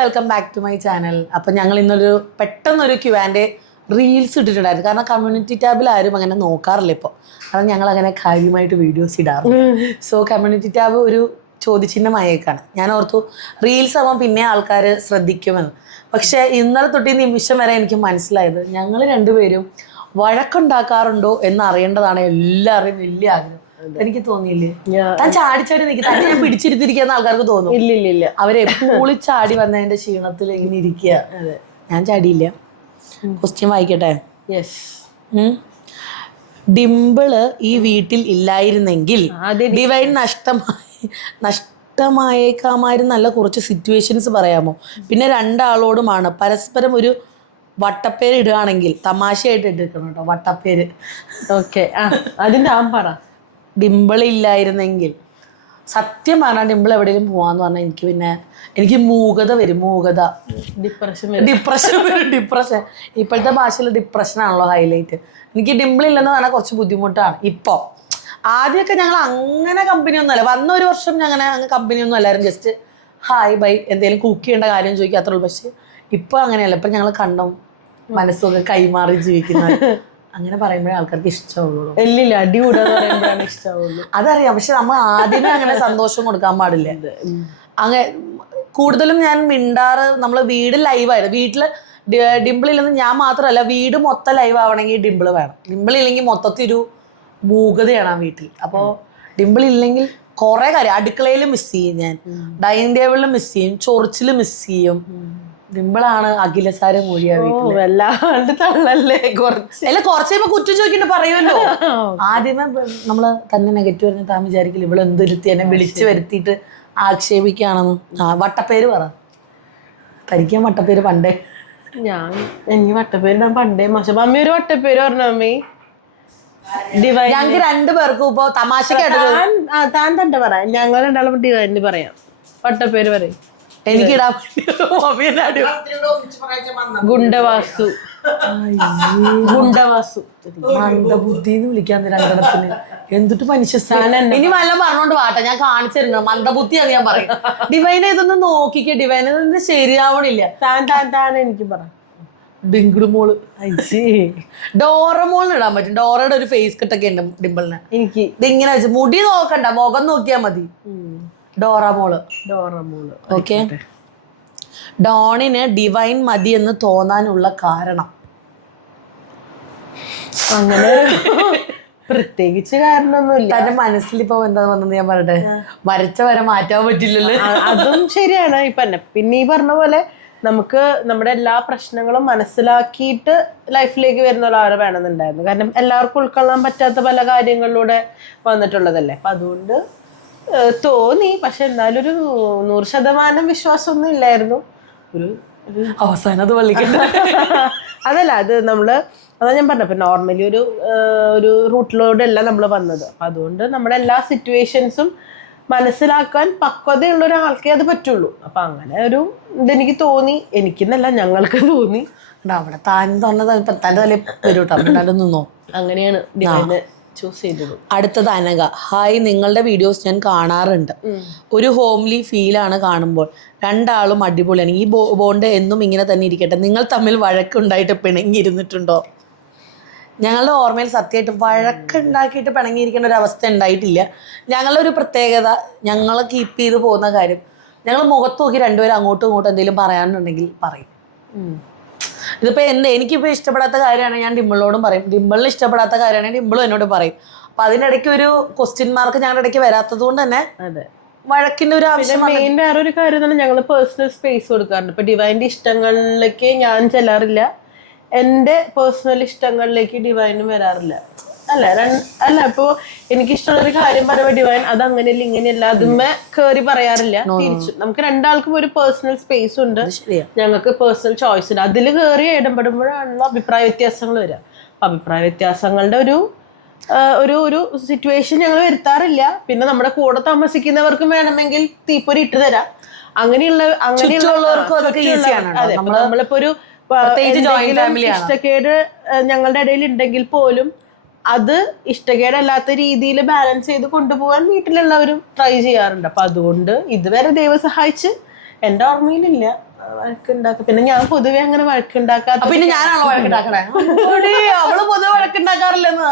Welcome back to my channel. അപ്പം ഞങ്ങൾ ഇന്നൊരു പെട്ടെന്നൊരു Q&A റീൽസ് ഇട്ടിട്ടുണ്ടായിരുന്നു. കാരണം കമ്മ്യൂണിറ്റി ടാബിൽ ആരും അങ്ങനെ നോക്കാറില്ല ഇപ്പോൾ. കാരണം ഞങ്ങൾ അങ്ങനെ കാര്യമായിട്ട് വീഡിയോസ് ഇടാറുണ്ട്. സോ കമ്മ്യൂണിറ്റി ടാബ് ഒരു ചോദ്യചിഹ്നമായേക്കാണ്. ഞാൻ ഓർത്തു റീൽസ് ആവാൻ പിന്നെ ആൾക്കാർ ശ്രദ്ധിക്കുമെന്ന്. പക്ഷേ ഇന്നലെ തൊട്ട് നിമിഷം വരെ എനിക്ക് മനസ്സിലായത് ഞങ്ങൾ രണ്ടുപേരും വഴക്കുണ്ടാക്കാറുണ്ടോ എന്ന് അറിയേണ്ടതാണ് എല്ലാവരുടെയും വലിയ ആഗ്രഹം. എനിക്ക് തോന്നിയില്ലേ? താൻ ചാടിച്ചാടി നിൽക്കുക, തന്നെ ഞാൻ പിടിച്ചിരുത്തിരിക്കുന്ന ആൾക്കാർക്ക് തോന്നും. ഇല്ല അവരെ എപ്പോഴും ചാടി വന്നതിന്റെ ക്ഷീണത്തിൽ ഇങ്ങനെ ഇരിക്കുക. ഞാൻ ചാടിയില്ല. ക്വസ്റ്റ്യൻ വായിക്കട്ടെ. ഡിംപിള് ഈ വീട്ടിൽ ഇല്ലായിരുന്നെങ്കിൽ ഡിവൈൻ നഷ്ടമായേക്കാമായിരുന്നല്ല കുറച്ച് സിറ്റുവേഷൻസ് പറയാമോ? പിന്നെ രണ്ടാളോടുമാണ് പരസ്പരം ഒരു വട്ടപ്പേര് ഇടുകയാണെങ്കിൽ തമാശയായിട്ട് ഇട്ടിരിക്കണം കേട്ടോ, വട്ടപ്പേര്. ഓക്കെ, അതിന്റെ പറ. ഡിംപിൾ ഇല്ലായിരുന്നെങ്കിൽ സത്യം പറഞ്ഞാൽ ഡിംപിൾ എവിടെയെങ്കിലും പോവാന്ന് പറഞ്ഞാൽ എനിക്ക് മൂകത വരും. ഡിപ്രഷൻ ഇപ്പോഴത്തെ ഭാഷയിൽ ഡിപ്രഷൻ ആണല്ലോ ഹൈലൈറ്റ്. എനിക്ക് ഡിംപിൾ ഇല്ലെന്ന് പറഞ്ഞാൽ കുറച്ച് ബുദ്ധിമുട്ടാണ് ഇപ്പോൾ. ആദ്യമൊക്കെ ഞങ്ങൾ അങ്ങനെ കമ്പനിയൊന്നും അല്ല, വന്ന ഒരു വർഷം ഞങ്ങനെ അങ്ങ് കമ്പനിയൊന്നും അല്ലായിരുന്നു. ജസ്റ്റ് ഹായ് ബൈ എന്തെങ്കിലും കുക്ക് ചെയ്യേണ്ട കാര്യം ചോദിക്കുക, അത്രേ ഉള്ളൂ. പക്ഷെ ഇപ്പോൾ അങ്ങനെയല്ല. ഇപ്പം ഞങ്ങൾ കണ്ണും മനസ്സൊക്കെ കൈമാറി ജീവിക്കുന്ന അങ്ങനെ പറയുമ്പോഴേ ആൾക്കാർക്ക് ഇഷ്ടമുള്ളൂ. ഇല്ലില്ല, അടി കൂടാന്ന് പറയുമ്പോഴാണ് ഇഷ്ടമുള്ളൂ. അതറിയാം. പക്ഷെ നമ്മൾ ആദ്യമേ അങ്ങനെ സന്തോഷം കൊടുക്കാൻ പാടില്ല. അങ്ങനെ കൂടുതലും ഞാൻ മിണ്ടാറ് നമ്മൾ വീട് ലൈവായിരുന്നു. വീട്ടിൽ ഡിംപിൾ ഇല്ലെന്ന് ഞാൻ മാത്രമല്ല, വീട് മൊത്തം ലൈവ് ആവണമെങ്കിൽ ഡിംപിൾ വേണം. ഡിംപിൾ ഇല്ലെങ്കിൽ മൊത്തത്തിൽ ഒരു മൂകതയാണ് ആ വീട്ടിൽ. അപ്പോൾ ഡിംപിൾ ഇല്ലെങ്കിൽ കുറേ കാര്യം, അടുക്കളയിൽ മിസ് ചെയ്യും ഞാൻ, ഡൈനിങ് ടേബിളിൽ മിസ് ചെയ്യും, ചൊറിച്ചിൽ മിസ് ചെയ്യും. ഡിംപിളാണ് അഖിലസാരം മൂഴിയ വല്ലാണ്ട് തള്ളല്ലേ. കുറച്ച് കഴിയുമ്പോ കുറ്റം ചോദിക്കേണ്ടി പറയുമല്ലോ. ആദ്യമേ നമ്മള് തന്നെ നെഗറ്റീവ് പറഞ്ഞ താൻ വിചാരിക്കില്ല ഇവിടെ എന്തൊരുത്തി എന്നെ വിളിച്ചു വരുത്തിയിട്ട് ആക്ഷേപിക്കുകയാണെന്ന്. വട്ടപ്പേര് പറ. തനിക്കാൻ വട്ടപ്പേര് പണ്ടേ. എനിക്ക് വട്ടപ്പേരിടാൻ പണ്ടേ മോശം. മമ്മി ഒരു വട്ടപ്പേര് പറഞ്ഞു. മമ്മി ഞങ്ങൾക്ക് രണ്ടുപേർക്കും ഇപ്പൊ തമാശക്കായിട്ട് താൻ തന്നെ പറയാം. ഞങ്ങൾ രണ്ടാളും ഡിവൈനിന് പറയാം. വട്ടപ്പേര് പറയും. എനിക്ക് ഗുണ്ടവാസു മന്ദബുദ്ധിന്ന് വിളിക്കാൻ രണ്ടെണ്ണത്തിന് എന്തിട്ട് മനുഷ്യസ്ഥാനം. ഇനി വല്ല പറഞ്ഞോണ്ട് വാട്ടെ, ഞാൻ കാണിച്ചിരുന്നു മന്ദബുദ്ധിയാന്ന് ഞാൻ പറയും. ഡിവൈൻ ഇതൊന്ന് നോക്കിക്കേ, ഡിവൈൻ ഇതൊന്നും ശരിയാവണില്ല. താൻ എനിക്ക് പറ. ഡിങ്കിള് മോള് ഡോറമോളിന് ഇടാൻ പറ്റും. ഡോറയുടെ ഒരു ഫേസ് കട്ടൊക്കെ ഉണ്ട് ഡിംപിളിന്. എനിക്ക് ഇതിങ്ങനെ വെച്ച് മുടി നോക്കണ്ട, മുഖം നോക്കിയാൽ മതി. ഡോറമോള്. ഓക്കെ. ഡോണിന് ഡിവൈൻ മതി എന്ന് തോന്നാനുള്ള കാരണം? അങ്ങനെ പ്രത്യേകിച്ച് കാരണമൊന്നുമില്ല. തന്റെ മനസ്സിലിപ്പോ എന്താ വന്നത് ഞാൻ പറയട്ടെ, വരച്ച വരെ മാറ്റാൻ പറ്റില്ലല്ലോ. അതും ശരിയാണ്. പിന്നെ ഈ പറഞ്ഞ പോലെ നമുക്ക് നമ്മുടെ എല്ലാ പ്രശ്നങ്ങളും മനസ്സിലാക്കിയിട്ട് ലൈഫിലേക്ക് വരുന്ന ഒരാളെ വേണമെന്നുണ്ടായിരുന്നു. കാരണം എല്ലാവർക്കും ഉൾക്കൊള്ളാൻ പറ്റാത്ത പല കാര്യങ്ങളിലൂടെ വന്നിട്ടുള്ളതല്ലേ. അപ്പം അതുകൊണ്ട് തോന്നി. പക്ഷെ എന്നാലും ഒരു 100% വിശ്വാസമൊന്നും ഇല്ലായിരുന്നു. ഒരു അവസാനം അത് വള്ളിക്കണ്ട. അതല്ല, അത് അതാ ഞാൻ പറഞ്ഞ നോർമലി ഒരു റൂട്ടിലൂടെ അല്ല നമ്മൾ വന്നത്. അപ്പം അതുകൊണ്ട് നമ്മുടെ എല്ലാ സിറ്റുവേഷൻസും മനസ്സിലാക്കാൻ പക്വതയുള്ള ഒരാൾക്കേ അത് പറ്റുള്ളൂ. അപ്പം അങ്ങനെ ഒരു ഇതെനിക്ക് തോന്നി. എനിക്കെന്നല്ല, ഞങ്ങൾക്ക് തോന്നി. അവിടെ താൻ തന്നത് തൻ്റെ തലയിൽ വരും. നിന്നോ. അങ്ങനെയാണ് ചൂസ് ചെയ്തത്. അടുത്തത് അനഘ. ഹായ്, നിങ്ങളുടെ വീഡിയോസ് ഞാൻ കാണാറുണ്ട്. ഒരു ഹോംലി ഫീലാണ് കാണുമ്പോൾ. രണ്ടാളും അടിപൊളിയാണ്. ഈ ബോണ്ട് എന്നും ഇങ്ങനെ തന്നെ ഇരിക്കട്ടെ. നിങ്ങൾ തമ്മിൽ വഴക്കുണ്ടായിട്ട് പിണങ്ങിയിരുന്നിട്ടുണ്ടോ? ഞങ്ങളുടെ ഓർമ്മയിൽ സത്യമായിട്ട് വഴക്കുണ്ടാക്കിയിട്ട് പിണങ്ങിയിരിക്കേണ്ട ഒരു അവസ്ഥ ഉണ്ടായിട്ടില്ല. ഞങ്ങളുടെ ഒരു പ്രത്യേകത, ഞങ്ങൾ കീപ്പ് ചെയ്ത് പോകുന്ന കാര്യം, ഞങ്ങൾ മുഖത്ത് നോക്കി രണ്ടുപേരും അങ്ങോട്ടും ഇങ്ങോട്ടും എന്തെങ്കിലും പറയാനുണ്ടെങ്കിൽ പറയും. ഇതിപ്പോൾ എനിക്കിപ്പോൾ ഇഷ്ടപ്പെടാത്ത കാര്യമാണ് ഞാൻ ഡിംപിളിനോടും പറയും, ഡിംപിളിന് ഇഷ്ടപ്പെടാത്ത കാര്യമാണെങ്കിൽ ഡിംപിളും എന്നോട് പറയും. അപ്പം അതിനിടയ്ക്ക് ഒരു ക്വസ്റ്റ്യൻ മാർക്ക് ഞങ്ങളുടെ ഇടയ്ക്ക് വരാത്തത് കൊണ്ട് തന്നെ വഴക്കിൻ്റെ ഒരു ആവശ്യം. മെയിൻ വേറൊരു കാര്യം തന്നെ, ഞങ്ങൾ പേഴ്സണൽ സ്പേസ് കൊടുക്കാറുണ്ട്. ഇപ്പം ഡിവൈൻ്റെ ഇഷ്ടങ്ങളിലേക്ക് ഞാൻ ചെല്ലാറില്ല, എൻ്റെ പേഴ്സണൽ ഇഷ്ടങ്ങളിലേക്ക് ഡിവൈനും വരാറില്ല. അല്ല ഇപ്പോൾ എനിക്കിഷ്ടമുള്ളൊരു കാര്യം പറയുമ്പോൾ ഡിവൈൻ അത് അങ്ങനെയല്ല ഇങ്ങനെയല്ല അതുമ്മേ കയറി പറയാറില്ല. തിരിച്ചു നമുക്ക് രണ്ടാൾക്കും ഒരു പേഴ്സണൽ സ്പേസ് ഉണ്ട്, ഞങ്ങൾക്ക് പേഴ്സണൽ ചോയ്സ് ഉണ്ട്. അതിൽ കയറി ഇടപെടുമ്പോഴാണല്ലോ അഭിപ്രായ വ്യത്യാസങ്ങൾ വരിക. അഭിപ്രായ വ്യത്യാസങ്ങളുടെ ഒരു സിറ്റുവേഷൻ ഞങ്ങൾ വരുത്താറില്ല. പിന്നെ നമ്മുടെ കൂടെ താമസിക്കുന്നവർക്കും വേണമെങ്കിൽ തീപ്പൊരി ഇട്ട് തരാം. അങ്ങനെയുള്ളവർക്കും അതെ. നമ്മളിപ്പോ ഒരു ഇഷ്ടക്കേട് ഞങ്ങളുടെ ഇടയിൽ ഉണ്ടെങ്കിൽ പോലും അത് ഇഷ്ടക്കേടല്ലാത്ത രീതിയിൽ ബാലൻസ് ചെയ്ത് കൊണ്ടുപോകാൻ വീട്ടിലുള്ളവരും ട്രൈ ചെയ്യാറുണ്ട്. അപ്പൊ അതുകൊണ്ട് ഇതുവരെ ദൈവം സഹായിച്ച് എൻ്റെ ഓർമ്മയിലില്ല വഴക്കുണ്ടാക്കും. പിന്നെ ഞാൻ പൊതുവെ അങ്ങനെ വഴക്കുണ്ടാക്കാത്ത, പിന്നെ ഞാനാണല്ലോ വഴക്കുണ്ടാക്കണേ. അവള് പൊതുവെ വഴക്കുണ്ടാക്കാറില്ലെന്ന്.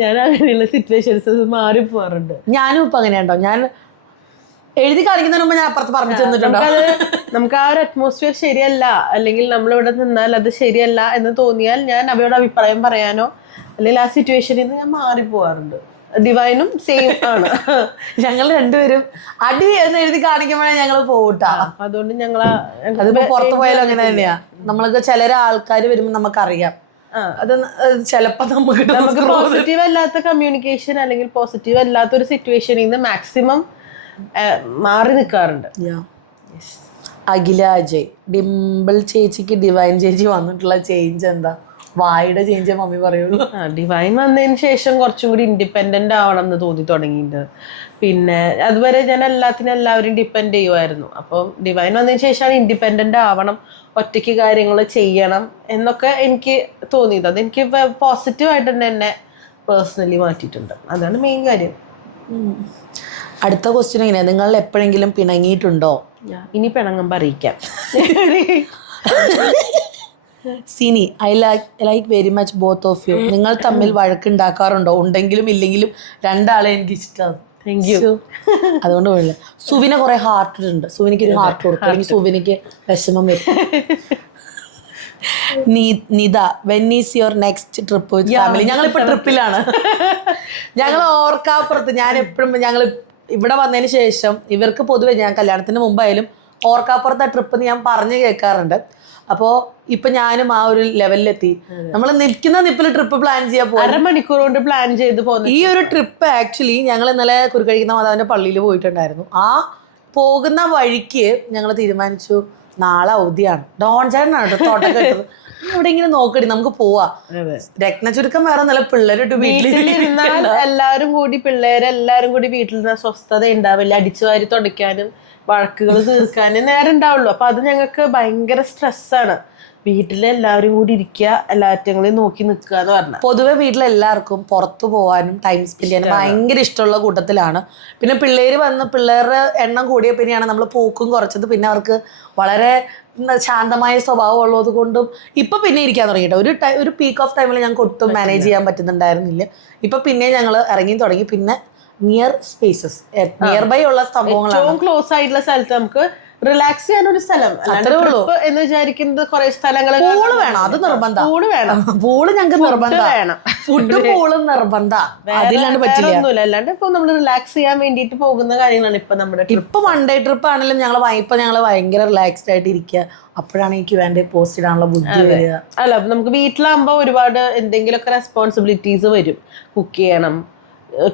ഞാൻ അങ്ങനെയുള്ള സിറ്റുവേഷൻസ് മാറിപ്പോവാറുണ്ട്. ഞാനും ഇപ്പൊ അങ്ങനെയുണ്ടോ, ഞാൻ എഴുതി കാണിക്കുന്നതിന് മുമ്പ് ഞാൻ അപ്പുറത്ത് പറഞ്ഞു തന്നിട്ടുണ്ടോ? നമുക്ക് ആ ഒരു അറ്റ്മോസ്ഫിയർ ശരിയല്ല, അല്ലെങ്കിൽ നമ്മളിവിടെ നിന്നാൽ അത് ശരിയല്ല എന്ന് തോന്നിയാൽ ഞാൻ അവയോട് അഭിപ്രായം പറയാനോ അല്ലെങ്കിൽ ആ സിറ്റുവേഷനിൽ നിന്ന് ഞാൻ മാറിപ്പോവാറുണ്ട്. ഡിവൈനും സെയിം ആണ്. ഞങ്ങൾ രണ്ടുപേരും അടി എന്ന് എഴുതി കാണിക്കുമ്പോഴേ ഞങ്ങൾ പോട്ടാ. അതുകൊണ്ട് ഞങ്ങൾ അതിപ്പോ പുറത്തു പോയാലും അങ്ങനെ തന്നെയാ. നമ്മൾക്ക് ചില ആൾക്കാർ വരുമ്പോൾ നമുക്കറിയാം അത് ചിലപ്പോ നമുക്ക് പോസിറ്റീവ് അല്ലാത്ത കമ്മ്യൂണിക്കേഷൻ അല്ലെങ്കിൽ പോസിറ്റീവ് അല്ലാത്ത ഒരു സിറ്റുവേഷനിൽ നിന്ന് മാക്സിമം മാറി നിൽക്കാറുണ്ട്. അഖില അജയ്, ഡിംപിൾ ചേച്ചിക്ക് ഡിവൈൻ ചേച്ചി വന്നിട്ടുള്ള ചേഞ്ച് എന്താ? വായുടെ ചേഞ്ച് മമ്മി പറയുള്ളൂ. ഡിവൈൻ വന്നതിന് ശേഷം കുറച്ചും കൂടി ഇൻഡിപെൻഡന്റ് ആവണം എന്ന് തോന്നി തുടങ്ങിയിട്ടുണ്ട്. പിന്നെ അതുവരെ ഞാൻ എല്ലാവരും ഡിപ്പെൻഡ് ചെയ്യുമായിരുന്നു. അപ്പം ഡിവൈൻ വന്നതിന് ശേഷമാണ് ഇൻഡിപെൻഡന്റ് ആവണം, ഒറ്റയ്ക്ക് കാര്യങ്ങൾ ചെയ്യണം എന്നൊക്കെ എനിക്ക് തോന്നിയത്. അതെനിക്ക് പോസിറ്റീവായിട്ട് തന്നെ എന്നെ പേഴ്സണലി മാറ്റിയിട്ടുണ്ട്. അതാണ് മെയിൻ കാര്യം. അടുത്ത ക്വസ്റ്റ്യൻ എങ്ങനെയാ, നിങ്ങൾ എപ്പോഴെങ്കിലും പിണങ്ങിയിട്ടുണ്ടോ? ഇനി പിണങ്ങുമ്പോൾ അറിയിക്കാം. Sini, I like very much both of you. നിങ്ങൾ തമ്മിൽ വഴക്കുണ്ടാക്കാറുണ്ടോ? ഉണ്ടെങ്കിലും ഇല്ലെങ്കിലും രണ്ടാളെ എനിക്ക് ഇഷ്ടമാണ്. Thank you. അതുകൊണ്ട് പോയില്ല. സുവിനെ കുറെ ഹാർട്ട് ഉണ്ട്, സുവിനിക്ക് ഒരു ഹാർട്ട് കൊടുക്കും, അല്ലെങ്കിൽ സുവിനിക്ക് വിഷമം വരും. Nitha, when is your next trip with family? ഞങ്ങളിപ്പോ ട്രിപ്പിലാണ്. ഞങ്ങൾ ഓർക്കാപ്പുറത്ത്, ഞാൻ എപ്പോഴും ഞങ്ങൾ ഇവിടെ വന്നതിന് ശേഷം ഇവർക്ക് പൊതുവെ ഞാൻ കല്യാണത്തിന് മുമ്പായാലും ഓർക്കാപ്പുറത്തെ ട്രിപ്പ് ഞാൻ പറഞ്ഞു കേൾക്കാറുണ്ട്. അപ്പോൾ ഇപ്പൊ ഞാനും ആ ഒരു ലെവലിലെത്തി. നമ്മൾ നിൽക്കുന്ന നിപ്പിൽ ട്രിപ്പ് പ്ലാൻ ചെയ്യാൻ പോകും, 1/2 മണിക്കൂർ കൊണ്ട് പ്ലാൻ ചെയ്ത് പോകുന്നു. ഈ ഒരു ട്രിപ്പ് ആക്ച്വലി ഞങ്ങൾ ഇന്നലെ കുരുക്കഴിക്കുന്ന മാതാവിന്റെ പള്ളിയിൽ പോയിട്ടുണ്ടായിരുന്നു. ആ പോകുന്ന വഴിക്ക് ഞങ്ങൾ തീരുമാനിച്ചു നാളെ അവധിയാണ്. ഡോൺ ചേട്ടനാണ് കേട്ടോ തോട്ടം കേട്ടത്. എവിടെയെങ്കിലും നോക്കടി നമുക്ക് പോവാ. രത്ന ചുരുക്കം വേറെ നല്ല പിള്ളേരിട്ട് വീട്ടിലിരുന്നാൽ എല്ലാവരും കൂടി പിള്ളേരെല്ലാരും കൂടി വീട്ടിൽ നിന്ന് സ്വസ്ഥത ഉണ്ടാവില്ല. അടിച്ചു വാരി തുടയ്ക്കാനും വഴക്കുകൾ തീർക്കാനും നേരം ഉണ്ടാവുള്ളൂ. അപ്പൊ അത് ഞങ്ങൾക്ക് ഭയങ്കര സ്ട്രെസ്സാണ്. വീട്ടിലെല്ലാവരും കൂടി ഇരിക്കുക, എല്ലാറ്റങ്ങളെയും നോക്കി നിൽക്കുക എന്ന് പറഞ്ഞാൽ. പൊതുവെ വീട്ടിലെല്ലാവർക്കും പുറത്തു പോകാനും ടൈം സ്പെൻഡ് ചെയ്യാനും ഭയങ്കര ഇഷ്ടമുള്ള കൂട്ടത്തിലാണ്. പിന്നെ പിള്ളേരുടെ എണ്ണം കൂടിയ പിന്നെയാണ് നമ്മൾ പോക്കും കുറച്ചത്. പിന്നെ അവർക്ക് വളരെ ശാന്തമായ സ്വഭാവം ഉള്ളത് കൊണ്ടും ഇപ്പൊ പിന്നെ ഇരിക്കാൻ തുടങ്ങിയിട്ട് ഒരു പീക്ക് ഓഫ് ടൈമിൽ ഞങ്ങൾക്ക് ഒട്ടും മാനേജ് ചെയ്യാൻ പറ്റുന്നുണ്ടായിരുന്നില്ല. ഇപ്പൊ പിന്നെ ഞങ്ങൾ ഇറങ്ങി തുടങ്ങി. പിന്നെ നിയർ സ്പേസസ്, നിയർ ബൈ ഉള്ള സംഭവങ്ങളാണ്. ക്ലോസ് ആയിട്ടുള്ള സ്ഥലത്ത് നമുക്ക് റിലാക്സ് ചെയ്യാൻ ഒരു സ്ഥലം എന്ന് വിചാരിക്കുന്നത് കുറെ സ്ഥലങ്ങൾ. പൂള് വേണം, അത് നിർബന്ധം. പൂള് വേണം, പൂള് ഞങ്ങൾക്ക് നിർബന്ധം വേണം. ഫുഡ് പൂളും നിർബന്ധം, അതില്ലാണ്ട് പറ്റില്ല. അല്ലാണ്ട് ഇപ്പൊ നമ്മൾ റിലാക്സ് ചെയ്യാൻ വേണ്ടിട്ട് പോകുന്ന കാര്യങ്ങളാണ് ഇപ്പൊ നമ്മുടെ. ഇപ്പൊ വൺ ഡേ ട്രിപ്പ് ആണെങ്കിലും ഞങ്ങൾ ഭയങ്കര റിലാക്സ്ഡ് ആയിട്ട് ഇരിക്കുക. അപ്പോഴാണ് എനിക്ക് വേണ്ട പോസ്റ്റ് ഇടാനുള്ള ബുദ്ധി വരിക. അല്ല, നമുക്ക് വീട്ടിലാകുമ്പോ ഒരുപാട് എന്തെങ്കിലുമൊക്കെ റെസ്പോൺസിബിലിറ്റീസ് വരും. കുക്ക് ചെയ്യണം,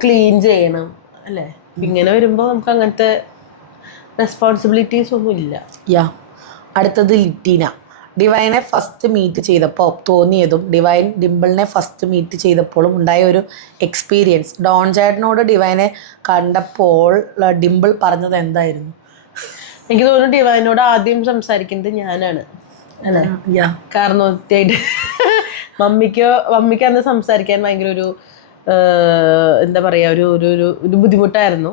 ക്ലീൻ ചെയ്യണം, അല്ലേ? ഇങ്ങനെ വരുമ്പോ നമുക്ക് അങ്ങനത്തെ റെസ്പോൺസിബിലിറ്റീസ് ഒന്നും ഇല്ല. അടുത്തത് ലിറ്റീന, ഡിവൈനെ ഫസ്റ്റ് മീറ്റ് ചെയ്തപ്പോൾ തോന്നിയതും ഡിംപിളിനെ ഫസ്റ്റ് മീറ്റ് ചെയ്തപ്പോഴും ഉണ്ടായ ഒരു എക്സ്പീരിയൻസ്. ഡോൺ ചേട്ടനോട് ഡിവൈനെ കണ്ടപ്പോൾ ഡിംപിൾ പറഞ്ഞത് എന്തായിരുന്നു? എനിക്ക് തോന്നുന്നു ഡിവൈനോട് ആദ്യം സംസാരിക്കുന്നത് ഞാനാണ്, അല്ലേ? കാരണം ഒറ്റയായിട്ട് മമ്മിക്ക് അന്ന് സംസാരിക്കാൻ ഭയങ്കര ഒരു എന്താ പറയാ, ഒരു ബുദ്ധിമുട്ടായിരുന്നു.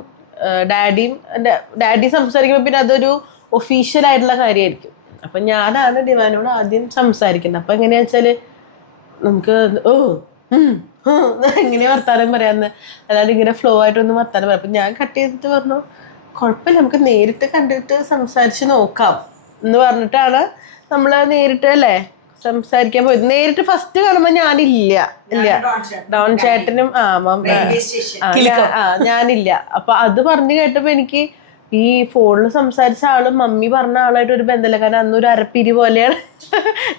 ഡാഡി സംസാരിക്കുമ്പോൾ പിന്നെ അതൊരു ഒഫീഷ്യൽ ആയിട്ടുള്ള കാര്യമായിരിക്കും. അപ്പൊ ഞാനാണ് ഡിവൈനോട് ആദ്യം സംസാരിക്കുന്നത്. അപ്പൊ എങ്ങനെയാ വെച്ചാല് നമുക്ക് എങ്ങനെയാ വർത്താനം പറയാന്ന്, അല്ലാണ്ട് ഇങ്ങനെ ഫ്ലോ ആയിട്ടൊന്നും വർത്താനം പറയാം. അപ്പൊ ഞാൻ കട്ട് ചെയ്തിട്ട് പറഞ്ഞു, കുഴപ്പമില്ല, നമുക്ക് നേരിട്ട് കണ്ടിട്ട് സംസാരിച്ച് നോക്കാം എന്ന് പറഞ്ഞിട്ടാണ് നമ്മള് നേരിട്ട്, അല്ലേ, സംസാരിക്കാൻ പോയത്. നേരിട്ട് ഫസ്റ്റ് കാണുമ്പോ ഞാനില്ല, ഡോൺ ചേട്ടനും ഞാനില്ല. അപ്പൊ അത് പറഞ്ഞു കേട്ടപ്പോ എനിക്ക് ഈ ഫോണിൽ സംസാരിച്ച ആളും മമ്മി പറഞ്ഞ ആളായിട്ട് ഒരു ബന്ധമില്ല. കാരണം അന്നൊരു അരപ്പിരി പോലെയാണ്,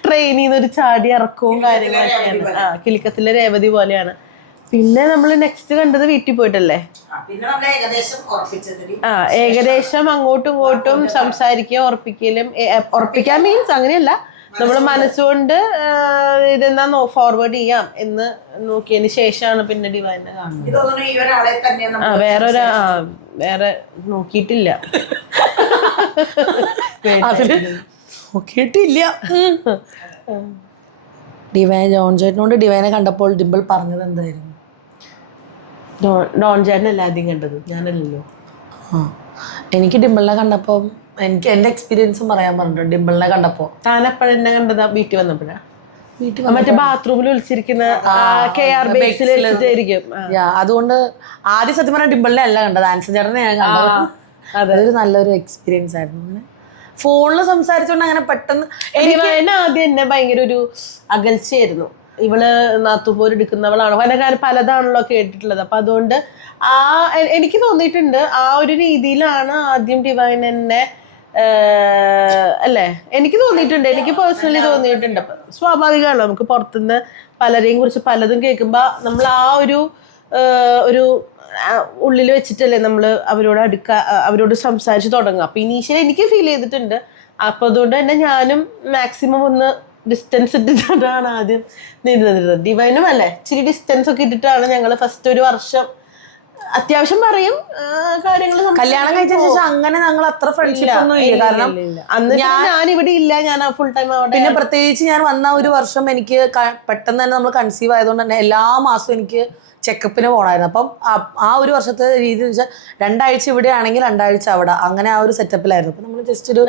ട്രെയിനിൽ നിന്ന് ഒരു ചാടി ഇറക്കവും കാര്യങ്ങളൊക്കെയാണ്. കിലുക്കത്തിലെ രേവതി പോലെയാണ്. പിന്നെ നമ്മള് നെക്സ്റ്റ് കണ്ടത് വീട്ടിൽ പോയിട്ടല്ലേ. ഏകദേശം അങ്ങോട്ടും ഇങ്ങോട്ടും സംസാരിക്കുക, ഉറപ്പിക്കാൻ മീൻസ് അങ്ങനെയല്ല, നമ്മൾ മനസ്സുകൊണ്ട് ഇതെന്താ ഫോർവേഡ് ചെയ്യാം എന്ന് നോക്കിയതിന് ശേഷമാണ് പിന്നെ ഡിവൈനെ കാണുന്നത്. വേറെ നോക്കിയിട്ടില്ല. ജോൺ ചേട്ടനോട് ഡിവൈനെ കണ്ടപ്പോൾ ഡിംപിൾ പറഞ്ഞത് എന്തായിരുന്നു? ഡോൺ ചേട്ടനല്ല ആദ്യം കണ്ടത്, ഞാനല്ലല്ലോ. എനിക്ക് ഡിംപിളിനെ കണ്ടപ്പോൾ എനിക്ക് എൻ്റെ എക്സ്പീരിയൻസും പറയാൻ പറഞ്ഞിട്ടുണ്ട്. ഡിംപിളിനെ കണ്ടപ്പോൾ താൻ എപ്പോഴെന്നെ കണ്ടതാ? വീട്ടിൽ വന്നപ്പോഴാ? വീട്ടിൽ മറ്റേ ബാത്റൂമിൽ വിളിച്ചിരിക്കുന്ന KR ബേസിൽ വെച്ചിട്ടായിരിക്കും. അതുകൊണ്ട് ആദ്യം സത്യം പറഞ്ഞാൽ ഡിംപിളിനെ അല്ല കണ്ടത്, ആൻസർ ചേട്ടനെ ഞാൻ കണ്ടത്. അതൊരു നല്ലൊരു എക്സ്പീരിയൻസ് ആയിരുന്നു. അങ്ങനെ ഫോണിൽ സംസാരിച്ചോണ്ട് അങ്ങനെ പെട്ടെന്ന് എനിക്ക് ആദ്യം എന്നെ ഭയങ്കര ഒരു അകൽച്ചയായിരുന്നു. ഇവള് നാത്തുപോര് എടുക്കുന്നവളാണ്, വനകാരം പലതാണല്ലോ കേട്ടിട്ടുള്ളത്. അപ്പൊ അതുകൊണ്ട് എനിക്ക് തോന്നിയിട്ടുണ്ട് ആ ഒരു രീതിയിലാണ് ആദ്യം ഡിവൈൻ എന്നെ അല്ലേ, എനിക്ക് തോന്നിയിട്ടുണ്ട്, എനിക്ക് പേഴ്സണലി തോന്നിയിട്ടുണ്ട്. സ്വാഭാവികമാണല്ലോ, നമുക്ക് പുറത്തുനിന്ന് പലരെയും കുറിച്ച് പലതും കേൾക്കുമ്പോ നമ്മൾ ആ ഒരു ഉള്ളിൽ വെച്ചിട്ടല്ലേ നമ്മൾ അവരോട് സംസാരിച്ച് തുടങ്ങുക. അപ്പൊ ഇനീഷ്യലി എനിക്ക് ഫീൽ ചെയ്തിട്ടുണ്ട്. അപ്പൊ അതുകൊണ്ട് തന്നെ ഞാനും മാക്സിമം ഒന്ന് ഡിസ്റ്റൻസ് ഇട്ടിട്ടാണ് ആദ്യം നിന്നിരുന്നത്. ഡിവൈനും അല്ലേ ഇച്ചിരി ഡിസ്റ്റൻസ് ഒക്കെ ഇട്ടിട്ടാണ് ഞങ്ങൾ ഫസ്റ്റ് ഒരു വർഷം അത്യാവശ്യം പറയും കാര്യങ്ങൾ. കല്യാണം കഴിച്ച ശേഷം അങ്ങനെ ഞങ്ങൾ അത്ര ഫ്രണ്ട്ഷിപ്പ് ഒന്നും ഇല്ല. കാരണം അന്ന് ഞാൻ ഇവിടെ ഇല്ല, ഞാൻ ഫുൾ ടൈം അവിടെ. പിന്നെ പ്രത്യേകിച്ച് ഞാൻ വന്ന ഒരു വർഷം എനിക്ക് പെട്ടെന്ന് തന്നെ നമ്മൾ കൺസീവ് ആയതുകൊണ്ട് തന്നെ എല്ലാ മാസവും എനിക്ക് ചെക്കപ്പിന് പോകണമായിരുന്നു. അപ്പം ആ ഒരു വർഷത്തെ രീതി എന്ന് വെച്ചാൽ 2 ആഴ്ച ഇവിടെ ആണെങ്കിൽ 2 ആഴ്ച അവിടെ, അങ്ങനെ ആ ഒരു സെറ്റപ്പിലായിരുന്നു. അപ്പം നമ്മൾ ജസ്റ്റ്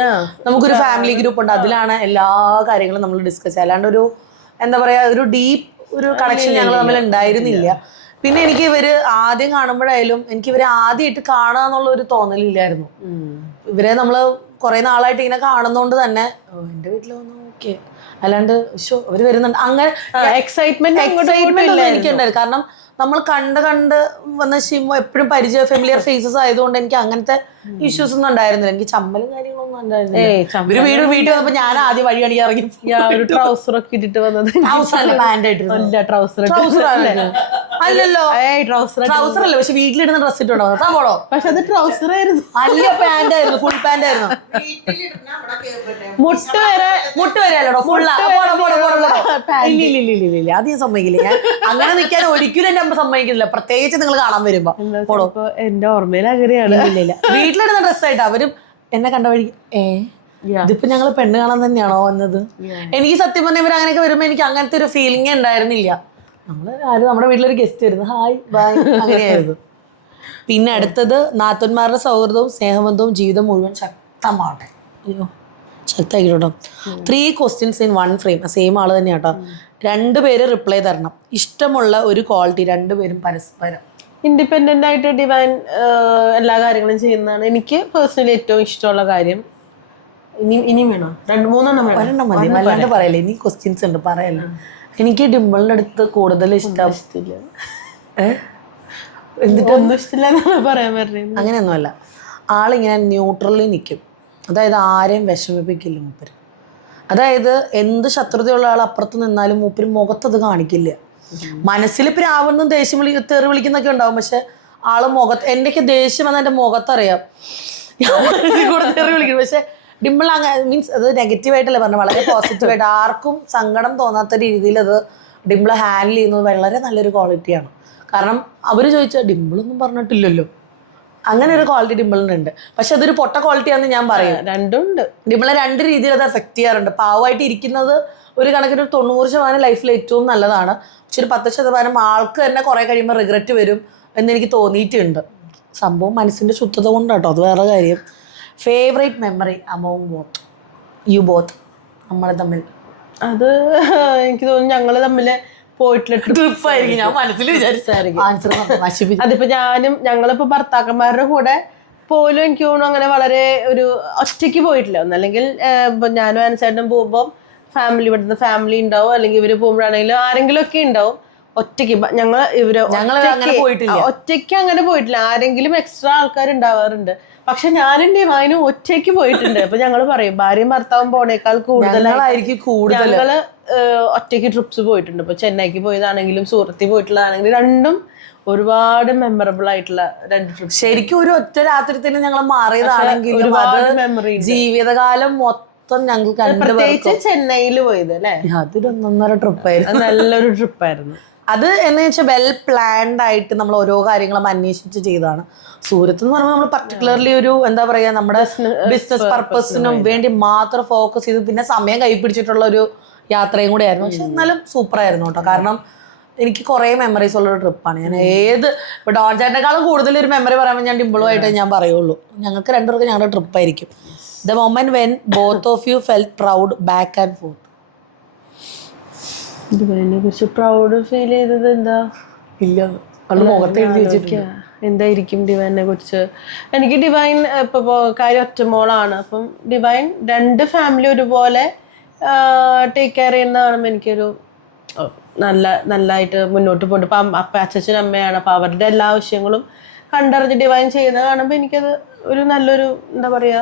നമുക്കൊരു ഫാമിലി ഗ്രൂപ്പ് ഉണ്ട്, അതിലാണ് എല്ലാ കാര്യങ്ങളും നമ്മൾ ഡിസ്കസ് ചെയ്യുക. അല്ലാണ്ട് ഒരു എന്താ പറയാ ഒരു ഡീപ്പ് ഒരു കണക്ഷൻ ഞങ്ങൾ തമ്മിൽ ഉണ്ടായിരുന്നില്ല. പിന്നെ എനിക്ക് ഇവര് ആദ്യം കാണുമ്പോഴായാലും എനിക്ക് ഇവരെ ആദ്യമായിട്ട് കാണുക എന്നുള്ള ഒരു തോന്നലില്ലായിരുന്നു. ഇവരെ നമ്മള് കുറെ നാളായിട്ട് ഇങ്ങനെ കാണുന്നോണ്ട് തന്നെ എന്റെ വീട്ടിൽ വന്നു ഓക്കെ, അല്ലാണ്ട് അവര് വരുന്നുണ്ട് അങ്ങനെ എക്സൈറ്റ്മെന്റ് എനിക്കുണ്ടായിരുന്നു. കാരണം നമ്മൾ കണ്ട് വന്ന ഷിമോ എപ്പോഴും പരിചയ ഫെമിലിയർ ഫേസസ് ആയതുകൊണ്ട് എനിക്ക് അങ്ങനത്തെ ഇഷ്യൂസ് ഒന്നും ഉണ്ടായിരുന്നില്ല. എനിക്ക് ചമ്മലും കാര്യങ്ങളൊന്നും ഉണ്ടായിരുന്നില്ല. ഒരു വീട്ടിൽ വന്നപ്പോ ഞാൻ ആദ്യം വഴി കാണിക്കാൻ ഇറങ്ങി ട്രൗസർ ഒക്കെ ഇട്ടിട്ട് വന്നത്. അല്ലല്ലോ ട്രൗസർ അല്ലേ, പക്ഷെ വീട്ടിലിടുന്ന ഡ്രസ് ഇട്ടുണ്ടോ പോളോ, പക്ഷെ അത് ട്രൗസർ ആയിരുന്നു. അല്ല പാന്റ് ആയിരുന്നു, ഫുൾ പാന്റ് ആയിരുന്നു. മുട്ട് വരെ അല്ലടോ ഫുള്ള്. ഇല്ല അത് ഞാൻ സമ്മതിക്കില്ല. ഞാൻ അങ്ങനെ നിൽക്കാൻ ഒരിക്കലും എന്റെ അമ്മ സമ്മതിക്കുന്നില്ല, പ്രത്യേകിച്ച് നിങ്ങൾ കാണാൻ വരുമ്പോ. എന്റെ ഓർമ്മയിൽ അങ്ങനെയാണ്. ഇല്ല വീട്ടിലിടുന്ന ഡ്രസ്സായിട്ട് അവരും എന്നെ കണ്ട വഴി ഇതിപ്പോ ഞങ്ങള് പെണ്ണ് കാണാൻ തന്നെയാണോ വന്നത്. എനിക്ക് സത്യം പറഞ്ഞ ഇവർ അങ്ങനെയൊക്കെ വരുമ്പോ എനിക്ക് അങ്ങനത്തെ ഒരു ഫീലിംഗ് ഉണ്ടായിരുന്നില്ല. നമ്മുടെ വീട്ടിലൊരു ഗസ്റ്റ് വരുന്നു, ഹായ് ബൈ അങ്ങനെയായിരുന്നു. പിന്നെ അടുത്തത് നാത്തന്മാരുടെ സൗഹൃദവും സ്നേഹബന്ധവും ജീവിതം മുഴുവൻ ശക്തമാവട്ടെ. അയ്യോ ശക്തമായിട്ടോ. 3 questions in 1 frame. സെയിം ആള് തന്നെയാ കേട്ടോ. 2 പേര് റിപ്ലൈ തരണം. ഇഷ്ടമുള്ള ഒരു ക്വാളിറ്റി 2 പേരും പരസ്പരം. ഇൻഡിപെൻഡന്റ് ആയിട്ട് ഡിവൈൻ എല്ലാ കാര്യങ്ങളും ചെയ്യുന്നതാണ് എനിക്ക് പേഴ്സണലി ഏറ്റവും ഇഷ്ടമുള്ള കാര്യം. ഇനിയും വേണോ? 2-3 മതി, വല്ലാണ്ട് പറയല്ലേ. ഇനി ക്വസ്റ്റ്യൻസ് ഉണ്ട്, പറയല്ലേ. എനിക്ക് ഡിംപിളിന്റെ അടുത്ത് കൂടുതൽ ഇഷ്ടമില്ല. എന്നിട്ടൊന്നും ഇഷ്ടമില്ല പറയാൻ പറ്റുന്നത്. അങ്ങനെയൊന്നുമല്ല, ആളിങ്ങനെ ന്യൂട്രലി നിൽക്കും. അതായത് ആരെയും വിഷമിപ്പിക്കില്ല മൂപ്പര്. അതായത് എന്ത് ശത്രുതയുള്ള ആൾ അപ്പുറത്ത് നിന്നാലും മൂപ്പര് മുഖത്തത് കാണിക്കില്ല. മനസ്സിൽ പ്രാവെന്നും ദേഷ്യം തെറി വിളിക്കുന്നൊക്കെ ഉണ്ടാവും, പക്ഷെ ആള് എന്റെയൊക്കെ ദേഷ്യം വന്നാൽ എൻ്റെ മുഖത്തറിയാം കൂടെ തെറി വിളിക്കുന്നു. പക്ഷെ ഡിംപിൾ അങ്ങനെ മീൻസ് അത് നെഗറ്റീവായിട്ടല്ലേ പറഞ്ഞത്, വളരെ പോസിറ്റീവായിട്ട് ആർക്കും സങ്കടം തോന്നാത്ത രീതിയിൽ അത് ഡിംപിൾ ഹാൻഡിൽ ചെയ്യുന്നത് വളരെ നല്ലൊരു ക്വാളിറ്റിയാണ്. കാരണം അവർ ചോദിച്ചാൽ ഡിംപിളൊന്നും പറഞ്ഞിട്ടില്ലല്ലോ, അങ്ങനെ ഒരു ക്വാളിറ്റി ഡിംപിളിനുണ്ട്. പക്ഷെ അതൊരു പൊട്ട ക്വാളിറ്റിയാണെന്ന് ഞാൻ പറയും. രണ്ടും ഉണ്ട്. ഡിംപിളെ 2 രീതിയിൽ അത് എഫക്ട് ചെയ്യാറുണ്ട്. പാവമായിട്ട് ഇരിക്കുന്നത് ഒരു കണക്കിന് 90% ലൈഫിൽ ഏറ്റവും നല്ലതാണ്. പക്ഷെ ഒരു 10% ആൾക്ക് തന്നെ കുറെ കഴിയുമ്പോൾ റിഗ്രറ്റ് വരും എന്നെനിക്ക് തോന്നിയിട്ടുണ്ട്. സംഭവം മനസ്സിന്റെ ശുദ്ധത കൊണ്ടാട്ടോ, അത് വേറെ കാര്യം. Favourite memory among both you both നമ്മളെ തമ്മിൽ? അത് എനിക്ക് തോന്നുന്നു ഞങ്ങള് തമ്മില് പോയിട്ടുള്ള ട്രിപ്പായിരിക്കും. ഞാൻ മനസ്സിൽ വിചാരിച്ചായിരിക്കും. അതിപ്പോ ഞങ്ങളിപ്പോ ഭർത്താക്കന്മാരുടെ കൂടെ പോലും എനിക്ക് തോന്നുന്നു അങ്ങനെ വളരെ ഒരു ഒറ്റയ്ക്ക് പോയിട്ടില്ല. ഒന്നല്ലെങ്കിൽ ഞാനും അനുസേട്ടനും പോകുമ്പോൾ ഇവിടുന്ന് ഫാമിലി ഉണ്ടാവും, അല്ലെങ്കിൽ ഇവര് പോകുമ്പോഴാണെങ്കിലും ആരെങ്കിലും ഒക്കെ ഉണ്ടാവും. ഒറ്റയ്ക്ക് ഞങ്ങൾ ഒറ്റയ്ക്ക് അങ്ങനെ പോയിട്ടില്ല. ആരെങ്കിലും എക്സ്ട്രാ ആൾക്കാർ ഉണ്ടാവാറുണ്ട്. പക്ഷെ ഞാനും ഡിവൈനും ഒറ്റയ്ക്ക് പോയിട്ടുണ്ട്. അപ്പൊ ഞങ്ങള് പറയും ഭാര്യയും ഭർത്താവും പോണേക്കാൾ കൂടുതലായിരിക്കും ഞങ്ങള് ഒറ്റയ്ക്ക് ട്രിപ്സ് പോയിട്ടുണ്ട്. ഇപ്പൊ ചെന്നൈക്ക് പോയതാണെങ്കിലും സൂറത്തിൽ പോയിട്ടുള്ളതാണെങ്കിലും രണ്ടും ഒരുപാട് മെമ്മറബിൾ ആയിട്ടുള്ള 2 ട്രിപ്പ്. ശരിക്കും ഒരു ഒറ്റ രാത്രി തന്നെ ഞങ്ങൾ മാറിയതാണെങ്കിലും മെമ്മറി ജീവിതകാലം മൊത്തം ഞങ്ങൾക്ക് പ്രത്യേകിച്ച് ചെന്നൈയിൽ പോയത് അല്ലേ, അതൊരു 1.5 ട്രിപ്പായിരുന്നു. നല്ലൊരു ട്രിപ്പായിരുന്നു അത്. എന്ന് വെച്ചാൽ വെൽ പ്ലാൻഡ് ആയിട്ട് നമ്മൾ ഓരോ കാര്യങ്ങളും അന്വേഷിച്ച് ചെയ്തതാണ്. സൂരത്ത് എന്ന് പറയുമ്പോൾ നമ്മൾ പർട്ടിക്കുലർലി ഒരു എന്താ പറയാ നമ്മുടെ ബിസിനസ് പർപ്പസിനും വേണ്ടി മാത്രം ഫോക്കസ് ചെയ്ത് പിന്നെ സമയം കൈപ്പിടിച്ചിട്ടുള്ള ഒരു യാത്രയും കൂടെ ആയിരുന്നു. പക്ഷെ എന്നാലും സൂപ്പർ ആയിരുന്നു കേട്ടോ. കാരണം എനിക്ക് കുറേ മെമ്മറീസ് ഉള്ളൊരു ട്രിപ്പാണ്. ഞാൻ ഇപ്പോൾ ഡോൺ ചേട്ടനേക്കാളും കൂടുതൽ ഒരു മെമ്മറി പറയുമ്പോൾ ഞാൻ ഡിംപിളുമായിട്ട് ഞാൻ പറയുള്ളൂ. ഞങ്ങൾക്ക് രണ്ടുപേർക്ക് ഞങ്ങളുടെ ട്രിപ്പായിരിക്കും. The moment when both of you felt proud back and forth. ഡിവൈനെ കുറിച്ച് പ്രൗഡ് ഫീൽ ചെയ്തത് എന്താ? ഇല്ല, അവള് മുഖത്ത് എഴുതി വെച്ചിട്ടില്ല. എന്തായിരിക്കും ഡിവൈനെ കുറിച്ച്? എനിക്ക് ഡിവൈൻ ഇപ്പൊ കാര്യം ഒറ്റമോളാണ്. അപ്പം ഡിവൈൻ രണ്ട് ഫാമിലി ഒരുപോലെ ടേക്ക് കെയർ ചെയ്യുന്ന കാണുമ്പോൾ എനിക്കൊരു നല്ലതായിട്ട് മുന്നോട്ട് പോകുന്നുണ്ട്. ഇപ്പം അച്ഛനും അമ്മയാണ്, അപ്പം അവരുടെ എല്ലാ ആവശ്യങ്ങളും കണ്ടറിഞ്ഞ് ഡിവൈൻ ചെയ്യുന്നത് കാണുമ്പോൾ എനിക്കത് ഒരു നല്ലൊരു എന്താ പറയുക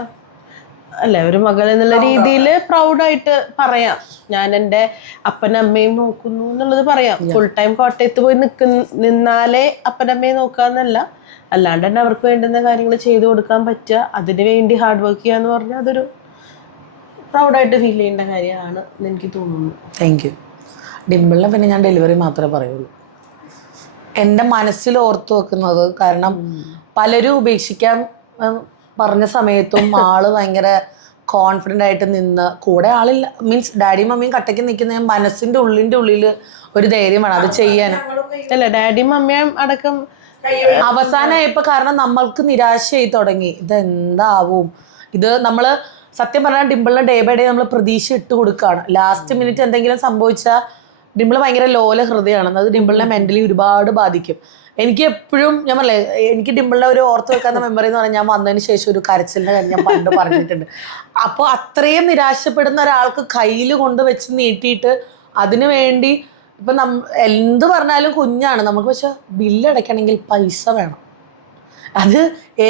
അല്ലേ, ഒരു മകൾ എന്നുള്ള രീതിയിൽ പ്രൗഡായിട്ട് പറയാം. ഞാൻ എൻ്റെ അപ്പനമ്മയും നോക്കുന്നു എന്നുള്ളത് പറയാം. ഫുൾ ടൈം കോട്ടയത്ത് പോയി നിന്നാലേ അപ്പനമ്മയെ നോക്കാന്നല്ല, അല്ലാണ്ട് തന്നെ അവർക്ക് വേണ്ടുന്ന കാര്യങ്ങൾ ചെയ്തു കൊടുക്കാൻ പറ്റുക, അതിനു വേണ്ടി ഹാർഡ് വർക്ക് ചെയ്യുക എന്ന് പറഞ്ഞാൽ അതൊരു പ്രൗഡായിട്ട് ഫീൽ ചെയ്യേണ്ട കാര്യമാണ് എന്ന് എനിക്ക് തോന്നുന്നു. Thank you. ഡിംപിളിനെ പിന്നെ ഞാൻ ഡെലിവറി മാത്രമേ പറയുള്ളൂ. എൻ്റെ മനസ്സിൽ ഓർത്തു വെക്കുന്നത്, കാരണം പലരും ഉപേക്ഷിക്കാൻ പറഞ്ഞ സമയത്തും ആള് ഭയങ്കര കോൺഫിഡൻ്റ് ആയിട്ട് നിന്ന് കൂടെ ആളില്ല, മീൻസ് ഡാഡിയും മമ്മിയും കട്ടയ്ക്ക് നിൽക്കുന്ന മനസ്സിൻ്റെ ഉള്ളിൽ ഒരു ധൈര്യമാണ് അത് ചെയ്യാനും. അല്ല, ഡാഡിയും മമ്മിയും അടക്കം അവസാനമായപ്പോൾ കാരണം നമ്മൾക്ക് നിരാശയായി തുടങ്ങി. ഇതെന്താവും ഇത്, നമ്മൾ സത്യം പറഞ്ഞാൽ ഡിംപിളിനെ ഡേ ബൈ ഡേ നമ്മൾ പ്രതീക്ഷ ഇട്ട് കൊടുക്കുകയാണ്. ലാസ്റ്റ് മിനിറ്റ് എന്തെങ്കിലും സംഭവിച്ചാൽ ഡിംപിൾ ഭയങ്കര ലോല ഹൃദയമാണ്, അത് ഡിംപിളിനെ മെൻ്റലി ഒരുപാട് ബാധിക്കും. എനിക്ക് എപ്പോഴും ഞാൻ പറഞ്ഞേ, എനിക്ക് ഡിംപിളിനെ ഒരു ഓർത്ത് വെക്കാത്ത മെമ്മറി എന്ന് പറഞ്ഞാൽ ഞാൻ വന്നതിന് ശേഷം ഒരു കരച്ചിലിൻ്റെ കാര്യം ഞാൻ പണ്ട് പറഞ്ഞിട്ടുണ്ട്. അപ്പോൾ അത്രയും നിരാശപ്പെടുന്ന ഒരാൾക്ക് കയ്യിൽ കൊണ്ട് വെച്ച് നീട്ടിയിട്ട് അതിനു വേണ്ടി ഇപ്പം എന്ത് പറഞ്ഞാലും കുഞ്ഞാണ് നമുക്ക്, പക്ഷെ ബില്ലടയ്ക്കണമെങ്കിൽ പൈസ വേണം. അത്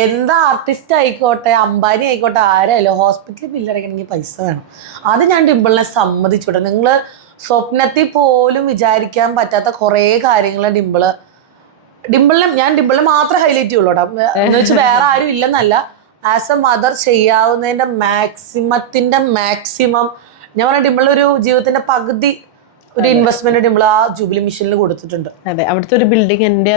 എന്താ ആർട്ടിസ്റ്റ് ആയിക്കോട്ടെ, അംബാനി ആയിക്കോട്ടെ, ആരായാലും ഹോസ്പിറ്റലിൽ ബില്ലടയ്ക്കണമെങ്കിൽ പൈസ വേണം. അത് ഞാൻ ഡിംപിളിനെ സമ്മതിച്ചോട്ടെ. നിങ്ങൾ സ്വപ്നത്തിൽ പോലും വിചാരിക്കാൻ പറ്റാത്ത കുറേ കാര്യങ്ങൾ ഞാൻ ഡിംപിളിനെ മാത്രമേ ഹൈലൈറ്റ് ചെയ്യുള്ളൂ കേട്ടോ, എന്ന് വെച്ചാൽ വേറെ ആരും ഇല്ലെന്നല്ല. ആസ് എ മദർ ചെയ്യാവുന്നതിൻ്റെ മാക്സിമം ഞാൻ പറഞ്ഞ ഡിംപിളിൻ്റെ ഒരു ജീവിതത്തിൻ്റെ പകുതി ഒരു ഇൻവെസ്റ്റ്മെന്റ് ഡിംപിൾ ആ ജൂബിലി മിഷനിൽ കൊടുത്തിട്ടുണ്ട്. അതെ, അവിടുത്തെ ഒരു ബിൽഡിംഗ് എൻ്റെ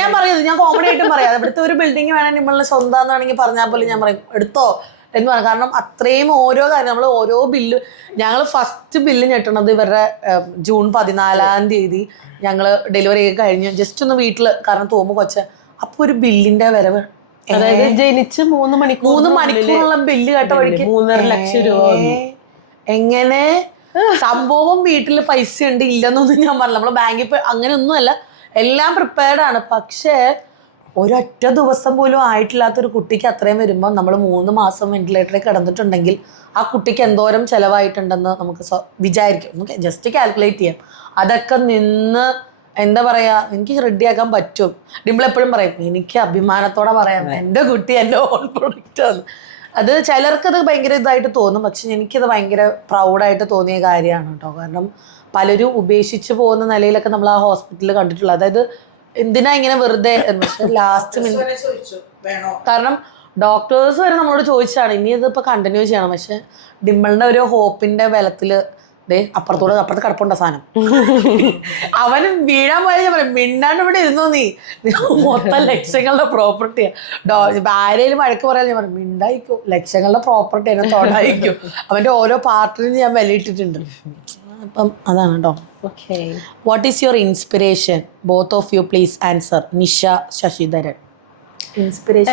ഞാൻ പറയുന്നത്, ഞാൻ കോമഡി ആയിട്ടും പറയാം, അവിടുത്തെ ഒരു ബിൽഡിംഗ് വേണം ഡിംപിളിന് സ്വന്തമാണെന്ന് വേണമെങ്കിൽ പറഞ്ഞാൽ പോലും ഞാൻ പറയും എടുത്തോ എന്ന് പറയാം. കാരണം അത്രയും ഓരോ കാര്യം നമ്മൾ ഓരോ ബില്ല്, ഞങ്ങൾ ഫസ്റ്റ് ബില്ല് ഞെട്ടണത് ഇവരുടെ ജൂൺ 14 ഞങ്ങൾ ഡെലിവറി ഒക്കെ കഴിഞ്ഞ് ജസ്റ്റ് ഒന്ന് വീട്ടിൽ, കാരണം തോമ്പ് കൊച്ച, അപ്പോൾ ഒരു ബില്ലിന്റെ വരവ്, അതായത് ജനിച്ച് 3 മണിക്കൂറുള്ള ബില്ല് കേട്ട വഴിക്ക് 3.5 ലക്ഷം രൂപ. എങ്ങനെ സംഭവം വീട്ടിൽ പൈസ ഉണ്ട് ഇല്ലെന്നൊന്നും ഞാൻ പറഞ്ഞില്ല. നമ്മൾ ബാങ്കിൽ അങ്ങനെയൊന്നുമല്ല, എല്ലാം പ്രിപ്പയർഡ് ആണ്. പക്ഷേ ഒരൊറ്റ ദിവസം പോലും ആയിട്ടില്ലാത്തൊരു കുട്ടിക്ക് അത്രയും വരുമ്പോൾ നമ്മൾ 3 മാസം വെന്റിലേറ്ററിൽ കിടന്നിട്ടുണ്ടെങ്കിൽ ആ കുട്ടിക്ക് എന്തോരം ചിലവായിട്ടുണ്ടെന്ന് നമുക്ക് വിചാരിക്കും. നമുക്ക് ജസ്റ്റ് കാൽക്കുലേറ്റ് ചെയ്യാം. അതൊക്കെ നിന്ന് എന്താ പറയുക, എനിക്ക് റെഡിയാക്കാൻ പറ്റും. ഡിംപിൾ എപ്പോഴും പറയും, എനിക്ക് അഭിമാനത്തോടെ പറയാം എൻ്റെ കുട്ടി എൻ്റെ ഓൺ പ്രൊഡക്റ്റ് ആണ്. അത് ചിലർക്കത് ഭയങ്കര ഇതായിട്ട് തോന്നും, പക്ഷെ എനിക്കത് ഭയങ്കര പ്രൗഡായിട്ട് തോന്നിയ കാര്യമാണ് കേട്ടോ. കാരണം പലരും ഉപേക്ഷിച്ച് പോകുന്ന നിലയിലൊക്കെ നമ്മൾ ആ ഹോസ്പിറ്റലിൽ കണ്ടിട്ടുള്ളത്. അതായത് എന്തിനാ ഇങ്ങനെ വെറുതെ, പക്ഷെ ലാസ്റ്റ് മിനിറ്റ് കാരണം ഡോക്ടേഴ്സ് വരെ നമ്മളോട് ചോദിച്ചാണ് ഇനി ഇതിപ്പോൾ കണ്ടിന്യൂ ചെയ്യണം. പക്ഷെ ഡിംപിളിൻ്റെ ഒരു ഹോപ്പിൻ്റെ ബലത്തിൽ അപ്പുറത്ത് കിടപ്പുണ്ട സാധനം. അവന് വീഴാൻ പോയാൽ ഞാൻ പറയും മിണ്ടാണ്ട് ഇവിടെ ഇരുന്നോ നീ മൊത്തം ലക്ഷങ്ങളുടെ പ്രോപ്പർട്ടിയാണ്. ആരെയും വഴക്ക് പറയാൻ ഞാൻ പറയും മിണ്ടായിക്കോ, ലക്ഷങ്ങളുടെ പ്രോപ്പർട്ടി എന്നെ തൊടായിക്കും. അവൻ്റെ ഓരോ പാർട്ടിനും ഞാൻ വിലയിട്ടിട്ടുണ്ട്. അപ്പം അതാണ് കേട്ടോ. Okay, what is your inspiration? Both of you please answer. Nisha Sasidharan.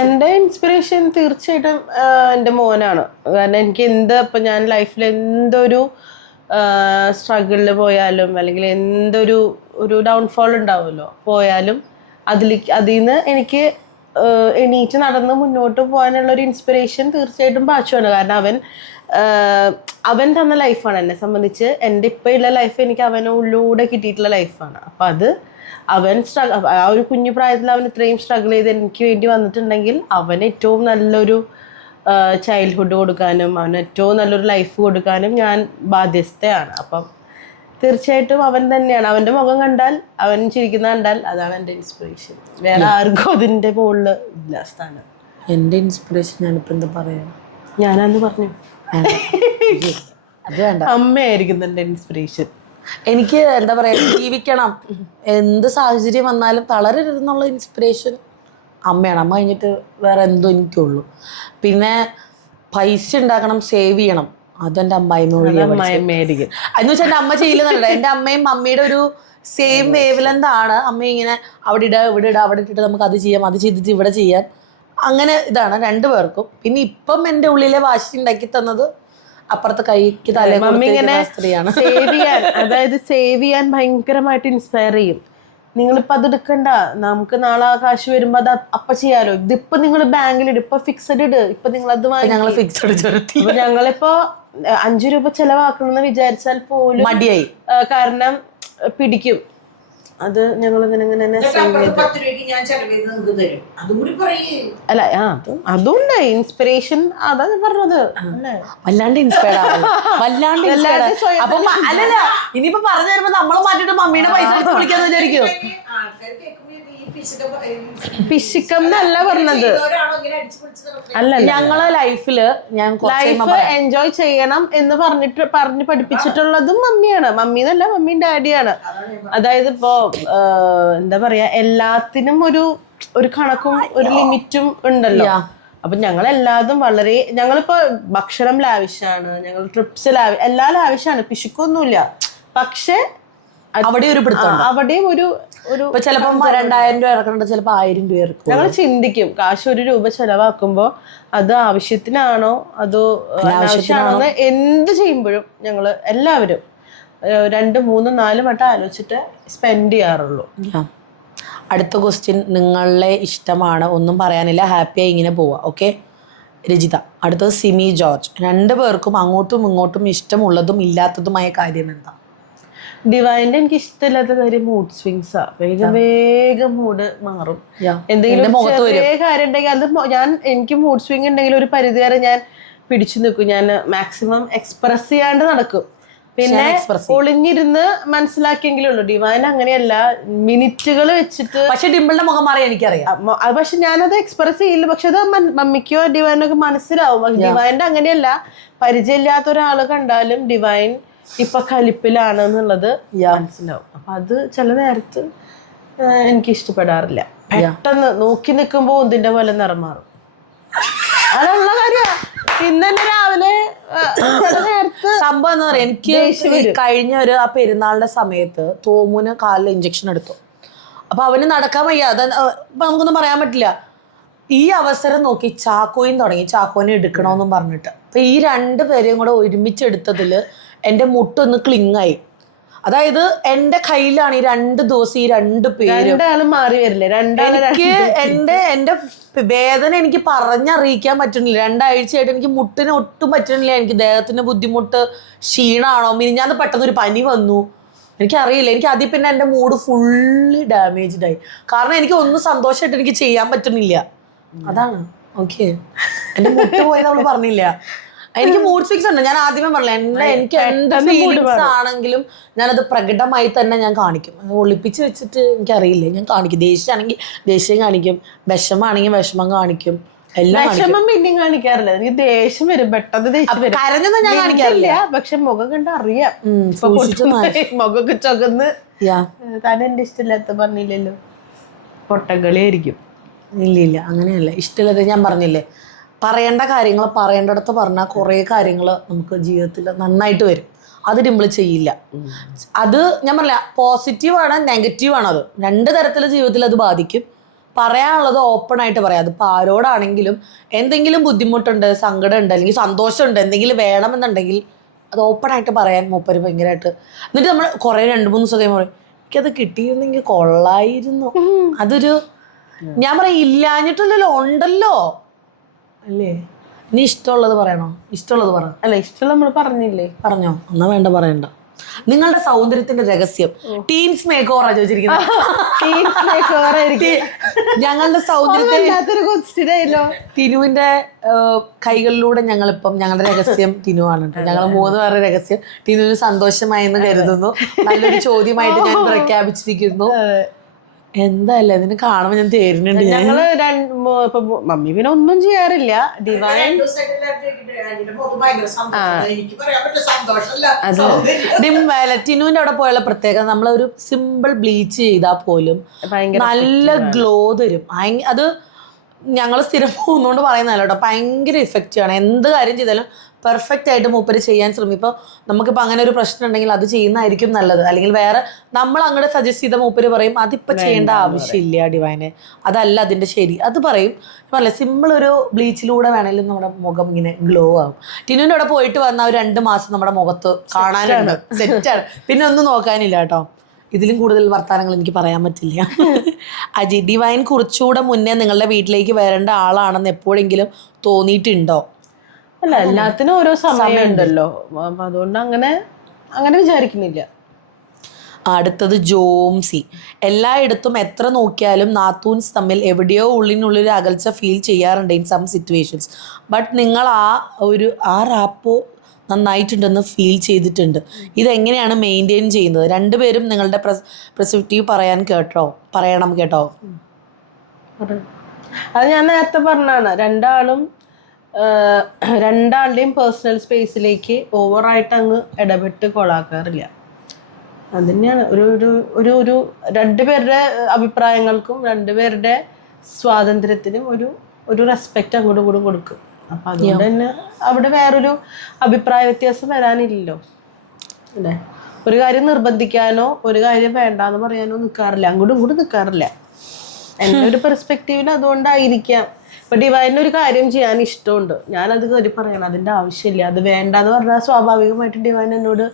എൻ്റെ ഇൻസ്പിറേഷൻ തീർച്ചയായിട്ടും എൻ്റെ മോനാണ്. കാരണം എനിക്ക് ഇപ്പം ഞാൻ ലൈഫിൽ എന്തൊരു സ്ട്രഗിളിൽ പോയാലും അല്ലെങ്കിൽ എന്തൊരു ഡൗൺഫോൾ ഉണ്ടാവുമല്ലോ പോയാലും അതിൽ നിന്ന് എനിക്ക് എണീറ്റ് നടന്ന് മുന്നോട്ട് പോകാനുള്ളൊരു ഇൻസ്പിറേഷൻ തീർച്ചയായിട്ടും പാച്ചുവാണ്. കാരണം അവൻ തന്ന ലൈഫാണ് എന്നെ സംബന്ധിച്ച്. എൻ്റെ ഇപ്പോൾ ഉള്ള ലൈഫ് എനിക്ക് അവനുള്ളിലൂടെ കിട്ടിയിട്ടുള്ള ലൈഫാണ്. അപ്പം അത് അവൻ ആ ഒരു കുഞ്ഞു പ്രായത്തിൽ അവൻ ഇത്രയും സ്ട്രഗിൾ ചെയ്ത് എനിക്ക് വേണ്ടി വന്നിട്ടുണ്ടെങ്കിൽ അവന് ഏറ്റവും നല്ലൊരു ചൈൽഡ്ഹുഡ് കൊടുക്കാനും അവന് ഏറ്റവും നല്ലൊരു ലൈഫ് കൊടുക്കാനും ഞാൻ ബാധ്യസ്ഥയാണ്. അപ്പം തീർച്ചയായിട്ടും അവൻ തന്നെയാണ്. അവൻ്റെ മുഖം കണ്ടാൽ, അവൻ ചിരിക്കുന്ന കണ്ടാൽ അതാണ് എൻ്റെ ഇൻസ്പിറേഷൻ. വേറെ ആർക്കും അതിൻ്റെ മുകളിൽ ഇല്ല സ്ഥാനം. എൻ്റെ ഇൻസ്പിറേഷൻ ഞാനിപ്പോൾ എന്താ പറയുക, ഞാനന്ന് പറഞ്ഞു അത് വേണ്ട, അമ്മയായിരിക്കും എൻ്റെ ഇൻസ്പിറേഷൻ. എനിക്ക് എന്താ പറയുക, ജീവിക്കണം, എന്ത് സാഹചര്യം വന്നാലും തളരരുതെന്നുള്ള ഇൻസ്പിറേഷൻ അമ്മയാണ്. അമ്മ കഴിഞ്ഞിട്ട് വേറെ എന്തോ എനിക്കുള്ളൂ. പിന്നെ പൈസ ഉണ്ടാക്കണം, സേവ് ചെയ്യണം, അതെൻ്റെ അമ്മായിമ്മ വഴിയാണ്. അമ്മയായിരിക്കും എന്ന് വെച്ചാൽ എൻ്റെ അമ്മ ചെയ്യില്ലെന്നല്ല, എൻ്റെ അമ്മയും മമ്മിയുടെ ഒരു സെയിം വേവ് ലെന്ത് ആണ്. അമ്മ ഇങ്ങനെ അവിടെ ഇടുക ഇവിടെ ഇടുക അവിടെ ഇട്ടിട്ട് നമുക്ക് അത് ചെയ്യാം, അത് ചെയ്തിട്ട് ഇവിടെ ചെയ്യാം, അങ്ങനെ ഇതാണ് രണ്ടുപേർക്കും. പിന്നെ ഇപ്പം എൻ്റെ ഉള്ളിലെ വാശി ഉണ്ടാക്കി തന്നത് അപ്പുറത്തെ കൈക്ക് തലേ സ്ത്രീയാണ്. സേവ് ചെയ്യാൻ, അതായത് സേവ് ചെയ്യാൻ ഭയങ്കരമായിട്ട് ഇൻസ്പയർ ചെയ്യും. നിങ്ങളിപ്പോ അത് എടുക്കണ്ട, നമുക്ക് നാളെ ആ കാശ് വരുമ്പോ അത് അപ്പൊ ചെയ്യാലോ, ഇതിപ്പോ നിങ്ങൾ ബാങ്കിലിട്, ഇപ്പൊ ഫിക്സഡ് ഇട്, ഇപ്പൊ നിങ്ങൾ അത് ഞങ്ങൾ ഫിക്സഡ് അപ്പൊ ഞങ്ങളിപ്പോ 5 രൂപ ചെലവാക്കണമെന്ന് വിചാരിച്ചാൽ പോലും മടിയായി. കാരണം പിടിക്കും. അത് ഞങ്ങൾ അല്ല അതുകൊണ്ട് ഇൻസ്പിറേഷൻ അതാ പറഞ്ഞത്. വല്ലാണ്ട് ഇൻസ്പയർഡ് ആവും, വല്ലാണ്ട് അപ്പൊ അല്ലല്ല ഇനിയിപ്പോ പറഞ്ഞു തരുമ്പോ നമ്മള് മാറ്റിട്ട് മമ്മീനെ പൈസ കൊടുത്ത് വിളിക്കാന്ന് വിചാരിക്കും. പിശുക്കം എന്നല്ല പറഞ്ഞത്. അല്ല, ഞങ്ങളെ ലൈഫില് ഞാൻ ലൈഫ് എൻജോയ് ചെയ്യണം എന്ന് പറഞ്ഞ് പഠിപ്പിച്ചിട്ടുള്ളതും മമ്മിയാണ്. മമ്മി എന്നല്ല, മമ്മിയും ഡാഡിയാണ്. അതായത് ഇപ്പോ എന്താ പറയാ, എല്ലാത്തിനും ഒരു കണക്കും ഒരു ലിമിറ്റും ഉണ്ടല്ലോ. അപ്പൊ ഞങ്ങളെല്ലാതും വളരെ, ഞങ്ങളിപ്പോ ഭക്ഷണം ലാവിഷാണ്, ഞങ്ങൾ ട്രിപ്സ് എല്ലാം ലാവിഷാണ്, പിശുക്കൊന്നുമില്ല. പക്ഷെ അവിടെ ഒരു അവിടെയും ഒരു ചിലപ്പോ 2000 രൂപ ഇറക്കണ്ട, ചിലപ്പോ 1000 രൂപ ഇറക്കും. ഞങ്ങൾ ചിന്തിക്കും, കാശ് 1 രൂപ ചെലവാക്കുമ്പോ അത് ആവശ്യത്തിനാണോ അതോ അനാവശ്യമാണോന്ന് എന്ത് ചെയ്യുമ്പോഴും ഞങ്ങള് എല്ലാവരും 2, 3, 4 വട്ടം ആലോചിച്ചിട്ട് സ്പെൻഡ് ചെയ്യാറുള്ളൂ. അടുത്ത ക്വസ്റ്റ്യൻ നിങ്ങളെ ഇഷ്ടമാണ്, ഒന്നും പറയാനില്ല, ഹാപ്പിയായി ഇങ്ങനെ പോവാ. ഓക്കെ രജിത. അടുത്തത് സിമി ജോർജ്. 2 പേർക്കും അങ്ങോട്ടും ഇങ്ങോട്ടും ഇഷ്ടമുള്ളതും ഇല്ലാത്തതുമായ കാര്യം എന്താ? ഡിവൈൻ്റെ എനിക്ക് ഇഷ്ടമില്ലാത്ത കാര്യം മൂഡ് സ്വിങ്സാ. വേഗം മൂഡ് മാറും. എന്തെങ്കിലും ചെറിയ കാര്യം ഉണ്ടെങ്കിൽ അത് എനിക്ക് മൂഡ് സ്വിങ് ഉണ്ടെങ്കിൽ ഒരു പരിധി വരെ ഞാൻ പിടിച്ചു നിൽക്കും. ഞാൻ മാക്സിമം എക്സ്പ്രസ് ചെയ്യാണ്ട് നടക്കും. പിന്നെ ഒളിഞ്ഞിരുന്ന് മനസ്സിലാക്കിയെങ്കിലേ ഉള്ളൂ. ഡിവൈൻ അങ്ങനെയല്ല, മിനിറ്റുകൾ വെച്ചിട്ട്. പക്ഷെ ഡിംപിളിന്റെ മുഖം മാറി എനിക്കറിയാം. പക്ഷെ ഞാനത് എക്സ്പ്രസ് ചെയ്യില്ല. പക്ഷെ അത് മമ്മിക്കോ ഡിവൈനൊക്കെ മനസ്സിലാവും. ഡിവൈൻ്റെ അങ്ങനെയല്ല, പരിചയമില്ലാത്ത ഒരാൾ കണ്ടാലും ഡിവൈൻ ഇപ്പൊ കലിപ്പിലാണ് എന്നുള്ളത് മനസ്സിലാവും. അപ്പൊ അത് ചില നേരത്ത് എനിക്ക് ഇഷ്ടപ്പെടാറില്ല. പെട്ടെന്ന് നോക്കി നിൽക്കുമ്പോ ഇതിന്റെ പോലെ നിറം മാറും. അതുള്ള കാര്യ. ഇന്നെ രാവിലെ ചില നേരത്ത് സംഭവം എന്താ പറയാ, എനിക്ക് കഴിഞ്ഞ ആ പെരുന്നാളിന്റെ സമയത്ത് തോമുന് കാലിൽ ഇഞ്ചക്ഷൻ എടുത്തു. അപ്പൊ അവന് നടക്കാൻ വയ്യ. അത് നമുക്കൊന്നും പറയാൻ പറ്റില്ല. ഈ അവസരം നോക്കി ചാക്കോയും തുടങ്ങി, ചാക്കോനെ എടുക്കണമെന്നും പറഞ്ഞിട്ട്. അപ്പൊ ഈ 2 പേരെയും കൂടെ ഒരുമിച്ചെടുത്തതില് എൻ്റെ മുട്ടൊന്ന് ക്ലിങ്ങായി. അതായത് എൻ്റെ കയ്യിലാണ് ഈ 2 ദിവസം ഈ 2 പേരും മാറി വരില്ലേ. എനിക്ക് എൻ്റെ വേദന എനിക്ക് പറഞ്ഞറിയിക്കാൻ പറ്റുന്നില്ല. 2 ആഴ്ചയായിട്ട് എനിക്ക് മുട്ടിന് ഒട്ടും പറ്റുന്നില്ല. എനിക്ക് ദേഹത്തിന് ബുദ്ധിമുട്ട്, ക്ഷീണമാണോ, മിനിഞ്ഞാന്ന് പെട്ടെന്നൊരു പനി വന്നു, എനിക്കറിയില്ല. എനിക്ക് അതിൽ പിന്നെ എൻ്റെ മൂഡ് ഫുള്ളി ഡാമേജ്ഡ് ആയി. കാരണം എനിക്ക് ഒന്നും സന്തോഷമായിട്ട് എനിക്ക് ചെയ്യാൻ പറ്റുന്നില്ല. അതാണ്. ഓക്കെ, എൻ്റെ മുട്ട് പോയി നമ്മൾ പറഞ്ഞില്ല. എനിക്ക് മൂഡ് സ്വിങ്സ് ഉണ്ട്. ഞാൻ ആദ്യമേ പറഞ്ഞില്ല, എനിക്ക് എന്ത് ഫീലിങ്സ് ആണെങ്കിലും ഞാനത് പ്രകടമായി തന്നെ ഞാൻ കാണിക്കും. അത് ഒളിപ്പിച്ച് വെച്ചിട്ട് എനിക്കറിയില്ല, ഞാൻ കാണിക്കും. ദേഷ്യമാണെങ്കിൽ ദേഷ്യം കാണിക്കും, വിഷമാണെങ്കിൽ വിഷമം കാണിക്കും, എല്ലാം. വിഷമം പിന്നെയും കാണിക്കാറില്ല. എനിക്ക് ദേഷ്യം വരും, പെട്ടെന്ന് ദേഷ്യം വരും. കരഞ്ഞൊന്നും ഞാൻ കാണിക്കാറില്ല. പക്ഷെ മുഖം കണ്ട് അറിയാം, മുഖമൊക്കെ ചുവന്ന്. താൻ എന്റെ ഇഷ്ടമില്ലാത്ത പറഞ്ഞില്ലല്ലോ, പൊട്ടക്കളിയായിരിക്കും. ഇല്ല അങ്ങനെയല്ല. ഇഷ്ടമില്ലാത്ത ഞാൻ പറഞ്ഞില്ലേ, പറയേണ്ട കാര്യങ്ങൾ പറയേണ്ടടുത്ത് പറഞ്ഞാൽ കുറേ കാര്യങ്ങൾ നമുക്ക് ജീവിതത്തിൽ നന്നായിട്ട് വരും. അത് ഡിംപിൾ ചെയ്യില്ല. അത് ഞാൻ പറഞ്ഞില്ല, പോസിറ്റീവാണ് നെഗറ്റീവാണ്. അത് 2 തരത്തിൽ ജീവിതത്തിൽ അത് ബാധിക്കും. പറയാനുള്ളത് ഓപ്പൺ ആയിട്ട് പറയാം. അതിപ്പോൾ ആരോടാണെങ്കിലും എന്തെങ്കിലും ബുദ്ധിമുട്ടുണ്ട്, സങ്കടമുണ്ട്, അല്ലെങ്കിൽ സന്തോഷമുണ്ട്, എന്തെങ്കിലും വേണമെന്നുണ്ടെങ്കിൽ അത് ഓപ്പൺ ആയിട്ട് പറയാൻ മൂപ്പര് ഭയങ്കരമായിട്ട്. എന്നിട്ട് നമ്മൾ കുറേ 2-3 ദിവസം കഴിയുമ്പോൾ പറയും, എനിക്കത് കിട്ടിയിരുന്നെങ്കിൽ കൊള്ളായിരുന്നു. അതൊരു ഞാൻ പറയാം, ഇല്ലാഞ്ഞിട്ടല്ലോ, ഉണ്ടല്ലോ അല്ലേ. നീ ഇഷ്ടമുള്ളത് പറയണോ? ഇഷ്ടമുള്ളത് പറ. അല്ല, ഇഷ്ടമുള്ള നമ്മൾ പറഞ്ഞില്ലേ. പറഞ്ഞോ? എന്നാ വേണ്ട, പറയണ്ട. നിങ്ങളുടെ സൗന്ദര്യത്തിന്റെ രഹസ്യം ടീൻസ് മേക്ക് ഓവറാ ചോദിച്ചിരിക്കുന്നത്. ഞങ്ങളുടെ സൗന്ദര്യത്തെ ടിനുവിന്റെ കൈകളിലൂടെ ഞങ്ങളിപ്പം ഞങ്ങളുടെ രഹസ്യം ടിനുവാണ് കേട്ടോ. ഞങ്ങൾ 3 പേരുടെ രഹസ്യം ടിനുവിന് സന്തോഷമായെന്ന് കരുതുന്നു. നല്ലൊരു ചോദ്യമായിട്ട് ഞാൻ പ്രഖ്യാപിച്ചിരിക്കുന്നു. എന്താല്ലേ അതിന് കാണുമ്പോ ഞാൻ തരുന്നുണ്ട്. ഞങ്ങള് മമ്മി പിന്നെ ഒന്നും ചെയ്യാറില്ല. ഡിവൈൻ ടിനുവിന്റെ അവിടെ പോയുള്ള പ്രത്യേകത, നമ്മളൊരു സിമ്പിൾ ബ്ലീച്ച് ചെയ്താൽ പോലും നല്ല ഗ്ലോ തരും. അത് ഞങ്ങൾ സ്ഥിരം പോകുന്നതുകൊണ്ട് പറയുന്നതല്ല കേട്ടോ, ഭയങ്കര ഇഫക്റ്റീവാണ്. എന്ത് കാര്യം ചെയ്താലും പെർഫെക്റ്റ് ആയിട്ട് മൂപ്പര് ചെയ്യാൻ ശ്രമിക്കും. ഇപ്പോൾ നമുക്കിപ്പോൾ അങ്ങനെ ഒരു പ്രശ്നം ഉണ്ടെങ്കിൽ അത് ചെയ്യുന്നതായിരിക്കും നല്ലത്. അല്ലെങ്കിൽ വേറെ നമ്മൾ അങ്ങോട്ട് സജസ്റ്റ് ചെയ്ത മൂപ്പര് പറയും അതിപ്പോൾ ചെയ്യേണ്ട ആവശ്യമില്ല ഡിവൈന്, അതല്ല അതിൻ്റെ ശരി, അത് പറയും. അല്ല, സിമ്പിൾ ഒരു ബ്ലീച്ചിലൂടെ വേണമെങ്കിലും നമ്മുടെ മുഖം ഇങ്ങനെ ഗ്ലോ ആവും. ടിനുവിൻ്റെ അവിടെ പോയിട്ട് വന്ന ഒരു 2 മാസം നമ്മുടെ മുഖത്ത് കാണാനുണ്ട്, സെറ്റാണ്, പിന്നെ ഒന്നും നോക്കാനില്ല കേട്ടോ. ഇതിലും കൂടുതൽ വർത്തമാനങ്ങൾ എനിക്ക് പറയാൻ പറ്റില്ല. അജി, ഡിവൈൻ കുറച്ചുകൂടെ മുന്നേ നിങ്ങളുടെ വീട്ടിലേക്ക് വരേണ്ട ആളാണെന്ന് എപ്പോഴെങ്കിലും തോന്നിയിട്ടുണ്ടോ? അല്ല, എല്ലാത്തിനും ഓരോ സമയമുണ്ടല്ലോ, അപ്പൊ അതുകൊണ്ട് അങ്ങനെ വിചാരിക്കുന്നില്ല. അടുത്തത് ജോംസി, എല്ലായിടത്തും എത്ര നോക്കിയാലും നാത്തൂൻസ് തമ്മിൽ എവിടെയോ ഉള്ളിനുള്ളിൽ അകൽച്ച ഫീൽ ചെയ്യാറുണ്ട് ഇൻ സം സിറ്റുവേഷൻസ്. ബട്ട് നിങ്ങൾ ആ റാപ്പോ നന്നായിട്ടുണ്ടെന്ന് ഫീൽ ചെയ്തിട്ടുണ്ട്. ഇതെങ്ങനെയാണ് മെയിൻറ്റെയിൻ ചെയ്യുന്നത്? രണ്ടുപേരും നിങ്ങളുടെ പെർസ്പെക്റ്റീവ് പറയണം കേട്ടോ. അത് ഞാൻ നേരത്തെ പറഞ്ഞാണ്, രണ്ടാളുടെയും പേഴ്സണൽ സ്പേസിലേക്ക് ഓവറായിട്ട് അങ്ങ് ഇടപെട്ട് കൊളാക്കാറില്ല. അത് തന്നെയാണ് ഒരു രണ്ടുപേരുടെ അഭിപ്രായങ്ങൾക്കും രണ്ടുപേരുടെ സ്വാതന്ത്ര്യത്തിനും ഒരു റെസ്പെക്റ്റ് അങ്ങോട്ടും കൂടെ കൊടുക്കും. അപ്പം അതുകൊണ്ട് തന്നെ അവിടെ വേറൊരു അഭിപ്രായ വ്യത്യാസം വരാനില്ലല്ലോ അല്ലേ. ഒരു കാര്യം നിർബന്ധിക്കാനോ ഒരു കാര്യം വേണ്ടാന്ന് പറയാനോ നിൽക്കാറില്ല, അങ്ങോട്ടും ഇങ്ങോട്ടും നിൽക്കാറില്ല. എൻ്റെ ഒരു പെർസ്പെക്റ്റീവിൽ അതുകൊണ്ടായിരിക്കാം. ഇപ്പം ഡിവൈനിന് ഒരു കാര്യം ചെയ്യാൻ ഇഷ്ടമുണ്ട്, ഞാനത് കയറി പറയണം, അതിൻ്റെ ആവശ്യമില്ല, അത് വേണ്ടാന്ന് പറഞ്ഞാൽ സ്വാഭാവികമായിട്ടും ഡിവൈൻ എന്നോട്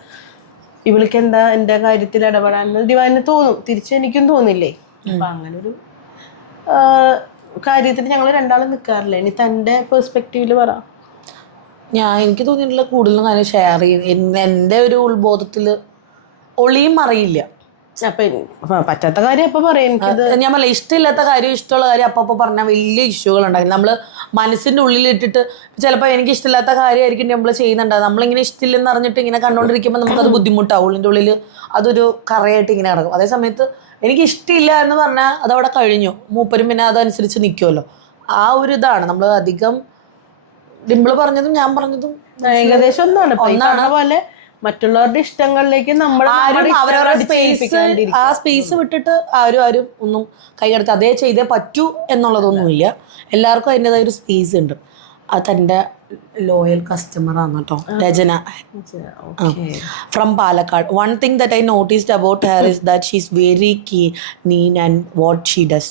ഇവൾക്ക് എന്താ എൻ്റെ കാര്യത്തിൽ ഇടപെടാൻ ഡിവൈന് തോന്നും, തിരിച്ചെനിക്കും തോന്നില്ലേ. അപ്പം അങ്ങനൊരു കാര്യത്തിൽ ഞങ്ങൾ രണ്ടാളും നിൽക്കാറില്ല. ഇനി തൻ്റെ പെർസ്പെക്റ്റീവിൽ പറ. എനിക്ക് തോന്നിയിട്ടുള്ള കൂടുതലും കാര്യം ഷെയർ ചെയ്യും. എൻ്റെ ഒരു ഉത്ബോധത്തിൽ ഒളിയും അറിയില്ല. അപ്പം പറ്റാത്ത കാര്യം അപ്പം പറയാം. എനിക്കത് ഞാൻ പറഞ്ഞ ഇഷ്ടമില്ലാത്ത കാര്യം ഇഷ്ടമുള്ള കാര്യം അപ്പം പറഞ്ഞാൽ വലിയ ഇഷ്യൂകൾ ഉണ്ടായിരുന്നു. നമ്മൾ മനസ്സിൻ്റെ ഉള്ളിലിട്ടിട്ട് ചിലപ്പോൾ എനിക്ക് ഇഷ്ടമില്ലാത്ത കാര്യമായിരിക്കും നമ്മൾ ചെയ്യുന്നുണ്ടാകും. നമ്മളിങ്ങനെ ഇഷ്ടമില്ലെന്ന് അറിഞ്ഞിട്ട് ഇങ്ങനെ കണ്ടുകൊണ്ടിരിക്കുമ്പോൾ നമുക്കത് ബുദ്ധിമുട്ടാവും. ഉള്ളിൻ്റെ ഉള്ളിൽ അതൊരു കറയായിട്ട് ഇങ്ങനെ കിടക്കും. അതേ സമയത്ത് എനിക്ക് ഇഷ്ടമില്ല എന്ന് പറഞ്ഞാൽ അതവിടെ കഴിഞ്ഞു, മൂപ്പരും പിന്നെ അതനുസരിച്ച് നിൽക്കുമല്ലോ. ആ ഒരു ഇതാണ് നമ്മൾ അധികം ഡിംപിള് പറഞ്ഞതും ഞാൻ പറഞ്ഞതും ഏകദേശം ഒന്നാണ് പോലെ. മറ്റുള്ളവരുടെ ഇഷ്ടങ്ങളിലേക്ക് നമ്മൾ ആ സ്പേസ് വിട്ടിട്ട് ആരും ഒന്നും കൈയെടുത്ത് അതേ ചെയ്തേ പറ്റൂ എന്നുള്ളതൊന്നുമില്ല. എല്ലാവർക്കും അതിൻ്റെതായ ഒരു സ്പേസ് ഉണ്ട്. അത് എൻ്റെ ലോയൽ കസ്റ്റമറാണ് കേട്ടോ, Rachana from Palakkad. One thing that I noticed about her is that she is very keen and what she does.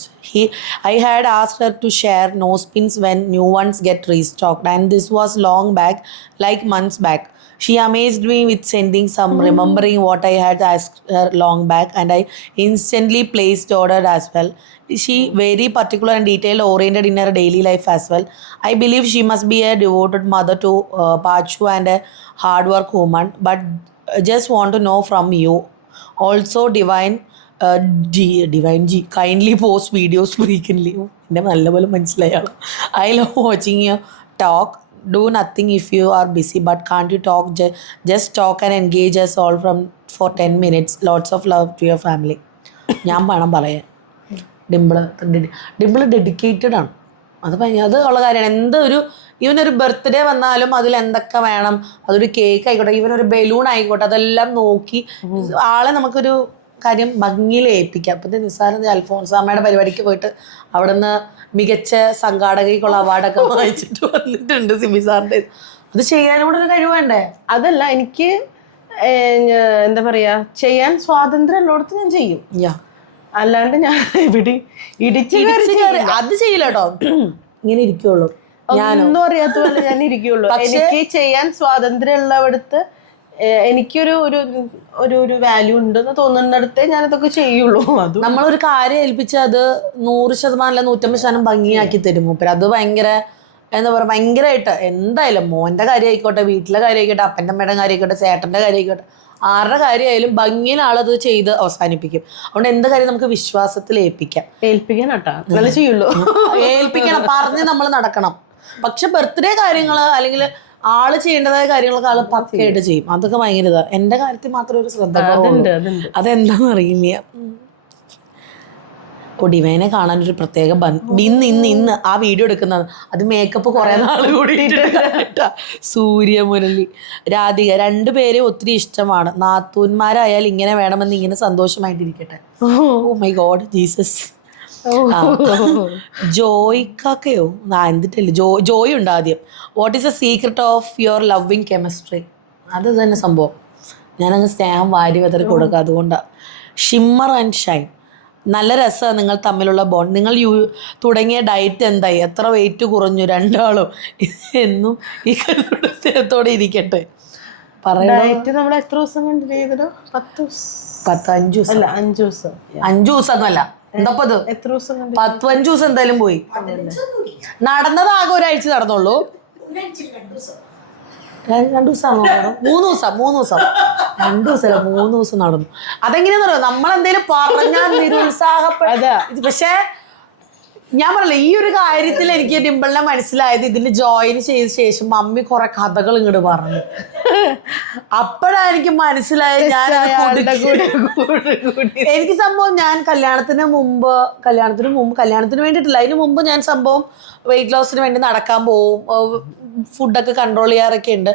I had asked her to share nose pins when new ones get restocked, and this was long back, like months back. She amazed me with sending some, remembering what I had asked her long back, and I instantly placed order as well. She very particular and detail oriented in her daily life as well. I believe she must be a devoted mother to Pachu and a hard work woman. But just want to know from you. Also, Divine G, kindly post videos frequently. എന്നെ നല്ലപോലെ മനസ്സിലായാണ്. I love watching you talk. Do nothing if you are busy, but can't you talk? Just talk and engage us all for 10 minutes. Lots of love to your family. ഞാൻ വേണം പറയാൻ. Dimple dedicated ആണ്. അത് ഉള്ള കാര്യമാണ്. ഇവനൊരു birthday വന്നാലും അതിൽ എന്തൊക്കെ വേണം, അതൊരു കേക്ക് ആയിക്കോട്ടെ, ഇവനൊരു ബലൂൺ ആയിക്കോട്ടെ, അതെല്ലാം നോക്കി ആളെ നമുക്കൊരു കാര്യം ഭംഗിയിൽ ഏൽപ്പിക്കാം. അപ്പം നിസ്സാരം അൽഫോൺസാമ്മയുടെ പരിപാടിക്ക് പോയിട്ട് അവിടെ നിന്ന് മികച്ച സംഘാടകയ്ക്കുള്ള അവാർഡൊക്കെ വാങ്ങിച്ചിട്ട് വന്നിട്ടുണ്ട് സിബി സാറിൻ്റെ. അത് ചെയ്യാനും കൂടെ ഒരു കഴിവ് വേണ്ടേ? അതല്ല, എനിക്ക് എന്താ പറയാ, ചെയ്യാൻ സ്വാതന്ത്ര്യം ഉള്ളിടത്ത് ഞാൻ ചെയ്യും. അല്ലാണ്ട് ഞാൻ ഇവിടെ അത് ചെയ്യില്ല കേട്ടോ, ഇങ്ങനെ ഇരിക്കുള്ളൂ, ഒന്നും അറിയാത്ത പോലെ ഞാൻ ഇരിക്കുള്ളൂ. എനിക്ക് ചെയ്യാൻ സ്വാതന്ത്ര്യം ഉള്ളവിടത്ത് എനിക്കൊരു ഒരു വാല്യൂ ഉണ്ടെന്ന് തോന്നുന്നിടത്തേ ഞാനതൊക്കെ ചെയ്യുള്ളൂ. അത് നമ്മളൊരു കാര്യം ഏൽപ്പിച്ച് അത് 100% അല്ല 150% ഭംഗിയാക്കി തരും മൂപ്പര്. അത് ഭയങ്കര എന്താ പറയുക, ഭയങ്കരമായിട്ട് എന്തായാലും മോൻ്റെ കാര്യം ആയിക്കോട്ടെ, വീട്ടിലെ കാര്യം ആയിക്കോട്ടെ, അപ്പൻ്റെ അമ്മയുടെ കാര്യം ആയിക്കോട്ടെ, ചേട്ടൻ്റെ കാര്യം ആയിക്കോട്ടെ, ആരുടെ കാര്യമായാലും ഭംഗിയിൽ ആളത് ചെയ്ത് അവസാനിപ്പിക്കും. അതുകൊണ്ട് എന്ത് കാര്യം നമുക്ക് വിശ്വാസത്തിൽ ഏൽപ്പിക്കണം കേട്ടോ, അങ്ങനെ ചെയ്യുള്ളൂ. ഏൽപ്പിക്കണം, പറഞ്ഞ് നമ്മൾ നടക്കണം. പക്ഷെ ബർത്ത്ഡേ കാര്യങ്ങൾ അല്ലെങ്കിൽ ആള് ചെയ്യേണ്ടതായ കാര്യങ്ങളൊക്കെ ആള് പക്കയായിട്ട് ചെയ്യും. അതൊക്കെ ഭയങ്കര ഇതാ. എൻ്റെ കാര്യത്തിൽ മാത്രം ഒരു ശ്രദ്ധ അതെന്താണെന്ന് അറിയില്ല. ഡിവൈനെ കാണാനൊരു പ്രത്യേക ഇന്ന് ആ വീഡിയോ എടുക്കുന്നത് അത് മേക്കപ്പ് കുറെ നാൾ കൂടി സൂര്യമുരളി രാധിക രണ്ടുപേരെ ഒത്തിരി ഇഷ്ടമാണ്. നാത്തൂന്മാരായാൽ ഇങ്ങനെ വേണമെന്ന് ഇങ്ങനെ സന്തോഷമായിട്ടിരിക്കട്ടെ. Oh my God Jesus. ജോയ്ക്കാക്കയോ എന്തിട്ടല്ലേ ജോയ് ഉണ്ട് ആദ്യം. What is a secret of your loving chemistry? അത് തന്നെ സംഭവം. ഞാനങ്ങ് സ്നേഹം വാരി വെതറി കൊടുക്കുക, അതുകൊണ്ടാണ്. Shimmer and shine. നല്ല രസമാണ് നിങ്ങൾ തമ്മിലുള്ള ബോണ്ട്. നിങ്ങൾ തുടങ്ങിയ ഡയറ്റ് എന്തായി? എത്ര വെയിറ്റ് കുറഞ്ഞു രണ്ടാളും? എന്നും ഈ സ്നേഹത്തോടെ ഇരിക്കട്ടെ. ഡയറ്റ് നമ്മൾ എത്ര ദിവസം കണ്ടിന്യൂ ചെയ്തോ? 5 ദിവസം അല്ല 5 ദിവസം. 5 ദിവസം ഒന്നല്ല, എന്തപ്പോ ഇത് എത്ര ദിവസം 15 ദിവസം എന്തായാലും പോയി. നടന്നത് ആകെ ഒരാഴ്ച നടന്നുള്ളൂ. 2 ദിവസം 3 ദിവസം 2 ദിവസമല്ല 3 ദിവസം നടന്നു. അതെങ്ങനെയാന്ന് പറയുക, നമ്മളെന്തേലും പറഞ്ഞാൽ നിരുത്സാഹപ്പെട്ട. പക്ഷേ ഞാൻ പറഞ്ഞില്ല, ഈ ഒരു കാര്യത്തിൽ എനിക്ക് ഡിംപിളിനെ മനസ്സിലായത് ഇതിന് ജോയിൻ ചെയ്ത ശേഷം മമ്മി കുറെ കഥകൾ ഇങ്ങോട്ട് പറഞ്ഞു. അപ്പോഴാണ് എനിക്ക് മനസ്സിലായത് ഞാൻ എനിക്ക് സംഭവം, ഞാൻ കല്യാണത്തിന് വേണ്ടിയിട്ടില്ല, അതിന് മുമ്പ് ഞാൻ സംഭവം വെയിറ്റ് ലോസിന് വേണ്ടി നടക്കാൻ പോവും, ഫുഡൊക്കെ കൺട്രോൾ ചെയ്യാറൊക്കെ ഉണ്ട്.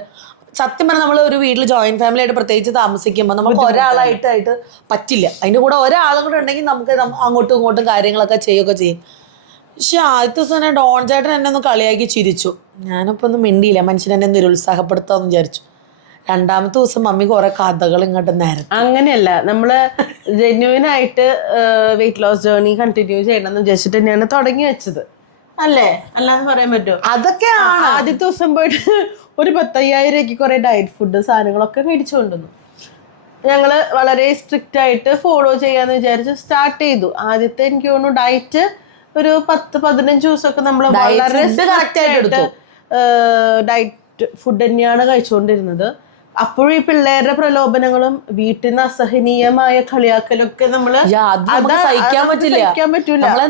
സത്യം പറഞ്ഞാൽ നമ്മൾ ഒരു വീട്ടിൽ ജോയിന്റ് ഫാമിലി ആയിട്ട് പ്രത്യേകിച്ച് താമസിക്കുമ്പോൾ നമുക്ക് ഒരാളായിട്ട് പറ്റില്ല. അതിൻ്റെ കൂടെ ഒരാളും കൂടെ ഉണ്ടെങ്കിൽ നമുക്ക് അങ്ങോട്ടും ഇങ്ങോട്ടും കാര്യങ്ങളൊക്കെ ചെയ്യുകയൊക്കെ ചെയ്യും. പക്ഷെ ആദ്യത്തെ ദിവസം തന്നെ ഡോൺ ചേട്ടൻ എന്നെ ഒന്ന് കളിയാക്കി ചിരിച്ചു. ഞാനിപ്പോൾ ഒന്നും മിണ്ടിയില്ല, മനുഷ്യൻ എന്നെ നിരുത്സാഹപ്പെടുത്താമെന്ന് വിചാരിച്ചു. 2ാമത്തെ ദിവസം മമ്മി കുറെ കഥകൾ ഇങ്ങോട്ട് നേരം. അങ്ങനെയല്ല, നമ്മള് ജെന്യുവനായിട്ട് വെയിറ്റ് ലോസ് ജേർണി കണ്ടിന്യൂ ചെയ്യണം എന്ന് വിചാരിച്ചിട്ട് തന്നെയാണ് തുടങ്ങി വെച്ചത്, അല്ലേ? അല്ലാന്ന് പറയാൻ പറ്റുമോ? അതൊക്കെയാണ്. ആദ്യത്തെ ദിവസം പോയിട്ട് ഒരു 10,000 രൂപയ്ക്ക് കുറെ ഡയറ്റ് ഫുഡ് സാധനങ്ങളൊക്കെ മേടിച്ചു കൊണ്ടുവന്നു. ഞങ്ങള് വളരെ സ്ട്രിക്റ്റ് ആയിട്ട് ഫോളോ ചെയ്യാന്ന് വിചാരിച്ച് സ്റ്റാർട്ട് ചെയ്തു. ആദ്യത്തെ എനിക്ക് തോന്നുന്നു ഡയറ്റ് ഒരു 10-15 ദിവസമൊക്കെ നമ്മൾ വളരെ കറക്റ്റ് ആയിട്ട് ഡയറ്റ് ഫുഡ് തന്നെയാണ് കഴിച്ചുകൊണ്ടിരുന്നത്. അപ്പോഴും ഈ പിള്ളേരുടെ പ്രലോഭനങ്ങളും വീട്ടിൽ നിന്ന് അസഹനീയമായ കളിയാക്കലൊക്കെ നമ്മള് സഹിക്കാൻ പറ്റൂല. നമ്മള്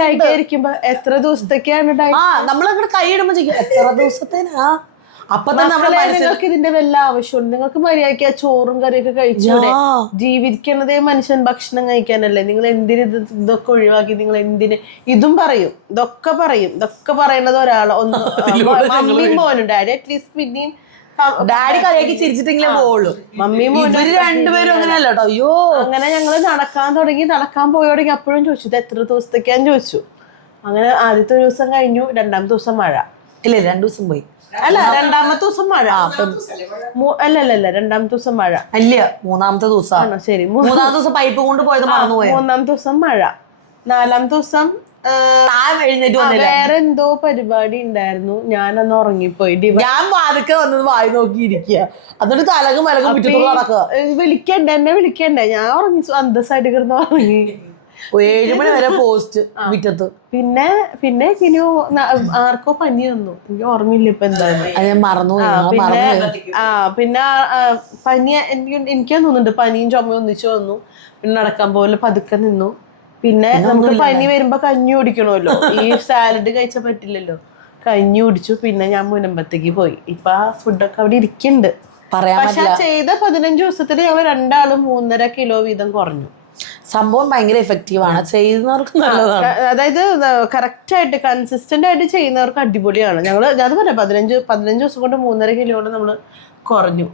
കഴിക്കാതിരിക്കുമ്പോ എത്ര ദിവസത്തേക്കാണ് ഡയറ്റ്, നമ്മളങ്ങോട്ട് കൈയിടുമ്പോ എത്ര ദിവസത്തേനാ. അപ്പൊ തന്നെ നിങ്ങൾക്ക് ഇതിന്റെ വല്ല ആവശ്യമുണ്ട്? നിങ്ങൾക്ക് മര്യാദയ്ക്ക് ആ ചോറും കറിയൊക്കെ കഴിച്ചൂടെ? ജീവിക്കുന്നതേ മനുഷ്യൻ ഭക്ഷണം കഴിക്കാനല്ലേ. നിങ്ങൾ എന്തിന് ഇതൊക്കെ ഒഴിവാക്കി? നിങ്ങൾ എന്തിന് ഇതും പറയും, ഇതൊക്കെ പറയുന്നത് ഒരാൾ ഒന്ന് മമ്മിയും മോനും. ഡാഡി അറ്റ്ലീസ്റ്റ് പിന്നെയും ഡാഡി കളിയാക്കി ചിരിച്ചിട്ടെങ്കിലും പോവുള്ളൂ. മമ്മിയും മോനും രണ്ടുപേരും അങ്ങനെയല്ലോ. അയ്യോ, അങ്ങനെ ഞങ്ങള് നടക്കാൻ പോയി അപ്പോഴും ചോദിച്ചു ഇത് എത്ര ദിവസത്തേക്കാന്ന് ചോദിച്ചു. അങ്ങനെ ആദ്യത്തെ ഒരു ദിവസം കഴിഞ്ഞു, 2ാമത്തെ ദിവസം മഴ. ഇല്ലേ, 2 ദിവസം പോയി. അല്ല, 2ാമത്തെ ദിവസം മഴ. അല്ലല്ല 2ാമത്തെ ദിവസം മഴ അല്ല, 3ാമത്തെ ദിവസം. ശരി, 3ാമത്തെ ദിവസം പൈപ്പ് കൊണ്ട് പോയത് മറന്നുപോയി. 3ാമത്തെ ദിവസം മഴ. 4ാമത്തെ ദിവസം വേറെ എന്തോ പരിപാടി ഉണ്ടായിരുന്നു, ഞാനന്ന് ഉറങ്ങിപ്പോയി. ഞാൻ വാതിക്ക വന്നത് വായി നോക്കിയിരിക്കുക, എന്നിട്ട് തലകും മലകും നടക്കുക. എന്നെ വിളിക്കണ്ടേ, ഞാൻ ഉറങ്ങി അന്തസ്സായിട്ട് കിടന്ന് ഉറങ്ങി. 7 മണി വരെ പോസ്റ്റ് മുറ്റത്ത്. പിന്നെ ഇനി ആർക്കോ പനി വന്നു, എനിക്ക് ഓർമ്മയില്ല ഇപ്പൊ എന്തായാലും മറന്നു. പിന്നെ പനി എനിക്കാ തോന്നുന്നുണ്ട്, പനിയും ചുമയും ഒന്നിച്ചു വന്നു. പിന്നെ നടക്കാൻ പോലെ പതുക്കെ നിന്നു. പിന്നെ നമുക്ക് പനി വരുമ്പോ കഞ്ഞി കുടിക്കണമല്ലോ, ഈ സാലഡ് കഴിച്ചാൽ പറ്റില്ലല്ലോ, കഞ്ഞി കുടിച്ചു. പിന്നെ ഞാൻ മുനമ്പത്തേക്ക് പോയി. ഇപ്പൊ ആ ഫുഡൊക്കെ അവിടെ ഇരിക്കുന്നുണ്ട്. പക്ഷെ ചെയ്ത 15 ദിവസത്തിൽ ഞങ്ങൾ 2ആളും 3.5 കിലോ വീതം കുറഞ്ഞു. സംഭവം ഭയങ്കര എഫക്റ്റീവാണ്, ചെയ്യുന്നവർക്ക് നല്ലതാണ്. അതായത് കറക്റ്റ് ആയിട്ട് കൺസിസ്റ്റന്റ് ആയിട്ട് ചെയ്യുന്നവർക്ക് അടിപൊളിയാണ്. ഞാൻ പറയാം 15 ദിവസം കൊണ്ട് 3.5 കിലോയോടെ നമ്മള് കുറഞ്ഞു.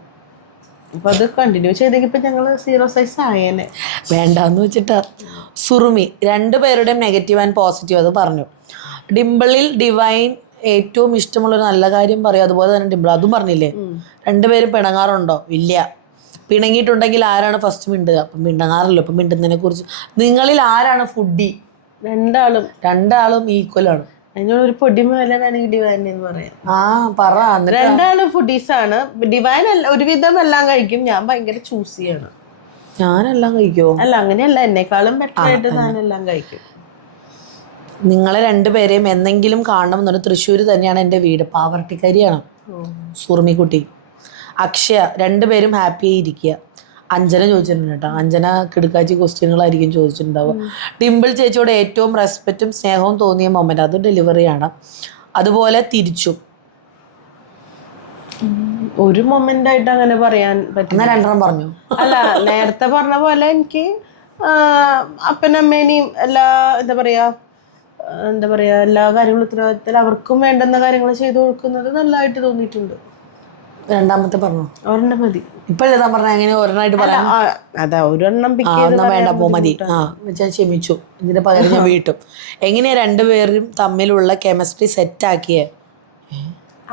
അപ്പൊ അത് കണ്ടിന്യൂ ചെയ്തെങ്കിൽ ഇപ്പൊ ഞങ്ങള് 0 സൈസ് ആയേനെ. വേണ്ടാന്ന് വെച്ചിട്ടാ. സുറുമി 2 പേരുടെയും നെഗറ്റീവ് ആൻഡ് പോസിറ്റീവ് അത് പറഞ്ഞു. ഡിംപിളിൽ ഡിവൈൻ ഏറ്റവും ഇഷ്ടമുള്ളൊരു നല്ല കാര്യം പറയും, അതുപോലെ തന്നെ ഡിംപിൾ അതും പറഞ്ഞില്ലേ. 2 പേരും പിണങ്ങാറുണ്ടോ? ഇല്ല. പിണങ്ങിയിട്ടുണ്ടെങ്കിൽ ആരാണ് ഫസ്റ്റ് മിണ്ടുക? അപ്പം മിണ്ടങ്ങാറല്ലോ. അപ്പം മിണ്ടുന്നതിനെ കുറിച്ച് നിങ്ങളിൽ ആരാണ് ഫുഡി? 2ആളും ഈക്വലാണ്. അതിനൊരു പൊടി മേലെ വേണമെങ്കിൽ ഡിവൈൻ എന്ന് പറയാം. പറ. 2ആളും ഫുഡീസ് ആണ്. ഡിവൈൻ ഒരുവിധം എല്ലാം കഴിക്കും, ഞാൻ ഭയങ്കര ചൂസിയാണ്. ഞാനെല്ലാം കഴിക്കുമോ? അല്ല, അങ്ങനെയല്ല, എന്നെക്കാളും ബെറ്റർ ആയിട്ട് ഞാനെല്ലാം കഴിക്കും. നിങ്ങളെ 2 പേരെയും എന്തെങ്കിലും കാണണം എന്നൊരു തൃശ്ശൂർ തന്നെയാണ് എൻ്റെ വീട്. പാവർട്ടിക്കരിയാണ് സുറുമിക്കുട്ടി. അക്ഷയ 2 പേരും ഹാപ്പി ആയി ഇരിക്കുക. അഞ്ജന ചോദിച്ചിട്ടുണ്ട് കേട്ടോ. അഞ്ജന കിടുക്കാച്ചി ക്വസ്റ്റ്യനുകളായിരിക്കും ചോദിച്ചിട്ടുണ്ടാവുക. ഡിംപിൾ ചേച്ചിയോട് ഏറ്റവും റെസ്പെക്റ്റും സ്നേഹവും തോന്നിയ മൊമെന്റ്, അത് ഡെലിവറിയാണ്. അതുപോലെ തിരിച്ചും ഒരു മൊമെന്റ് ആയിട്ട് അങ്ങനെ പറയാൻ പറ്റില്ല. 2 പറഞ്ഞു. അല്ല, നേരത്തെ പറഞ്ഞ പോലെ എനിക്ക് അപ്പനമ്മേനെയും എല്ലാ എന്താ പറയാ എല്ലാ കാര്യങ്ങളും ഉത്തരവാദിത്തത്തിൽ അവർക്കും വേണ്ടുന്ന കാര്യങ്ങൾ ചെയ്തു കൊടുക്കുന്നത് നല്ലതായിട്ട് തോന്നിയിട്ടുണ്ട്. രണ്ടാമത്തെ പറഞ്ഞു ഒരെണ്ണം മതി. ഇപ്പഴല്ലേ താൻ പറഞ്ഞ എങ്ങനെ ഒരെണ്ണമായിട്ട് പറയാം. അതാ ഒരെണ്ണം pick ആ ചെയ്ത് എന്നാ വേണ്ട പോ മതി. ആ ഞാൻ ക്ഷമിച്ചു, ഇതിന്റെ പകരം ഞാൻ വീട്ടും. എങ്ങനെയാ രണ്ടുപേരും തമ്മിലുള്ള കെമിസ്ട്രി സെറ്റ് ആക്കിയേ?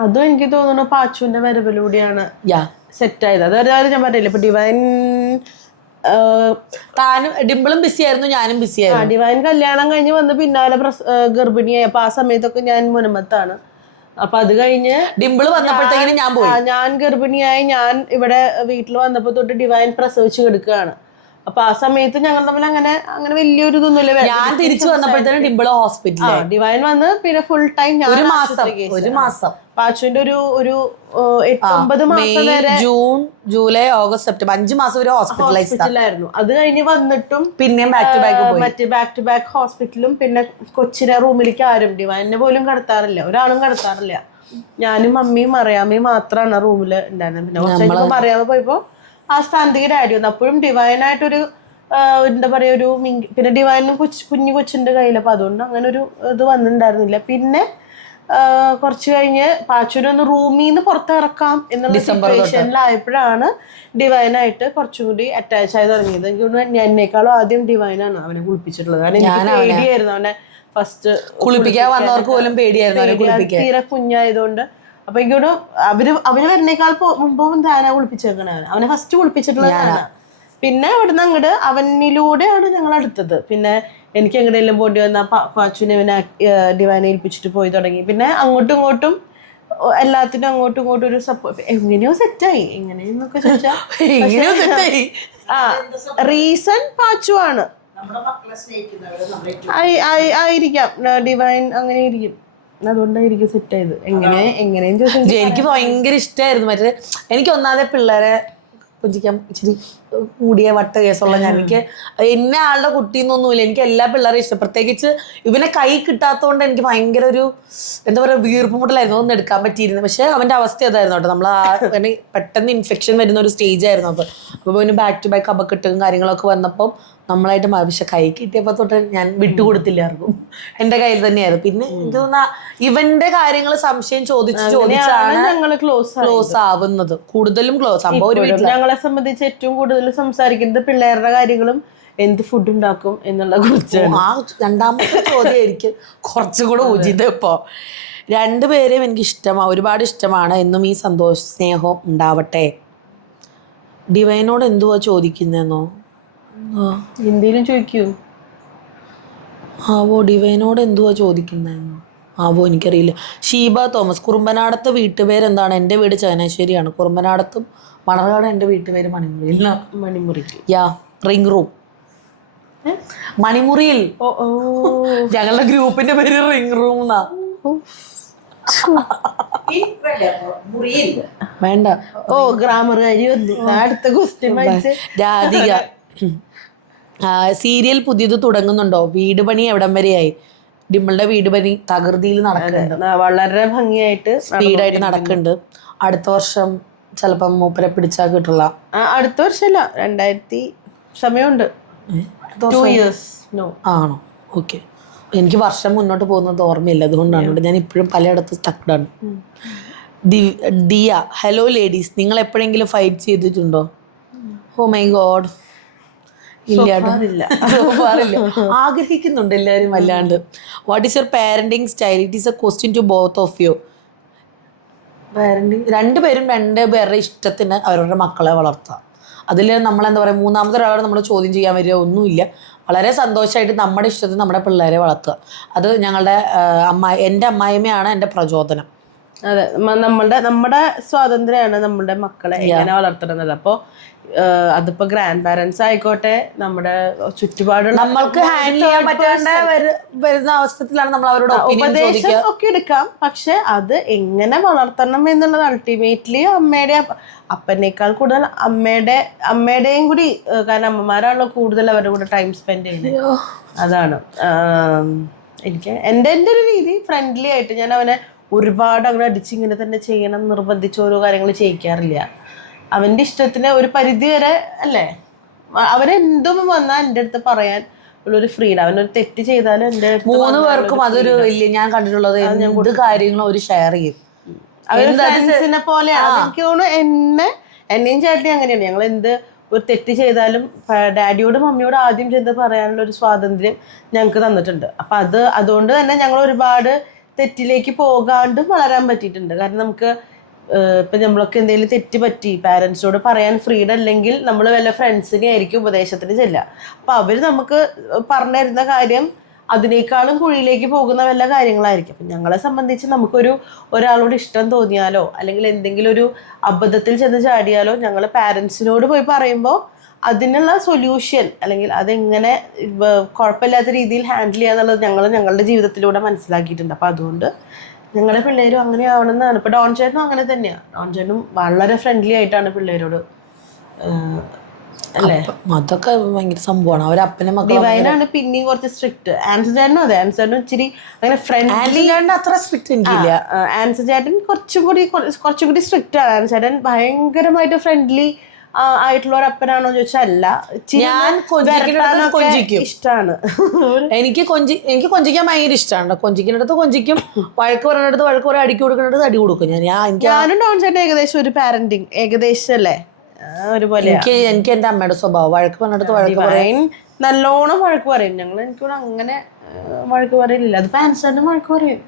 അതും എനിക്ക് തോന്നുന്നു പാച്ചുവിന്റെ വരവിലൂടെയാണ് യാ സെറ്റ് ആയത്. അതായത് ഞാൻ പറഞ്ഞില്ല ഇപ്പൊ ഡിവൈൻ താനും ഡിംപിളും ബിസി ആയിരുന്നു, ഞാനും ബിസി ആയിരുന്നു. ഡിവൈൻ കല്യാണം കഴിഞ്ഞ് വന്ന് പിന്നാലെ ഗർഭിണിയായി. അപ്പൊ ആ സമയത്തൊക്കെ ഞാൻ മുനമ്പത്താണ്. അപ്പൊ അത് കഴിഞ്ഞ് ഡിംപിള് വന്നപ്പോഴത്തേക്കിനും ഞാൻ പോയി. ഞാൻ ഗർഭിണിയായി. ഞാൻ ഇവിടെ വീട്ടിൽ വന്നപ്പോ തൊട്ട് ഡിവൈൻ പ്രസവിച്ച് കിടക്കുകയാണ്. അപ്പൊ ആ സമയത്ത് ഞങ്ങൾ തമ്മിൽ അങ്ങനെ അങ്ങനെ വലിയൊരു ഇതൊന്നുമില്ല. ഞാൻ തിരിച്ചു വന്നപ്പോഴത്തേനും ഡിംപിള് ഹോസ്പിറ്റലിൽ. ഡിവൈൻ വന്ന് പിന്നെ ഫുൾ ടൈം ഞാൻ ഒരു മാസം പാച്ചുവിന്റെ ഒരു 8-9 മാസം വരെ, ജൂൺ ജൂലൈ ഓഗസ്റ്റ് സെപ്റ്റംബർ 5 മാസം വരെ ഹോസ്പിറ്റലായിരുന്നു. അത് കഴിഞ്ഞ് വന്നിട്ടും പിന്നെയും ബാക്ക് ടു ബാക്ക് പോയി. മറ്റേ ബാക്ക് ടു ബാക്ക് ഹോസ്പിറ്റലും. പിന്നെ കൊച്ചിനെ റൂമിലേക്ക് ആരും ഡിവൈനെ പോലും കടത്താറില്ല, ഒരാളും കടത്താറില്ല. ഞാനും മമ്മിയും മറിയാമ്മയും മാത്രമാണ് റൂമില് ഉണ്ടായിരുന്നത്. പിന്നെ കുറച്ച് മറിയാമ്മ പോയപ്പോ ആ സ്ഥാനത്തേക്ക് ഡാഡി വന്നു. അപ്പോഴും ഡിവൈനായിട്ടൊരു എന്താ പറയാ ഒരു പിന്നെ ഡിവൈനും കുഞ്ഞു കൊച്ചിന്റെ കയ്യിൽ. അപ്പൊ അതുകൊണ്ട് അങ്ങനെ ഒരു ഇത് വന്നിട്ടുണ്ടായിരുന്നില്ല. പിന്നെ കുറച്ച് കഴിഞ്ഞ് പാച്ചുവിനൊന്ന് റൂമിൽ നിന്ന് പുറത്തിറക്കാം എന്നുള്ള സിറ്റുവേഷനിലായപ്പോഴാണ് ഡിവൈനായിട്ട് കുറച്ചും കൂടി അറ്റാച്ച് ആയി തുടങ്ങിയത്. എനിക്ക് തോന്നുന്നു എന്നേക്കാളും ആദ്യം ഡിവൈനാണ് അവനെ കുളിപ്പിച്ചിട്ടുള്ളത്. കാരണം എനിക്ക് പേടിയായിരുന്നു അവനെ ഫസ്റ്റ് കുളിപ്പിക്കാൻ വന്നവർക്ക് പോലും പേടിയായിരുന്നു, തീരെ കുഞ്ഞായതുകൊണ്ട്. അപ്പൊ എനിക്കോട് അവന് വരുന്നേക്കാൾ മുമ്പും താനാ കുളിപ്പിച്ചേക്കണ. അവനെ ഫസ്റ്റ് കുളിപ്പിച്ചിട്ടുള്ളത് ഞാനാ. പിന്നെ അവിടുന്ന് അങ്ങോട്ട് അവനിലൂടെയാണ് ഞങ്ങൾ അടുത്തത്. പിന്നെ എനിക്ക് എങ്ങനെയെല്ലാം പോണ്ടി വന്ന പാച്ചുവിനെ ഡിവൈനെ ഏൽപ്പിച്ചിട്ട് പോയി തുടങ്ങി. പിന്നെ അങ്ങോട്ടും ഇങ്ങോട്ടും എല്ലാത്തിനും അങ്ങോട്ടും ഇങ്ങോട്ടും ഒരു സപ്പോർട്ട്. എങ്ങനെയോ സെറ്റായി, എങ്ങനെയെന്നൊക്കെ ചോദിച്ചാൽ റീസൺ പാച്ചു ആണ്. ആയിരിക്കാം, ഡിവൈൻ അങ്ങനെ ഇരിക്കും. അതുകൊണ്ടായിരിക്കും സെറ്റ് ആയത്. എങ്ങനെയും ചോദിച്ചാൽ എനിക്ക് ഭയങ്കര ഇഷ്ടമായിരുന്നു. മറ്റേ എനിക്ക് ഒന്നാതെ പിള്ളേരെ പുഞ്ചിക്കാൻ ഇച്ചിരി കൂടിയ വട്ട കേസുള്ള ഞാൻ, എനിക്ക് എന്നെ ആളുടെ കുട്ടിന്നൊന്നുമില്ല, എനിക്ക് എല്ലാ പിള്ളേരെയും ഇഷ്ടം. പ്രത്യേകിച്ച് ഇവനെ കൈ കിട്ടാത്തതുകൊണ്ട് എനിക്ക് ഭയങ്കര ഒരു എന്താ പറയുക വീർപ്പുമുട്ടലായിരുന്നു, ഒന്നും എടുക്കാൻ പറ്റിയിരുന്നു. പക്ഷെ അവൻ്റെ അവസ്ഥ അതായിരുന്നു കേട്ടോ. നമ്മൾ പെട്ടെന്ന് ഇൻഫെക്ഷൻ വരുന്ന ഒരു സ്റ്റേജ് ആയിരുന്നു. അപ്പോൾ പിന്നെ ബാക്ക് ടു ബാക്ക് അപകെട്ടും കാര്യങ്ങളൊക്കെ വന്നപ്പം നമ്മളായിട്ട് പക്ഷെ കൈ കിട്ടിയപ്പോൾ തൊട്ട് ഞാൻ വിട്ടുകൊടുത്തില്ലായിരുന്നു, എൻ്റെ കയ്യിൽ തന്നെയായിരുന്നു. പിന്നെ എനിക്ക് തോന്നുന്ന ഇവന്റെ കാര്യങ്ങൾ സംശയം ചോദിച്ചാണ് ഞങ്ങൾ ക്ലോസ് ആവുന്നത്. കൂടുതലും ക്ലോസ് സംഭവം ഞങ്ങളെ സംബന്ധിച്ച് ഏറ്റവും കൂടുതൽ സംസാരിക്കുന്നത് പിള്ളേരുടെ കാര്യങ്ങളും എന്ത് ഫുഡ് ഉണ്ടാക്കും എന്നുള്ള കുറിച്ചാണ്. ആ രണ്ടാമത്തെ ചോദ്യമായിരിക്കും കുറച്ചും കൂടെ ഉചിതം. ഇപ്പോൾ രണ്ടുപേരെയും എനിക്ക് ഇഷ്ടമാണ്, ഒരുപാട് ഇഷ്ടമാണ്. എന്നും ഈ സന്തോഷ സ്നേഹവും ഉണ്ടാവട്ടെ. ഡിവൈനോട് എന്തുവാ ചോദിക്കുന്നതെന്നോ? ഹിന്ദിയിലും ചോദിക്കൂ. ആവോ ഡിവൈനോട് എന്തുവാ ചോദിക്കുന്നതെന്നോ ആവോ എനിക്കറിയില്ല. ഷീബ തോമസ്, കുറുമ്പനാടത്തെ വീട്ടുപേരെന്താണ്? എൻ്റെ വീട് ചങ്ങനാശ്ശേരിയാണ്. കുറുമ്പനാടത്തും മണർകാട് എൻ്റെ വീട്ടുപേര് മണിമുറിയിൽ. മണിമുറിക്ക് യാ റിംഗ് റൂം മണിമുറിയിൽ. ഞങ്ങളുടെ ഗ്രൂപ്പിന്റെ പേര് റിംഗ് റൂം എന്നാ. വേണ്ട ഗ്രാമർ അടുത്ത ക്വസ്റ്റ്യൻ. രാധിക, സീരിയൽ പുതിയത് തുടങ്ങുന്നുണ്ടോ? വീട് പണി എവിടം വരെയായി? ഡിമ്പിളുടെ വീട് പണി തകൃതിയിൽ നടക്കുന്നുണ്ട്, വളരെ ഭംഗിയായിട്ട് സ്പീഡായിട്ട് നടക്കുന്നുണ്ട്. അടുത്ത വർഷം ചിലപ്പം മൂപ്പരെ പിടിച്ചാൽ കിട്ടുള്ള. അടുത്ത വർഷമല്ല, 2000 സമയമുണ്ട്. 2 years. ആണോ? ഓക്കെ. എനിക്ക് വർഷം മുന്നോട്ട് പോകുന്നത് ഓർമ്മയില്ല, അതുകൊണ്ടാണ് ഞാൻ ഇപ്പോഴും പലയിടത്തും സ്റ്റക്ഡാണ്. ദിയ, ഹലോ ലേഡീസ്, നിങ്ങൾ എപ്പോഴെങ്കിലും ഫൈറ്റ് ചെയ്തിട്ടുണ്ടോ? ഓ മൈ ഗോഡ്, ഇല്ല. ആഗ്രഹിക്കുന്നുണ്ട് എല്ലാവരും വല്ലാണ്ട്. What is your parenting style? It is a question to both of you. Parenting രണ്ടുപേരും രണ്ടുപേരുടെ ഇഷ്ടത്തിന് അവരുടെ മക്കളെ വളർത്തുക. അതിൽ നമ്മളെന്താ പറയുക, മൂന്നാമത്തെ ഒരാളോട് നമ്മൾ ചോദ്യം ചെയ്യാൻ വരിക ഒന്നുമില്ല. വളരെ സന്തോഷമായിട്ട് നമ്മുടെ ഇഷ്ടത്തിന് നമ്മുടെ പിള്ളേരെ വളർത്തുക. അത് ഞങ്ങളുടെ എൻ്റെ അമ്മായിമ്മയാണ് എൻ്റെ പ്രചോദനം. അതെ, നമ്മുടെ സ്വാതന്ത്ര്യമാണ് നമ്മുടെ മക്കളെ എങ്ങനെ വളർത്തണമെന്നത്. അപ്പോൾ അതിപ്പോ ഗ്രാൻഡ് പാരന്റ്സ് ആയിക്കോട്ടെ, നമ്മുടെ ചുറ്റുപാടുള്ള നമ്മൾക്ക് ഹാൻഡിൽ ചെയ്യാൻ പറ്റാണ്ട് വരുന്ന അവസ്ഥയിലാണ് നമ്മൾ അവരോട് ഉപദേശം ഒക്കെ എടുക്കാം. പക്ഷെ അത് എങ്ങനെ വളർത്തണം എന്നുള്ളത് അൾട്ടിമേറ്റ്ലി അപ്പനേക്കാൾ കൂടുതൽ അമ്മയുടെയും കൂടി, കാരണം അമ്മമാരാണല്ലോ കൂടുതൽ അവരുടെ കൂടെ ടൈം സ്പെൻഡ് ചെയ്യുന്നത്. അതാണ് എനിക്ക് എൻ്റെ ഒരു രീതി. ഫ്രണ്ട്ലി ആയിട്ട് ഞാൻ അവനെ ഒരുപാട് അങ്ങനെ അടിച്ചിങ്ങനെ തന്നെ ചെയ്യണം നിർബന്ധിച്ച് ഓരോ കാര്യങ്ങൾ ചെയ്യിക്കാറില്ല. അവൻ്റെ ഇഷ്ടത്തിന് ഒരു പരിധി വരെ അല്ലേ, അവനെന്തും വന്നാൽ എൻ്റെ അടുത്ത് പറയാൻ ഉള്ളൊരു ഫ്രീഡം. അവനൊരു തെറ്റ് ചെയ്താലും എൻ്റെ 3 പേർക്കും അതൊരു വലിയ, ഞാൻ കണ്ടിട്ടുള്ളത് എന്ത് കാര്യങ്ങളും അവർ ഷെയർ ചെയ്യും. അവര് ഫ്രണ്ട്സിനെ പോലെയാണ്. എനിക്ക് തോന്നുന്നു എന്നെയും ചേട്ടനെയും അങ്ങനെയാണ്. ഞങ്ങൾ എന്ത് ഒരു തെറ്റ് ചെയ്താലും ഡാഡിയോടും മമ്മിയോടും ആദ്യം ചെന്ന് പറയാനുള്ള ഒരു സ്വാതന്ത്ര്യം ഞങ്ങൾക്ക് തന്നിട്ടുണ്ട്. അപ്പൊ അതുകൊണ്ട് തന്നെ ഞങ്ങൾ ഒരുപാട് തെറ്റിലേക്ക് പോകാണ്ട് വളരാൻ പറ്റിയിട്ടുണ്ട്. കാരണം നമുക്ക് ഇപ്പൊ നമ്മളൊക്കെ എന്തെങ്കിലും തെറ്റ് പറ്റി പാരൻസിനോട് പറയാൻ ഫ്രീഡം അല്ലെങ്കിൽ നമ്മൾ വല്ല ഫ്രണ്ട്സിനെ ആയിരിക്കും ഉപദേശത്തിന് ചെല്ലുക. അപ്പൊ അവര് നമുക്ക് പറഞ്ഞു തരുന്ന കാര്യം അതിനേക്കാളും കുഴിയിലേക്ക് പോകുന്ന വല്ല കാര്യങ്ങളായിരിക്കും. അപ്പം ഞങ്ങളെ സംബന്ധിച്ച് ഒരാളോട് ഇഷ്ടം തോന്നിയാലോ അല്ലെങ്കിൽ എന്തെങ്കിലും ഒരു അബദ്ധത്തിൽ ചെന്ന് ചാടിയാലോ ഞങ്ങൾ പാരൻസിനോട് പോയി പറയുമ്പോൾ അതിനുള്ള സൊല്യൂഷൻ അല്ലെങ്കിൽ അതെങ്ങനെ കുഴപ്പമില്ലാത്ത രീതിയിൽ ഹാൻഡിൽ ചെയ്യാന്നുള്ളത് ഞങ്ങളുടെ ജീവിതത്തിലൂടെ മനസ്സിലാക്കിയിട്ടുണ്ട്. അപ്പം അതുകൊണ്ട് ഞങ്ങളുടെ പിള്ളേരും അങ്ങനെ ആവണമെന്നാണ്. ഇപ്പം ഡോൺ ചേട്ടനും അങ്ങനെ തന്നെയാണ്. ഡോൺ ചേട്ടനും വളരെ ഫ്രണ്ട്ലി ആയിട്ടാണ് പിള്ളേരോട് അല്ലേ. അതൊക്കെ ഭയങ്കര സംഭവമാണ്. അവരപ്പനെ മക്കളും ഡിവൈനാണ് പിന്നെയും കുറച്ച് സ്ട്രിക്റ്റ്. ആൻസർ ചേട്ടനും അതെ, ആൻസർ ചേട്ടനും ഇച്ചിരി അങ്ങനെ ഫ്രണ്ട്ലി. അത്ര സ്ട്രിക്റ്റ് എനിക്കില്ല. ആൻസർ ചേട്ടൻ കുറച്ചും കൂടി സ്ട്രിക്റ്റ് ആണ്. ആൻസർ ചേട്ടൻ ഭയങ്കരമായിട്ട് ഫ്രണ്ട്ലി ആയിട്ടുള്ള ഒരു അപ്പനാണോ ചോദിച്ചാൽ അല്ല. ഞാൻ ഇഷ്ടമാണ്. എനിക്ക് കൊഞ്ചിക്കാൻ ഭയങ്കര ഇഷ്ടമാണ്. കൊഞ്ചിക്കുന്നിടത്ത് കൊഞ്ചിക്കും, വഴക്ക് പറയുന്നിടത്ത് വഴക്ക് പറയും, അടിക്ക് കൊടുക്കുന്നിടത്ത് അടി കൊടുക്കും. ഞാനും ഡോൺ ചേട്ടൻ ഏകദേശം ഒരു പാരന്റിങ് ഏകദേശം അല്ലേ ഒരുപോലെ. എനിക്ക് എന്റെ അമ്മയുടെ സ്വഭാവം വഴക്ക് പറഞ്ഞിടത്ത് വഴക്ക് പറയും, നല്ലോണം വഴക്ക് പറയും. ഞങ്ങൾ എനിക്കൂടെ അങ്ങനെ വഴക്ക് പറയില്ല. അത് പാൻസാനും വഴക്ക് പറയും.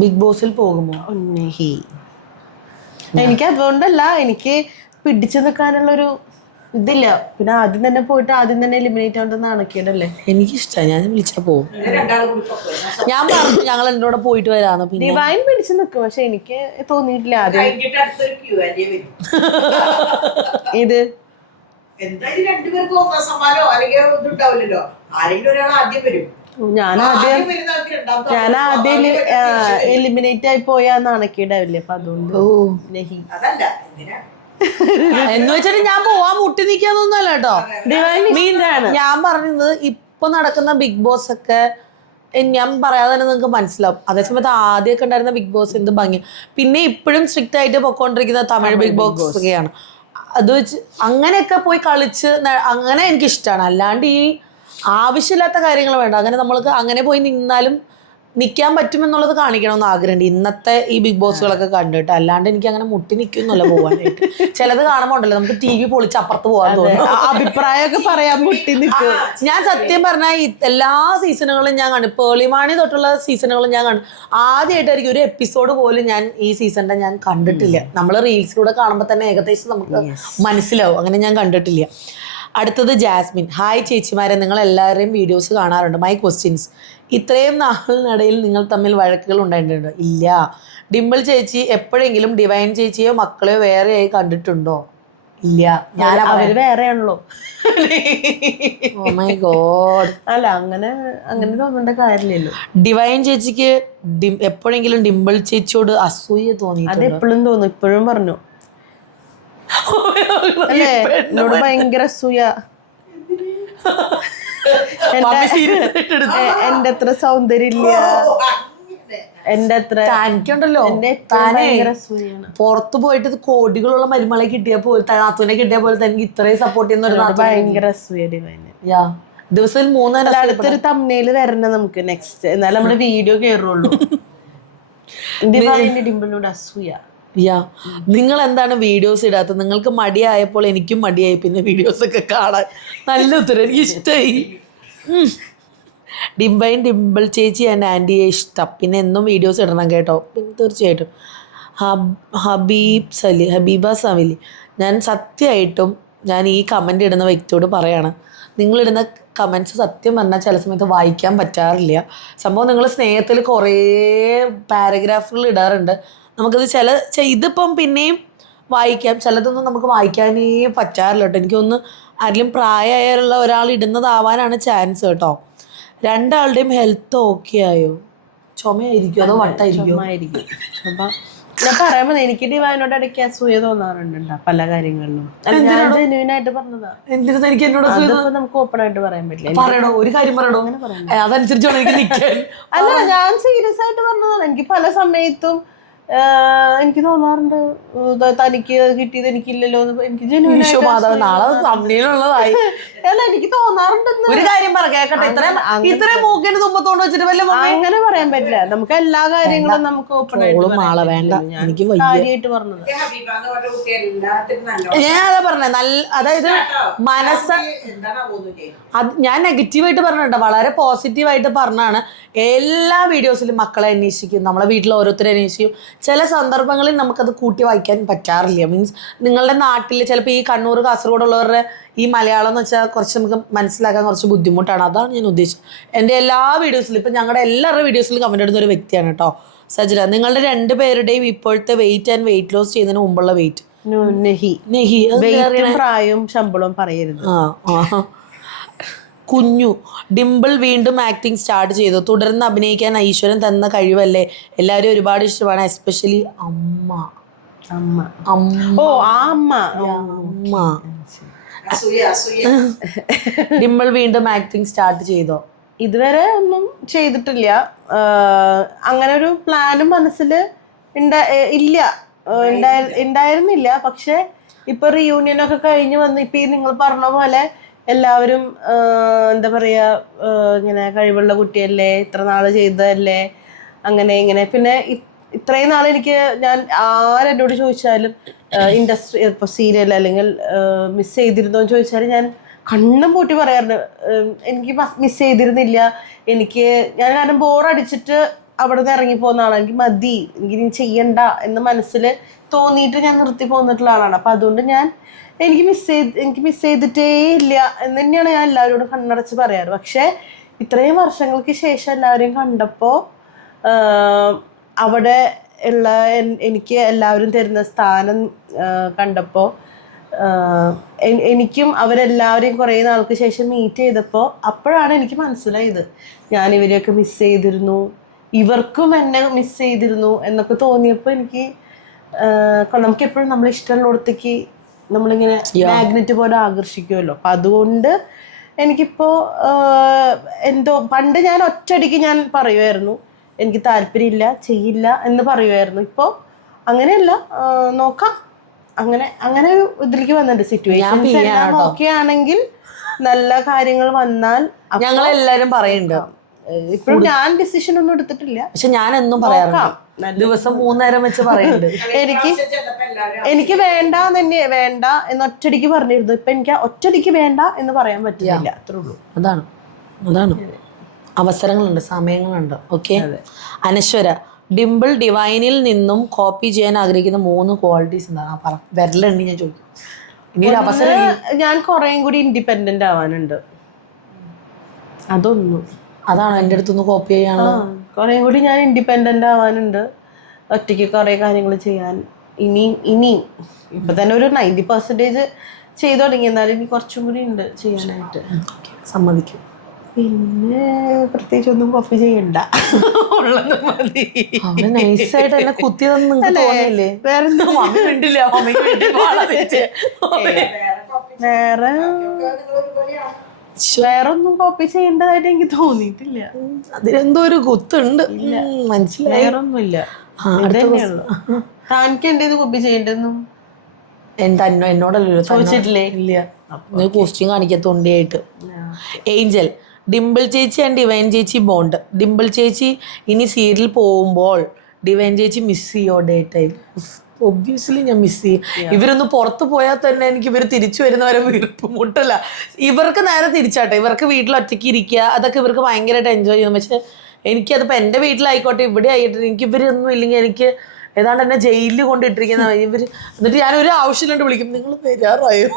ബിഗ് ബോസിൽ പോകുമോ? എനിക്ക് അതുകൊണ്ടല്ല, എനിക്ക് പിടിച്ചു നിൽക്കാനുള്ളൊരു ഇതില്ല. പിന്നെ ആദ്യം തന്നെ എലിമിനേറ്റ് ആവേണ്ട നാണക്കേടല്ലേ. എനിക്കിഷ്ടമാണ്. ഞാൻ വിളിച്ചാൽ പോകും. ഞാൻ പറഞ്ഞു ഞങ്ങൾ എൻ്റെ കൂടെ പോയിട്ട് വരാന്ന്. പിന്നെ ഡിവൈൻ പിടിച്ചു നിൽക്കും. പക്ഷെ എനിക്ക് തോന്നിയിട്ടില്ല ആദ്യം ഇത് ഞാൻ ആദ്യം എലിമിനേറ്റ് ആയി പോയാ നാണക്കേടാവില്ലേ. അപ്പൊ അതുകൊണ്ട് എന്ന് വെച്ചിട്ട് ഞാൻ പോവാൻ മുട്ടി നിക്കാന്നൊന്നുമല്ല കേട്ടോ. ഞാൻ പറഞ്ഞത് ഇപ്പൊ നടക്കുന്ന ബിഗ് ബോസ് ഒക്കെ ഞാൻ പറയാതെ തന്നെ നിങ്ങൾക്ക് മനസ്സിലാവും. അതേസമയത്ത് ആദ്യമൊക്കെ ഉണ്ടായിരുന്ന ബിഗ് ബോസ് എന്ത് ഭംഗി. പിന്നെ ഇപ്പോഴും സ്ട്രിക്റ്റ് ആയിട്ട് പൊക്കോണ്ടിരിക്കുന്ന തമിഴ് ബിഗ് ബോസ് ഒക്കെയാണ്. അത് വെച്ച് അങ്ങനെയൊക്കെ പോയി കളിച്ച് അങ്ങനെ എനിക്കിഷ്ടമാണ്. അല്ലാണ്ട് ഈ ആവശ്യമില്ലാത്ത കാര്യങ്ങൾ വേണ്ട. അങ്ങനെ നമ്മൾക്ക് അങ്ങനെ പോയി നിന്നാലും നിൽക്കാൻ പറ്റുമെന്നുള്ളത് കാണിക്കണമെന്ന് ആഗ്രഹമുണ്ട് ഇന്നത്തെ ഈ ബിഗ് ബോസുകളൊക്കെ കണ്ടിട്ട്. അല്ലാണ്ട് എനിക്ക് അങ്ങനെ മുട്ടി നിൽക്കുന്നില്ല പോകാനായിട്ട്. ചിലത് കാണുമ്പോൾ ഉണ്ടല്ലോ നമുക്ക് ടി വി പൊളിച്ച് അപ്പുറത്ത് പോകാൻ തോന്നും. അഭിപ്രായമൊക്കെ പറയാൻ മുട്ടി നിൽക്കും. ഞാൻ സത്യം പറഞ്ഞാൽ എല്ലാ സീസണുകളും ഞാൻ കണ്ടു. പേളിമാണി തൊട്ടുള്ള സീസണുകളും ഞാൻ കണ്ടു. ആദ്യമായിട്ടായിരിക്കും ഒരു എപ്പിസോഡ് പോലും ഞാൻ ഈ സീസണിന്റെ ഞാൻ കണ്ടിട്ടില്ല. നമ്മൾ റീൽസിലൂടെ കാണുമ്പോൾ തന്നെ ഏകദേശം നമുക്ക് മനസ്സിലാവും. അങ്ങനെ ഞാൻ കണ്ടിട്ടില്ല. അടുത്തത് ജാസ്മിൻ. ഹായ് ചേച്ചിമാരെ, നിങ്ങൾ എല്ലാവരുടെയും വീഡിയോസ് കാണാറുണ്ട്. My questions. ഇത്രയും നാളിനിടയിൽ നിങ്ങൾ തമ്മിൽ വഴക്കുകൾ ഉണ്ടായിട്ടുണ്ടോ? ഇല്ല. ഡിംപിൾ ചേച്ചി എപ്പോഴെങ്കിലും ഡിവൈൻ ചേച്ചിയോ മക്കളെയോ വേറെയായി കണ്ടിട്ടുണ്ടോ? ഇല്ല. അവര് വേറെയാണല്ലോ. ഓ മൈ ഗോഡ്. അല്ല അങ്ങനെ തോന്നേണ്ട കാര്യമില്ലല്ലോ. ഡിവൈൻ ചേച്ചിക്ക് എപ്പോഴെങ്കിലും ഡിംപിൾ ചേച്ചിയോട് അസൂയ തോന്നി? അത് എപ്പോഴും തോന്നും. ഇപ്പോഴും പറഞ്ഞു അല്ലേ എന്നോട് ഭയങ്കര അസൂയ. എന്റെ അത്ര സൗന്ദര്യം ഇല്ല, എന്റെ അത്ര എനിക്കുണ്ടല്ലോ. പുറത്തു പോയിട്ട് കോടികളുള്ള മരുമകളെ കിട്ടിയ പോലെ നാത്തുവിനെ കിട്ടിയ പോലെ എനിക്ക് ഇത്രയും സപ്പോർട്ട് ചെയ്യുന്ന ഭയങ്കര അസൂയ ഡിവൈന്. ദിവസത്തിൽ 3 അടുത്തൊരു തമ്മില് വരണം നമുക്ക് നെക്സ്റ്റ്. എന്നാലും നമ്മുടെ വീഡിയോ കേറുള്ളൂ. ഡിവൈന് ഡിംപിളിനോട് അസൂയ. നിങ്ങൾ എന്താണ് വീഡിയോസ് ഇടാത്തത്? നിങ്ങൾക്ക് മടിയായപ്പോൾ എനിക്കും മടിയായി പിന്നെ വീഡിയോസ് ഒക്കെ കാണാൻ. നല്ല ഉത്തരം, എനിക്ക് ഇഷ്ടമായി. ഡിംപിൾ ചേച്ചി ആൻഡ് ആൻറ്റിയെ ഇഷ്ടം. പിന്നെ എന്നും വീഡിയോസ് ഇടണം കേട്ടോ. പിന്നെ തീർച്ചയായിട്ടും. ഹബീബ സമിലി. ഞാൻ സത്യമായിട്ടും ഞാൻ ഈ കമൻ്റ് ഇടുന്ന വ്യക്തിയോട് പറയാണ്, നിങ്ങളിടുന്ന കമൻറ്റ്സ് സത്യം പറഞ്ഞാൽ ചില സമയത്ത് വായിക്കാൻ പറ്റാറില്ല. സംഭവം നിങ്ങൾ സ്നേഹത്തിൽ കുറേ പാരഗ്രാഫുകൾ ഇടാറുണ്ട്. നമുക്കത് ഇതിപ്പം പിന്നെയും വായിക്കാം, ചിലതൊന്നും നമുക്ക് വായിക്കാനേ പറ്റാറില്ല കേട്ടോ. എനിക്കൊന്ന് ആരെങ്കിലും പ്രായമായുള്ള ഒരാൾ ഇടുന്നതാവാനാണ് ചാൻസ് കേട്ടോ. രണ്ടാളുടെയും ഹെൽത്ത് ഓക്കെ ആയോ? ചുമയായിരിക്കും അതോ വട്ടായിരിക്കും? അപ്പം ഞാൻ പറയുമ്പോൾ എനിക്ക് ഡിവൈനോട് ഇടയ്ക്ക് അസൂയ തോന്നാറുണ്ട് പല കാര്യങ്ങളിലും. ജെന്യുവിനായിട്ട് പറഞ്ഞതാ. എന്തിനാ എനിക്ക് എന്നോട് നമുക്ക് ഓപ്പൺ ആയിട്ട് പറയാൻ പറ്റില്ല. പറയണോ? ഒരു കാര്യം പറയണോ? അതനുസരിച്ചാണ് എനിക്ക് നിൽക്കാൻ. അല്ല, ഞാൻ സീരിയസ് ആയിട്ട് പറഞ്ഞതാണ്. എനിക്ക് പല സമയത്തും എനിക്ക് തോന്നാറുണ്ട് തനിക്ക് കിട്ടിയത് എനിക്കില്ലല്ലോ എന്ന്. എനിക്ക് genuine ആയിട്ട് മാധവൻ നാളെ തമ്മിലുള്ളതായി. അല്ല എനിക്ക് തോന്നാറുണ്ടെന്ന്. ഒരു കാര്യം പറ കേക്കട്ടെ, ഇത്രയും മൂക്കിന് തുമ്പത്തോണ്ട് വെച്ചിട്ട് വല്ല അങ്ങനെ പറയാൻ പറ്റില്ല. നമുക്ക് എല്ലാ കാര്യങ്ങളും നമുക്ക് ഓപ്പൺ ആയിട്ട് ആളെ വേണ്ട, എനിക്ക് കാര്യമായിട്ട് പറഞ്ഞത്. ഞാൻ അതാ പറഞ്ഞ അതായത് മനസ്സ് ഞാൻ നെഗറ്റീവായിട്ട് പറഞ്ഞിട്ടുണ്ട്, വളരെ പോസിറ്റീവായിട്ട് പറഞ്ഞാണ്. എല്ലാ വീഡിയോസിലും മക്കളെ അന്വേഷിക്കും, നമ്മളെ വീട്ടിൽ ഓരോരുത്തരെ അന്വേഷിക്കും. ചില സന്ദർഭങ്ങളിൽ നമുക്കത് കൂട്ടി വായിക്കാൻ പറ്റാറില്ല. മീൻസ് നിങ്ങളുടെ നാട്ടിൽ ചിലപ്പോൾ ഈ കണ്ണൂർ കാസർഗോഡ് ഉള്ളവരുടെ ഈ മലയാളം എന്ന് വെച്ചാൽ കുറച്ച് നമുക്ക് മനസ്സിലാക്കാൻ കുറച്ച് ബുദ്ധിമുട്ടാണ്. അതാണ് ഞാൻ ഉദ്ദേശിച്ചത്. എൻ്റെ എല്ലാ വീഡിയോസിലും ഇപ്പം ഞങ്ങളുടെ എല്ലാവരുടെ വീഡിയോസിലും കമൻറ്റ് ഇടുന്ന ഒരു വ്യക്തിയാണ് കേട്ടോ സജ്ര. നിങ്ങളുടെ 2 പേരുടെയും ഇപ്പോഴത്തെ വെയിറ്റ് ആൻഡ് വെയിറ്റ് ലോസ് ചെയ്യുന്നതിന് മുമ്പുള്ള വെയിറ്റ്. നെഹി പ്രായവും ശമ്പളവും പറയരുത്. കുഞ്ഞു ഡിംപിൾ വീണ്ടും ആക്ടിങ് സ്റ്റാർട്ട് ചെയ്തു. തുടർന്ന് അഭിനയിക്കാൻ ഈശ്വരൻ തന്ന കഴിവല്ലേ, എല്ലാവരും ഒരുപാട് ഇഷ്ടമാണ്, എസ്പെഷ്യലി അമ്മ. ഓ അമ്മ. ഡിംപിൾ വീണ്ടും ആക്ടിങ് സ്റ്റാർട്ട് ചെയ്തോ? ഇതുവരെ ഒന്നും ചെയ്തിട്ടില്ല. അങ്ങനെ ഒരു പ്ലാനും മനസ്സിൽ ഇല്ല, ഉണ്ടായിരുന്നില്ല. പക്ഷെ ഇപ്പൊ റീയൂണിയൻ ഒക്കെ കഴിഞ്ഞ് വന്ന് ഇപ്പൊ ഈ നിങ്ങൾ പറഞ്ഞ പോലെ എല്ലാവരും എന്താ പറയാ, ഇങ്ങനെ കഴിവുള്ള കുട്ടിയല്ലേ, ഇത്ര നാള് ചെയ്തതല്ലേ, അങ്ങനെ ഇങ്ങനെ. പിന്നെ ഇത്രയും നാൾ ഞാൻ ആരെന്നോട് ചോദിച്ചാലും ഇൻഡസ്ട്രി ഇപ്പൊ സീരിയൽ അല്ലെങ്കിൽ മിസ് ചെയ്തിരുന്നോ എന്ന് ചോദിച്ചാൽ ഞാൻ കണ്ണും പൂട്ടി പറയാറുണ്ട് എനിക്ക് മിസ് ചെയ്തിരുന്നില്ല. ഞാൻ കാരണം ബോറടിച്ചിട്ട് അവിടെ നിന്ന് ഇറങ്ങി പോകുന്ന ആളാണ്. എനിക്ക് മതി, എനിക്ക് ചെയ്യണ്ട എന്ന് മനസ്സിൽ തോന്നിയിട്ട് ഞാൻ നിർത്തി പോന്നിട്ടുള്ള ആളാണ്. അപ്പം അതുകൊണ്ട് എനിക്ക് മിസ് ചെയ്തിട്ടേ ഇല്ല എന്ന് തന്നെയാണ് ഞാൻ എല്ലാവരോടും കണ്ണടച്ച് പറയാറ്. പക്ഷേ ഇത്രയും വർഷങ്ങൾക്ക് ശേഷം എല്ലാവരെയും കണ്ടപ്പോൾ അവിടെ ഉള്ള എനിക്ക് എല്ലാവരും തരുന്ന സ്ഥാനം കണ്ടപ്പോൾ എനിക്കും അവരെല്ലാവരെയും കുറേ നാൾക്ക് ശേഷം മീറ്റ് ചെയ്തപ്പോൾ അപ്പോഴാണ് എനിക്ക് മനസ്സിലായത് ഞാൻ ഇവരെയൊക്കെ മിസ് ചെയ്തിരുന്നു, ഇവർക്കും എന്നെ മിസ് ചെയ്തിരുന്നു എന്നൊക്കെ തോന്നിയപ്പോൾ എനിക്ക് നമുക്കെപ്പോഴും നമ്മൾ ഇഷ്ടമുള്ളിടത്തേക്ക് നമ്മളിങ്ങനെ മാഗ്നറ്റ് പോലെ ആകർഷിക്കുമല്ലോ. അപ്പം അതുകൊണ്ട് എനിക്കിപ്പോൾ എന്തോ പണ്ട് ഞാൻ ഒറ്റയടിക്ക് ഞാൻ പറയുമായിരുന്നു എനിക്ക് താല്പര്യമില്ല, ചെയ്യില്ല എന്ന് പറയുമായിരുന്നു. ഇപ്പോൾ അങ്ങനെയല്ല, നോക്കാം, അങ്ങനെ ഒരു ഇതിലേക്ക് വന്നിട്ടുണ്ട്. സിറ്റുവേഷൻസ് എല്ലാം ഓക്കെ ആണെങ്കിൽ, നല്ല കാര്യങ്ങൾ വന്നാൽ ഞങ്ങളെല്ലാരും പറയുന്നുണ്ട്. ഇപ്പോഴും ഞാൻ ഡിസിഷൻ ഒന്നും എടുത്തിട്ടില്ല, പക്ഷെ ഞാൻ എന്നും പറയാം, ദിവസം 3 നേരം വെച്ച് പറയുന്നുണ്ട് എനിക്ക് വേണ്ട തന്നെ വേണ്ട എന്ന് ഒറ്റടിക്ക് പറഞ്ഞിരുന്നു. ഇപ്പൊ എനിക്ക് ഒറ്റടിക്ക് വേണ്ട എന്ന് പറയാൻ പറ്റില്ല. അത്രേ ഉള്ളൂ. അതാണ് അവസരങ്ങളുണ്ട്, സമയങ്ങളുണ്ട്. ഓക്കെ. അനശ്വര, ഡിംപിൾ ഡിവൈനിൽ നിന്നും കോപ്പി ചെയ്യാൻ ആഗ്രഹിക്കുന്ന 3 ക്വാളിറ്റീസ് എന്താണ്? പറ, വിരലെണ്ണി ഞാൻ ചോദിക്കും. ഇനി ഒരു അവസരം. ഞാൻ കുറേയും കൂടി ഇൻഡിപെൻഡന്റ് ആവാനുണ്ട്. അതാണ് എൻ്റെ അടുത്തൊന്ന് കോപ്പി ചെയ്യാനുള്ള. കുറേയും കൂടി ഞാൻ ഇൻഡിപെൻഡന്റ് ആവാനുണ്ട്, ഒറ്റയ്ക്ക് കുറേ കാര്യങ്ങൾ ചെയ്യാൻ. ഇനിയും ഇപ്പൊ തന്നെ ഒരു 90% ചെയ്തു തുടങ്ങി, എന്നാലും ഇനി കുറച്ചും കൂടി ഉണ്ട് ചെയ്യാനായിട്ട്. സമ്മതിക്കും. പിന്നെ പ്രത്യേകിച്ച് ഒന്നും കോപ്പി ചെയ്യണ്ട, ഉള്ളത് മതി. നൈസായിട്ട് എന്നെ കുത്തി തോന്നില്ലേ? വേറെ ഒന്നും കോപ്പി ചെയ്യേണ്ടതായിട്ട് എനിക്ക് തോന്നിയിട്ടില്ല. അതിലെന്തോ ഒരു കുത്തുണ്ട്, മനസ്സിലായി. വേറൊന്നുമില്ല, തന്നെയുള്ളു. താനിക്ക് എന്തേത് കോപ്പി ചെയ്യേണ്ടതെന്നും എന്നോടല്ലോ ചോദിച്ചിട്ടില്ലേ? ഇല്ല, നീ പോസ്റ്റിങ് കാണിക്കത്തോണ്ടിയായിട്ട്. ഏഞ്ചൽ, ഡിംപിൾ ചേച്ചി ആൻഡ് ഡിവൈൻ ചേച്ചി ബോണ്ട്. ഡിംപിൾ ചേച്ചി ഇനി സീരിയൽ പോകുമ്പോൾ ഡിവൈൻ ചേച്ചി മിസ് ചെയ്യോ? ഡേ ടൈം ഒബ്വിയസ്ലി ഞാൻ മിസ് ചെയ്യും. ഇവരൊന്ന് പുറത്ത് പോയാൽ തന്നെ എനിക്ക് ഇവർ തിരിച്ചു വരുന്നവരെ വീർപ്പ് മുട്ടല്ല. ഇവർക്ക് നേരെ തിരിച്ചാട്ടെ, ഇവർക്ക് വീട്ടിൽ ഒറ്റയ്ക്ക് ഇരിക്കുക, അതൊക്കെ ഇവർക്ക് ഭയങ്കരമായിട്ട് എൻജോയ് ചെയ്യും. പക്ഷെ എനിക്കതിപ്പോൾ എൻ്റെ വീട്ടിലായിക്കോട്ടെ ഇവിടെ ആയിക്കോട്ടെ, എനിക്ക് ഇവരൊന്നും ഇല്ലെങ്കിൽ എനിക്ക് ഏതാണ്ട് എന്നെ ജയിലിൽ കൊണ്ടിട്ടിരിക്കുന്ന ഇവർ. എന്നിട്ട് ഞാനൊരു ആവശ്യമില്ലാണ്ട് വിളിക്കും, നിങ്ങൾ വരാറായോ?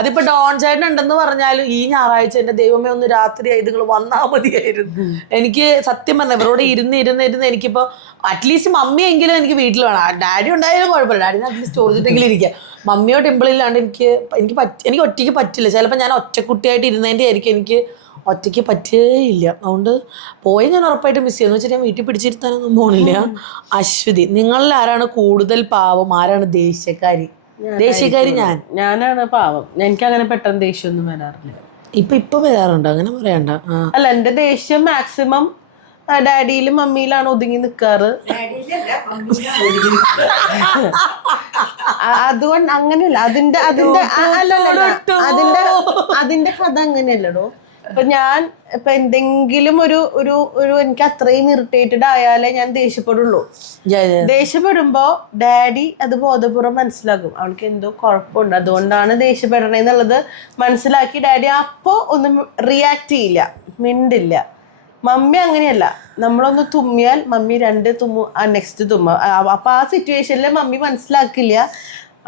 അതിപ്പോ ഡോൺ ചേട്ടൻ ഉണ്ടെന്ന് പറഞ്ഞാലും ഈ ഞായറാഴ്ച എൻ്റെ ദൈവമേ ഒന്ന് രാത്രിയായി നിങ്ങൾ വന്നാൽ മതിയായിരുന്നു. എനിക്ക് സത്യം പറഞ്ഞ ഇവരോട് ഇരുന്ന് എനിക്കിപ്പോൾ അറ്റ്ലീസ്റ്റ് മമ്മിയെങ്കിലും എനിക്ക് വീട്ടിൽ വേണം. ഡാഡി ഉണ്ടായാലും കുഴപ്പമില്ല, ഡാഡിനെ അറ്റ്ലീസ്റ്റ് ചോദിച്ചിട്ടെങ്കിലും ഇരിക്കുക. മമ്മിയോ ടിമ്പിളില്ലാണ്ട് എനിക്ക് ഒറ്റയ്ക്ക് പറ്റില്ല. ചിലപ്പോൾ ഞാൻ ഒറ്റക്കുട്ടിയായിട്ട് ഇരുന്നതിൻ്റെ ആയിരിക്കും എനിക്ക് ഒറ്റയ്ക്ക് പറ്റുകയില്ല. അതുകൊണ്ട് പോയി ഞാൻ ഉറപ്പായിട്ട് മിസ് ചെയ്യുന്നു. വെച്ചാൽ ഞാൻ വീട്ടിൽ പിടിച്ചിരുത്താനൊന്നും പോണില്ല. അശ്വതി, നിങ്ങളിൽ ആരാണ് കൂടുതൽ പാവം, ആരാണ് ദേഷ്യക്കാരി? ഞാനാണ് പാവം. എനിക്ക് അങ്ങനെ പെട്ടെന്ന് ദേഷ്യമൊന്നും വരാറില്ല. ഇപ്പൊ വരാറുണ്ട്, അങ്ങനെ പറയണ്ട. അല്ല, എന്റെ ദേഷ്യം മാക്സിമം ഡാഡിയിലും മമ്മിയിലാണ് ഒതുങ്ങി നിൽക്കാറ്. അതുകൊണ്ട് അങ്ങനെയല്ല അതിന്റെ അതിന്റെ കഥ അങ്ങനെയല്ലടോ. ഇപ്പൊ ഞാൻ ഇപ്പൊ എന്തെങ്കിലും ഒരു എനിക്ക് അത്രയും ഇറിറ്റേറ്റഡ് ആയാലേ ഞാൻ ദേഷ്യപ്പെടുള്ളൂ. ദേഷ്യപ്പെടുമ്പോ ഡാഡി അത് ബോധപൂർവ്വം മനസ്സിലാക്കും, അവൾക്ക് എന്തോ കുഴപ്പമുണ്ട് അതുകൊണ്ടാണ് ദേഷ്യപ്പെടണേന്നുള്ളത് മനസ്സിലാക്കി ഡാഡി അപ്പോ ഒന്നും റിയാക്ട് ചെയ്യില്ല, മിണ്ടില്ല. മമ്മി അങ്ങനെയല്ല, നമ്മളൊന്ന് തുമ്മിയാൽ മമ്മി 2 തുമ്മു, നെക്സ്റ്റ് തുമ്മ. അപ്പൊ ആ സിറ്റുവേഷനിൽ മമ്മി മനസ്സിലാക്കില്ല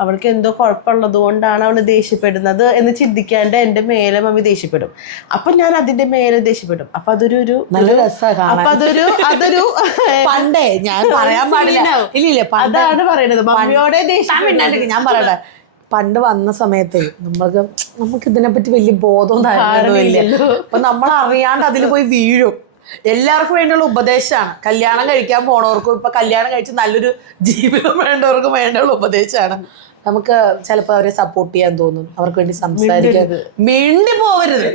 അവൾക്ക് എന്തോ കുഴപ്പമുള്ളത് കൊണ്ടാണ് അവള് ദേഷ്യപ്പെടുന്നത് എന്ന് ചിന്തിക്കാണ്ട് എന്റെ മേലെ മമ്മി ദേഷ്യപ്പെടും. അപ്പൊ ഞാൻ അതിന്റെ മേലെ ദേഷ്യപ്പെടും. അപ്പൊ അതൊരു നല്ല രസമാണ്. അപ്പൊ അതൊരു പണ്ടേ ഞാൻ പറയാൻ പാടില്ല, ഇല്ല അതാണ് പറയണത്, മമ്മിയോടെ ദേഷ്യം. ഞാൻ പറയട്ടെ, പണ്ട് വന്ന സമയത്ത് നമുക്ക് ഇതിനെപ്പറ്റി വലിയ ബോധവും ധാരണയില്ലല്ലോ. അപ്പൊ നമ്മൾ അറിയാണ്ട് അതിൽ പോയി വീഴും. എല്ലാവർക്കും വേണ്ടിയുള്ള ഉപദേശമാണ്. കല്യാണം കഴിക്കാൻ പോണവർക്കും ഇപ്പൊ കല്യാണം കഴിച്ച് നല്ലൊരു ജീവിതം വേണ്ടവർക്കും വേണ്ടിയുള്ള ഉപദേശമാണ്. നമുക്ക് ചിലപ്പോൾ അവരെ സപ്പോർട്ട് ചെയ്യാൻ തോന്നും, അവർക്ക് വേണ്ടി സംസാരിക്കാൻ. മിണ്ടി പോവരുത്.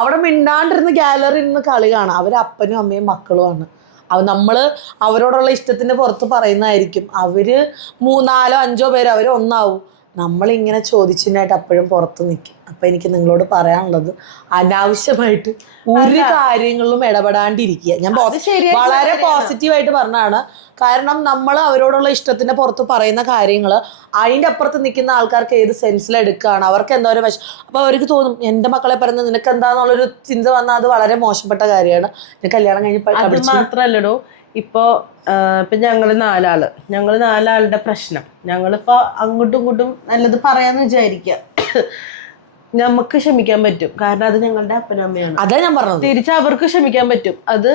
അവിടെ മിണ്ടാണ്ടിരുന്ന് ഗാലറി ഇരുന്ന് കളി കാണാം. അവർ അപ്പനും അമ്മയും മക്കളുമാണ്. നമ്മള് അവരോടുള്ള ഇഷ്ടത്തിന് പുറത്ത് പറയുന്നതായിരിക്കും. അവര് 3, 4, 5 പേര് അവര് ഒന്നാവും. നമ്മളിങ്ങനെ ചോദിച്ചതിനായിട്ട് അപ്പോഴും പുറത്ത് നിൽക്കും. അപ്പൊ എനിക്ക് നിങ്ങളോട് പറയാനുള്ളത്, അനാവശ്യമായിട്ട് ഒരു കാര്യങ്ങളിലും ഇടപെടാണ്ടിരിക്കുക. ഞാൻ വളരെ പോസിറ്റീവായിട്ട് പറഞ്ഞതാണ്. കാരണം നമ്മൾ അവരോടുള്ള ഇഷ്ടത്തിന്റെ പുറത്ത് പറയുന്ന കാര്യങ്ങൾ അതിൻ്റെ അപ്പുറത്ത് നിൽക്കുന്ന ആൾക്കാർക്ക് ഏത് സെൻസിലെടുക്കുകയാണ്, അവർക്ക് എന്താ ഒരു അപ്പൊ അവർക്ക് തോന്നും എൻ്റെ മക്കളെ പറയുന്നത് നിനക്ക് എന്താന്നുള്ളൊരു ചിന്ത വന്നാൽ അത് വളരെ മോശപ്പെട്ട കാര്യമാണ്. ഞാൻ കല്യാണം കഴിഞ്ഞപ്പോൾ മാത്രല്ലടോ, ഇപ്പൊ ഞങ്ങള് 4 പ്രശ്നം, ഞങ്ങളിപ്പോ അങ്ങോട്ടും ഇങ്ങോട്ടും നല്ലത് പറയാന്ന് വിചാരിക്കാം, നമുക്ക് ക്ഷമിക്കാൻ പറ്റും. കാരണം അത് ഞങ്ങളുടെ അപ്പനമ്മയാണ്. അതാ ഞാൻ പറഞ്ഞത്. തിരിച്ച് അവർക്ക് ക്ഷമിക്കാൻ പറ്റും, അത്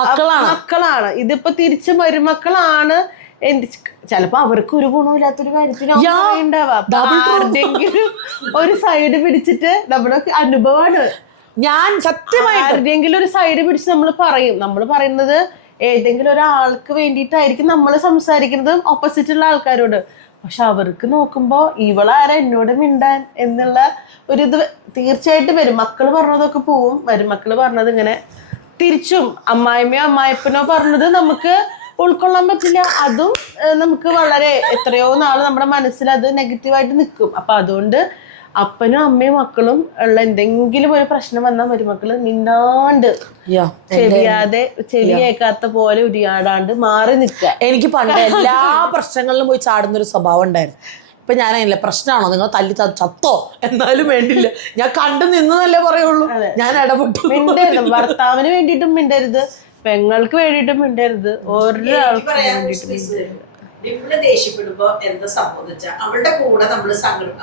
മക്കളാണ്. ഇതിപ്പോ തിരിച്ച് മരുമക്കളാണ്. ചിലപ്പോ അവർക്ക് ഒരു ഗുണമില്ലാത്തൊരു കാര്യത്തിനെങ്കിലും ഒരു സൈഡ് പിടിച്ചിട്ട് നമ്മുടെ അനുഭവമാണ്. ഞാൻ സത്യമായിട്ട് ആരുടെയെങ്കിലും ഒരു സൈഡ് പിടിച്ച് നമ്മൾ പറയുന്നത് ഏതെങ്കിലും ഒരാൾക്ക് വേണ്ടിയിട്ടായിരിക്കും നമ്മൾ സംസാരിക്കുന്നത് ഓപ്പോസിറ്റുള്ള ആൾക്കാരോട്. പക്ഷെ അവർക്ക് നോക്കുമ്പോ ഇവളാരാ എന്നോട് മിണ്ടാൻ എന്നുള്ള ഇത് തീർച്ചയായിട്ടും വരും. മക്കള് പറഞ്ഞതൊക്കെ പോവും, മരുമക്കള് പറഞ്ഞത് ഇങ്ങനെ തിരിച്ചും. അമ്മായിമ്മയോ അമ്മായിപ്പനോ പറഞ്ഞത് നമുക്ക് ഉൾക്കൊള്ളാൻ പറ്റില്ല. അതും നമുക്ക് വളരെ എത്രയോ നാള് നമ്മുടെ മനസ്സിൽ അത് നെഗറ്റീവായിട്ട് നിൽക്കും. അപ്പൊ അതുകൊണ്ട് അപ്പനും അമ്മയും മക്കളും ഉള്ള എന്തെങ്കിലും ഒരു പ്രശ്നം വന്നാൽ മരുമക്കള് മിണ്ടാണ്ട് ചെവി കേൾക്കാത്ത പോലെ ഉരിയാടാണ്ട് മാറി നിൽക്കുക. എനിക്ക് പണ്ട് എല്ലാ പ്രശ്നങ്ങളിലും പോയി ചാടുന്നൊരു സ്വഭാവം ഉണ്ടായിരുന്നു. ഇപ്പൊ ഞാൻ അതില്ല, പ്രശ്നമാണോ നിങ്ങൾ തല്ലി ചത്തോ എന്നാലും വേണ്ടില്ല, ഞാൻ കണ്ടു നിന്നല്ലേ പറയുള്ളൂ. ഞാൻ ഇടപെട്ടു. മിണ്ടരുത്, ഭർത്താവിന് വേണ്ടിയിട്ടും മിണ്ടരുത്, പെങ്ങൾക്ക് വേണ്ടിയിട്ടും മിണ്ടരുത്, ഒരാൾക്ക് വേണ്ടിയിട്ടും. ഡിംപിള് ദേഷ്യപ്പെടുമ്പോ എന്താ സംഭവിച്ച അവളുടെ കൂടെ നമ്മള്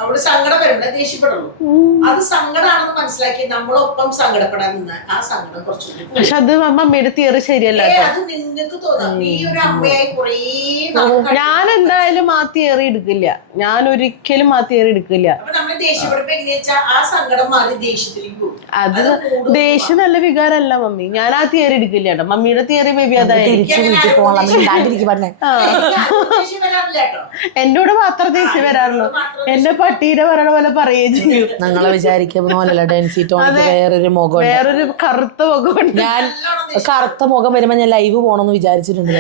അവള് സങ്കടം വരുമ്പോ ദേഷ്യപ്പെടുള്ളൂ. അത് സങ്കടമാണെന്ന് മനസ്സിലാക്കി നമ്മളൊപ്പം സങ്കടപ്പെടാൻ നിന്ന് ആ സങ്കടം കുറച്ചുകൂടി. പക്ഷെ അത് അമ്മയുടെ തിയറി ശരിയല്ല. അത് നിങ്ങൾക്ക് തോന്നാം നീ ഒരു അമ്മയായി കുറേ. ഞാൻ എന്തായാലും ആ തിയറി എടുക്കില്ല, ഞാൻ ഒരിക്കലും ആ തിയറി എടുക്കില്ല. അപ്പൊ നമ്മള് ദേഷ്യപ്പെടുമ്പോ എങ്ങനെയാ വെച്ചാൽ ആ സങ്കടം മാറി ദേഷ്യത്തിലേക്ക് പോകും. അത് ദേഷ്യം നല്ല വികാരമല്ല മമ്മി. ഞാൻ ആ തിയറി എടുക്കില്ല കേട്ടോ. മമ്മിയുടെ തിയറി മേ ബി അതായിരിക്കും. എന്നോട് മാത്രം ദേഷ്യം വരാറുള്ളൂ. എന്റെ പട്ടീനെ പറയണ പോലെ പറയുകയും ചെയ്യും. ഞങ്ങളെ വിചാരിക്കുമ്പോലല്ല ഡെൻസി ടോണിക്ക് വേറൊരു മുഖം, വേറൊരു കറുത്ത മുഖമുണ്ട്. ഞാൻ കറുത്ത മുഖം വരുമ്പോ ഞാൻ ലൈവ് പോണെന്ന് വിചാരിച്ചിട്ടുണ്ട്.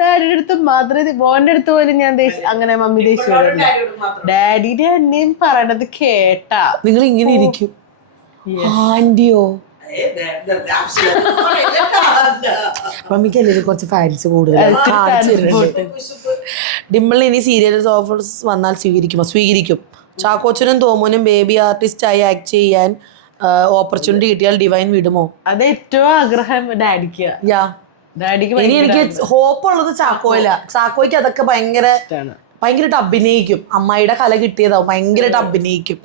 ഡാഡിയുടെ അടുത്ത് മാത്രമേ, മോന്റെ അടുത്ത് പോലും ഞാൻ അങ്ങനെ മമ്മി ദേഷ്യം വരില്ല. ഡാഡിയുടെ അന്നേം പറയണത് കേട്ടാ നിങ്ങൾ ഇങ്ങനെ ഇരിക്കും. ആന്റിയോ മമ്മിക്കല്ലേ കുറച്ച് ഫാൻസ് കൂടുതൽ ഡിംപിളിന് ഇനി സീരിയൽ ഓഫേഴ്സ് വന്നാൽ സ്വീകരിക്കും. ചാക്കോച്ചനും തോമനും ബേബി ആർട്ടിസ്റ്റായി ആക്ട് ചെയ്യാൻ ഓപ്പർച്യൂണിറ്റി കിട്ടിയാൽ ഡിവൈൻ വിടുമോ? അത് ഏറ്റവും ആഗ്രഹം ഡാഡിക്ക്. ഇനി എനിക്ക് ഹോപ്പ് ഉള്ളത് ചാക്കോയില്ല. ചാക്കോയ്ക്ക് അതൊക്കെ ഭയങ്കരമായിട്ട് അഭിനയിക്കും. അമ്മായിയുടെ കല കിട്ടിയതാവും, ഭയങ്കരമായിട്ട് അഭിനയിക്കും.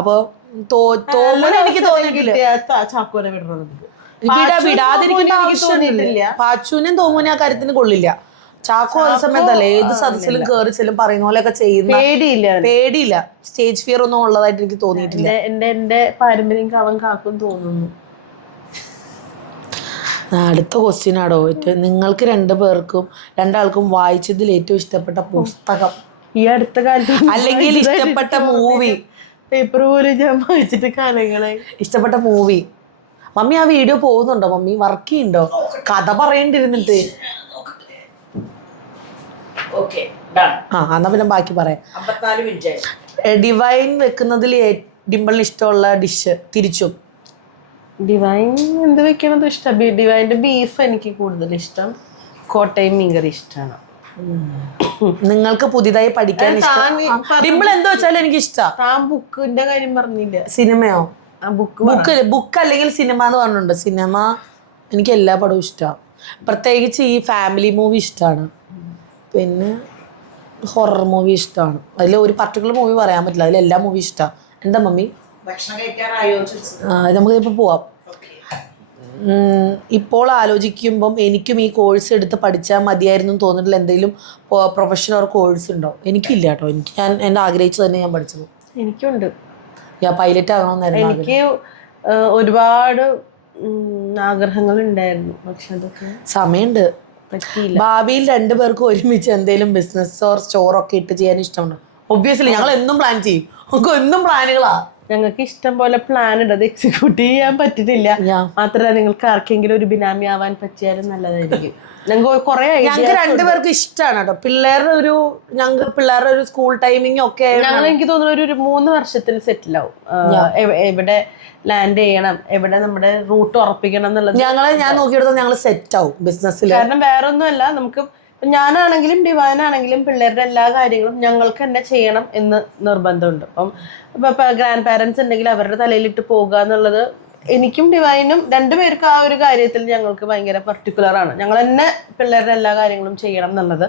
അപ്പൊ തോമന എനിക്ക് തോന്നിയിട്ടില്ല. ചാക്കോനെ വിടണം, വിടാതിരിക്കേണ്ട ആവശ്യമില്ല. പാച്ചുവിനും തോമനും ആ കാര്യത്തിന് കൊള്ളില്ല. ചാക്കോ ആ സമയത്തല്ല ഏത് സദസ്സിലും കയറി ചെല്ലും പറയുന്ന പോലെയൊക്കെ ചെയ്യുന്ന പേടിയില്ല. സ്റ്റേജ് ഫിയർ ഒന്നും ഉള്ളതായിട്ട് എനിക്ക് തോന്നിയിട്ടില്ല. എന്റെ പാരമ്പര്യം അവൻ കാക്കും തോന്നുന്നു. അടുത്ത ക്വസ്റ്റ്യൻ ആടോ. നിങ്ങൾക്ക് രണ്ടാൾക്കും വായിച്ചതിൽ ഏറ്റവും ഇഷ്ടപ്പെട്ട പുസ്തകം, ഈ അടുത്ത കാലത്ത് അല്ലെങ്കിൽ ഇഷ്ടപ്പെട്ട മൂവി? പേപ്പർ പോലും ഞാൻ വായിച്ചിട്ട് കാലങ്ങളായി. ഇഷ്ടപ്പെട്ട മൂവി മമ്മി ആ വീഡിയോ പോകുന്നുണ്ടോ? മമ്മി വർക്ക് ചെയ്യുന്നുണ്ടോ? കഥ പറയേണ്ടിരുന്നിട്ട്. Okay done. എന്നാ പിന്നെ ബാക്കി പറയാം. 54 മിനിറ്റ്. ഡിവൈൻ വെക്കുന്നതിൽ ഡിംപിളിന് ഇഷ്ടമുള്ള ഡിഷ് തിരിച്ചും. ഡിവൈൻ എന്ത് വെക്കണത് ഇഷ്ടം? ഡിവൈൻ്റെ ബീഫ് എനിക്ക് കൂടുതൽ ഇഷ്ടം. കോട്ടയം മീൻകറി ഇഷ്ടമാണ്. നിങ്ങൾക്ക് പുതിയതായി പഠിക്കാൻ ഇഷ്ടം? ഡിംപിൾ എന്താ വെച്ചാലും എനിക്ക് ഇഷ്ടമാണ്. താൻ ബുക്കിന്റെ കാര്യം പറഞ്ഞില്ല. സിനിമയോ? ബുക്ക് ബുക്ക് അല്ലെങ്കിൽ സിനിമ എന്ന് പറഞ്ഞിട്ടുണ്ട്. സിനിമ എനിക്ക് എല്ലാ പടവും ഇഷ്ടമാണ്. പ്രത്യേകിച്ച് ഈ ഫാമിലി മൂവി ഇഷ്ടമാണ്. പിന്നെ ഹൊറർ മൂവി ഇഷ്ടമാണ്. അതിൽ ഒരു പർട്ടിക്കുലർ മൂവി പറയാൻ പറ്റില്ല, അതിൽ എല്ലാ മൂവി ഇഷ്ടമാണ്. എന്താ മമ്മി? ഭക്ഷണം കഴിക്കാറായോ? നമുക്കിപ്പോൾ പോവാം. ഇപ്പോൾ ആലോചിക്കുമ്പം എനിക്കും ഈ കോഴ്സ് എടുത്ത് പഠിച്ചാൽ മതിയായിരുന്നു തോന്നിട്ടില്ല. എന്തെങ്കിലും പ്രൊഫഷണൽ ഓർ കോഴ്സ് ഉണ്ടോ? എനിക്കില്ല കേട്ടോ. ഞാൻ എൻ്റെ ആഗ്രഹിച്ചു തന്നെ ഞാൻ പഠിച്ചത്. എനിക്കുണ്ട്. പൈലറ്റ് ആകണമെന്നായിരുന്നു. എനിക്ക് ഒരുപാട് ആഗ്രഹങ്ങൾ ഉണ്ടായിരുന്നു, പക്ഷെ അതൊക്കെ സമയമുണ്ട്, പറ്റിയില്ല. ഭാവിയിൽ രണ്ടുപേർക്കും ഒരുമിച്ച് എന്തെങ്കിലും ബിസിനസ് ഓർ സ്റ്റോർ ഒക്കെ ഇട്ട് ചെയ്യാൻ ഇഷ്ടമുണ്ടോ? ഒബ്വിയസ്ലി ഞങ്ങൾ എന്നും പ്ലാൻ ചെയ്യും. നമുക്ക് എന്നും പ്ലാനുകളാ. ഞങ്ങൾക്ക് ഇഷ്ടം പോലെ പ്ലാൻ ഉണ്ട്, അത് എക്സിക്യൂട്ട് ചെയ്യാൻ പറ്റിയിട്ടില്ല. മാത്രമല്ല നിങ്ങൾക്ക് ആർക്കെങ്കിലും ഒരു ബിനാമി ആവാൻ പറ്റിയാലും നല്ലതായിരിക്കും. ഞങ്ങൾക്ക് കുറെ ഞങ്ങൾക്ക് രണ്ടുപേർക്കും ഇഷ്ടമാണ് കേട്ടോ. പിള്ളേരുടെ ഒരു സ്കൂൾ ടൈമിംഗ് ഒക്കെ ഞങ്ങൾ എനിക്ക് തോന്നുന്നു ഒരു 3 വർഷത്തിൽ സെറ്റിൽ ആവും. എവിടെ ലാൻഡ് ചെയ്യണം, എവിടെ നമ്മുടെ റൂട്ട് ഉറപ്പിക്കണം എന്നുള്ളത് ഞാൻ നോക്കിയെടുത്താൽ ഞങ്ങൾ സെറ്റ് ആവും ബിസിനസ്സിൽ. കാരണം വേറെ ഒന്നുമല്ല, നമുക്ക് ഞാനാണെങ്കിലും ഡിവൈനാണെങ്കിലും പിള്ളേരുടെ എല്ലാ കാര്യങ്ങളും ഞങ്ങൾക്ക് തന്നെ ചെയ്യണം എന്ന് നിർബന്ധമുണ്ട്. ഇപ്പം ഗ്രാൻഡ് പാരൻസ് ഉണ്ടെങ്കിൽ അവരുടെ തലയിലിട്ട് പോകുക എന്നുള്ളത് എനിക്കും ഡിവൈനും രണ്ടുപേർക്ക് ആ ഒരു കാര്യത്തിൽ ഞങ്ങൾക്ക് ഭയങ്കര പർട്ടിക്കുലറാണ്. ഞങ്ങൾ തന്നെ പിള്ളേരുടെ എല്ലാ കാര്യങ്ങളും ചെയ്യണം എന്നുള്ളത്.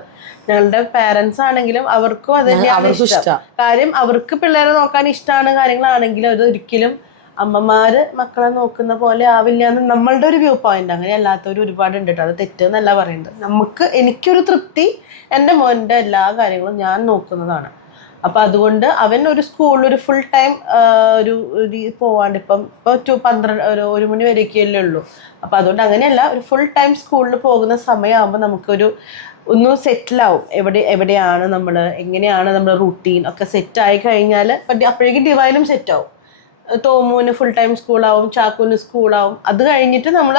ഞങ്ങളുടെ പാരൻസ് ആണെങ്കിലും അവർക്കും അത് തന്നെയാണ് ഇഷ്ടം. കാര്യം അവർക്ക് പിള്ളേരെ നോക്കാൻ ഇഷ്ടമാണ് കാര്യങ്ങളാണെങ്കിലും അത് ഒരിക്കലും അമ്മമാര് മക്കളെ നോക്കുന്ന പോലെ ആവില്ല എന്ന് നമ്മളുടെ ഒരു വ്യൂ പോയിന്റ്. അങ്ങനെ അല്ലാത്തവർ ഒരുപാട് ഉണ്ട് കേട്ടോ, അത് തെറ്റെന്നല്ല പറയുന്നത്. എനിക്കൊരു തൃപ്തി എൻ്റെ മോൻ്റെ എല്ലാ കാര്യങ്ങളും ഞാൻ നോക്കുന്നതാണ്. അപ്പം അതുകൊണ്ട് അവൻ ഒരു സ്കൂളിൽ ഒരു ഫുൾ ടൈം ഒരു പോവാണ്ട് ഇപ്പം 1 മണി വരെയൊക്കെയല്ലേ ഉള്ളൂ. അപ്പം അതുകൊണ്ട് അങ്ങനെയല്ല, ഒരു ഫുൾ ടൈം സ്കൂളിൽ പോകുന്ന സമയമാകുമ്പോൾ ഒന്ന് സെറ്റിലാവും. എവിടെയാണ് നമ്മൾ, എങ്ങനെയാണ് നമ്മുടെ റൂട്ടീൻ ഒക്കെ സെറ്റായി കഴിഞ്ഞാൽ അപ്പോഴേക്കും ഡിവൈനും സെറ്റാവും. തോമുവിന് ഫുൾ ടൈം സ്കൂളാവും, ചാക്കുവിന് സ്കൂളാവും. അത് കഴിഞ്ഞിട്ട് നമ്മൾ